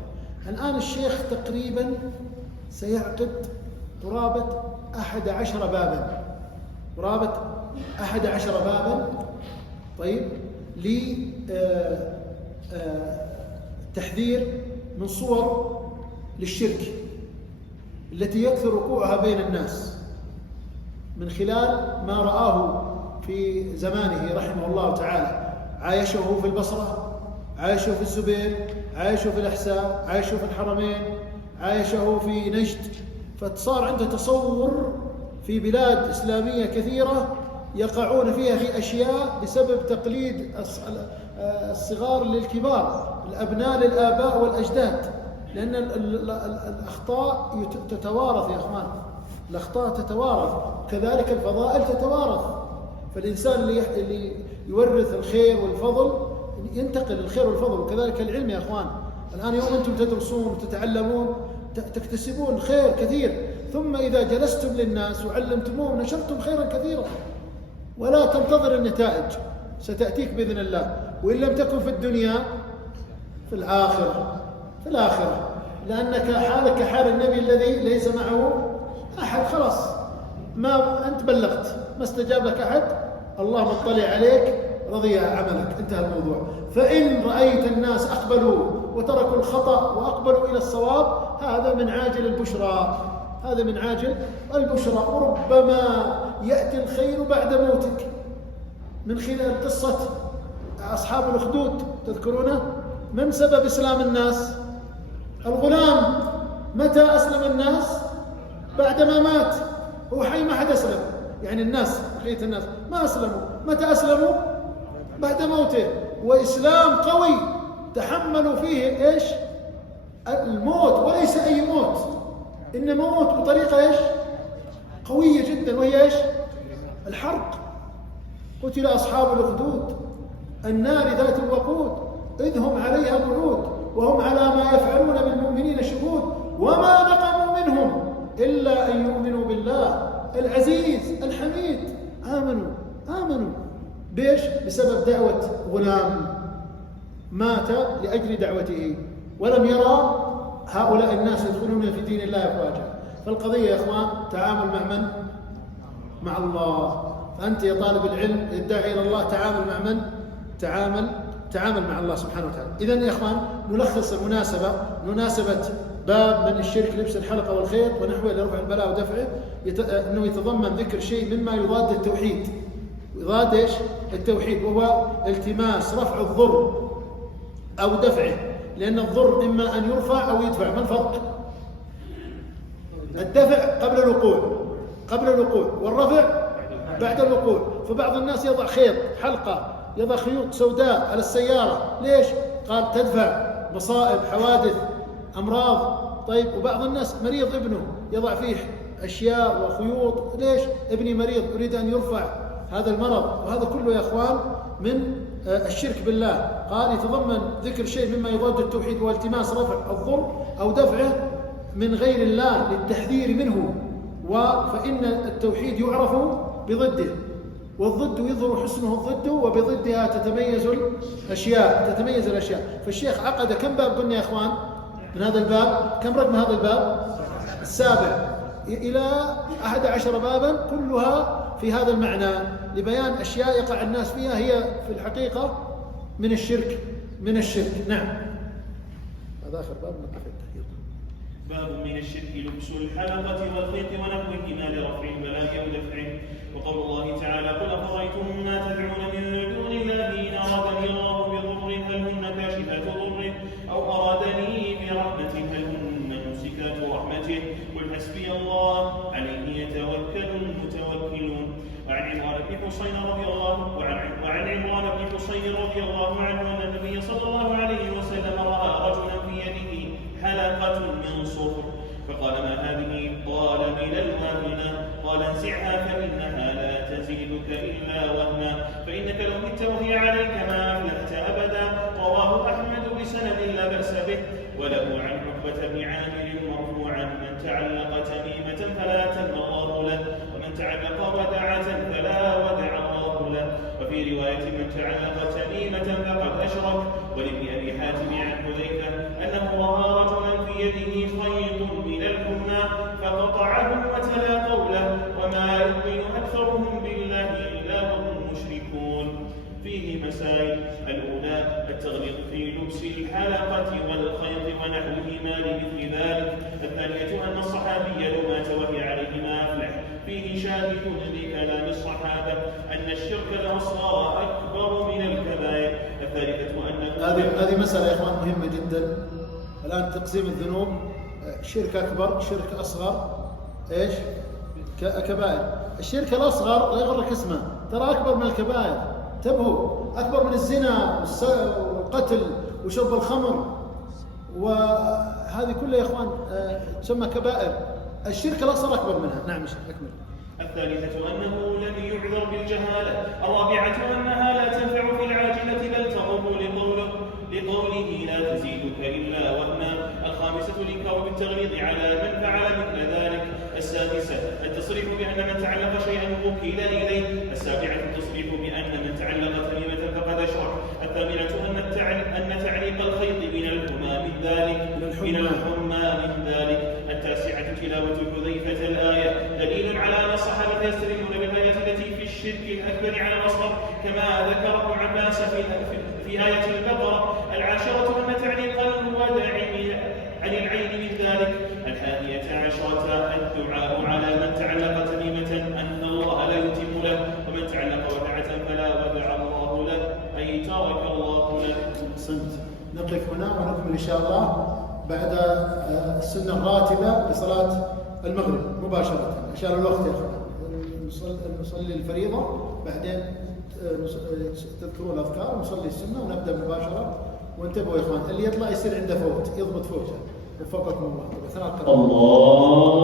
الآن الشيخ تقريبا سيعقد قرابة 11 بابا، قرابة 11 بابا، طيب، لتحذير من صور للشرك التي يكثر وقوعها بين الناس من خلال ما رآه في زمانه رحمه الله تعالى. عايشه في البصرة، عايشه في الزبير، عايشه في الأحساء، عايشه في الحرمين، عايشه في نجد، فصار عنده تصور في بلاد إسلامية كثيرة يقعون فيها في أشياء بسبب تقليد الصغار للكبار، الأبناء للآباء والأجداد، لأن الأخطاء تتوارث يا أخوان، الأخطاء تتوارث، كذلك الفضائل تتوارث. فالإنسان اللي يورث الخير والفضل ينتقل الخير والفضل، وكذلك العلم يا أخوان. الآن يوم أنتم تدرسون وتتعلمون تكتسبون خير كثير، ثم إذا جلستم للناس وعلمتموهم نشرتم خيرا كثيرا، ولا تنتظر النتائج، ستأتيك بإذن الله، وإن لم تكن في الدنيا في الآخرة، لأنك حالك حال النبي الذي ليس معه أحد، خلاص ما أنت بلغت، ما استجاب لك أحد، الله مطلع عليك، رضي عملك، انتهى الموضوع. فإن رأيت الناس أقبلوا وتركوا الخطأ وأقبلوا إلى الصواب، هذا من عاجل البشرى، هذا من عاجل البشرى، وربما يأتي الخير بعد موتك، من خلال قصة أصحاب الأخدود تذكرونه؟ من سبب إسلام الناس؟ الغلام. متى أسلم الناس؟ بعدما مات، هو حي ما حد أسلم، يعني الناس بقية الناس ما أسلموا. متى أسلموا؟ بعد موته. وإسلام قوي تحملوا فيه إيش؟ الموت، وليس أي موت، إنما موت بطريقة إيش؟ قوية جدا، وهي إيش؟ الحرق. قتل أصحاب الأخدود النار ذات الوقود إذ هم عليها قعود وهم على ما يفعلون بالمؤمنين شهود وما نقموا منهم إلا أن يؤمنوا بالله العزيز الحميد. آمنوا بيش؟ بسبب دعوة غلام مات لأجل دعوته، ولم يرى هؤلاء الناس يدخلون في دين الله أفواجا. فالقضية يا إخوان تعامل مع من؟ مع الله. فأنت يا طالب العلم يدعي إلى الله، تعامل مع من؟ تعامل مع الله سبحانه وتعالى. إذن يا إخوان نلخص مناسبة باب من الشرك لبس الحلقة والخيط ونحوه لرفع البلاء ودفعه، أنه يتضمن ذكر شيء مما يضاد التوحيد. يضاد إيش؟ التوحيد، وهو التماس رفع الضر أو دفعه، لأن الضر إما أن يرفع أو يدفع. ما الفرق؟ الدفع قبل الوقوع والرفع بعد الوقوع. فبعض الناس يضع خيط حلقة، يضع خيوط سوداء على السيارة، ليش؟ قال تدفع مصائب، حوادث، أمراض. طيب، وبعض الناس مريض ابنه يضع فيه أشياء وخيوط، ليش؟ ابني مريض أريد أن يرفع هذا المرض. وهذا كله يا أخوان من الشرك بالله. قال يتضمن ذكر شيء مما يضاد التوحيد والتماس رفع الضر أو دفعه من غير الله للتحذير منه. فإن التوحيد يعرف بضده، والضد يظهر حسنه الضد، وبضدها تتميز الأشياء. فالشيخ عقد كم باب قلنا يا إخوان من هذا الباب؟ كم رقم هذا الباب؟ 7 إلى 11 بابا، كلها في هذا المعنى، لبيان أشياء يقع الناس فيها هي في الحقيقة من الشرك. نعم، هذا آخر باب نقف. باب من الشرك لبس الحلقة والخيط ونحوهما لرفع البلاء أو دفعه. وقول الله تعالى قل أفرأيتم ما تدعون من دون الله إن أرادني الله بضر هل هن كاشفات ضره أو أرادني برحمة هل هن ممسكات رحمته قل حسبي الله عليه يتوكل المتوكلون. وعن عمران بن حصين رضي الله عنه أن النبي صلى الله عليه وسلم رأى رجلا في يده حلقة من صفر فقال ما هذه؟ قال من الوهن. قال انزعها فإنها لا تزيدك إلا وهنا فإنك لو مت وهي عليك ما أفلحت أبدا. رواه أحمد بسند لا بأس به. وله عن عقبة بن عامر مرفوعا من تعلق تميمة فلا تم الله له ومن تعلق ودعة فلا ودع الله له. وفي رواية من تعلق تميمة فقد أشرك. ولابن أبي حاتم عن حذيفة أنه رأى رجلا في يده خيط من الحمى فقطعه وتلا قوله وما يؤمن أكثرهم بالله إلا هم مشركون. فيه مسائل. الأولى التغليظ في لبس الحلقة والخيط ونحوهما لمثل ذلك. الثانية أن الصحابي لو مات وهي عليه ما أفلح. فيه شاهد لكلام الصحابة أن الشرك الأصغر أكبر من الكبائر. الثالثة أن هذه مسألة يا إخوان مهمة جدا. الآن تقسيم الذنوب، شرك أكبر، شرك أصغر، إيش؟ كبائر. الشرك الأصغر لا يغرك اسمه، ترى أكبر من الكبائر. انتبهوا، أكبر من الزنا والقتل وشرب الخمر، وهذه كلها يا إخوان تسمى كبائر. الشرك الأصغر أكبر منها. نعم أكمل. الثالثة أنه لم يعذر بالجهالة. الرابعة أنها لا تنفع في العاجلة بل تضر لقوله لا تزيدك إلا وهنا. الخامسة الإنكار بالتغليظ على من فعل مثل ذلك. السادسة التصريح بأن من تعلق شيئا وكل إليه. السابعة التصريح بأن من تعلق تميمة فقد أشرك. الثامنة أن تعليق الخيط من الحمى من ذلك. التاسعة تلاوة حذيفة الآية دليل على أن الصحابة يستدلون بالآية التي في الشرك الأكبر على الأصغر كما ذكر ابن عباس في آية البقرة. العاشرة أن تعليق الودع عن العين من ذلك. 11 الدعاء على من تعلق تميمة أن الله لا يتم له ومن تعلق ودعة فلا ودع نقف هنا ونكمل إن شاء الله بعد السنة الراتبة لصلاة المغرب مباشرة إن شاء الله. الوقت يا أخوان نصلي الفريضة بعدين تذكروا الأذكار ونصلي السنة ونبدأ مباشرة. وانتبهوا يا إخوان اللي يطلع يصير عنده فوت، يضبط فوته وفقكم الله. الله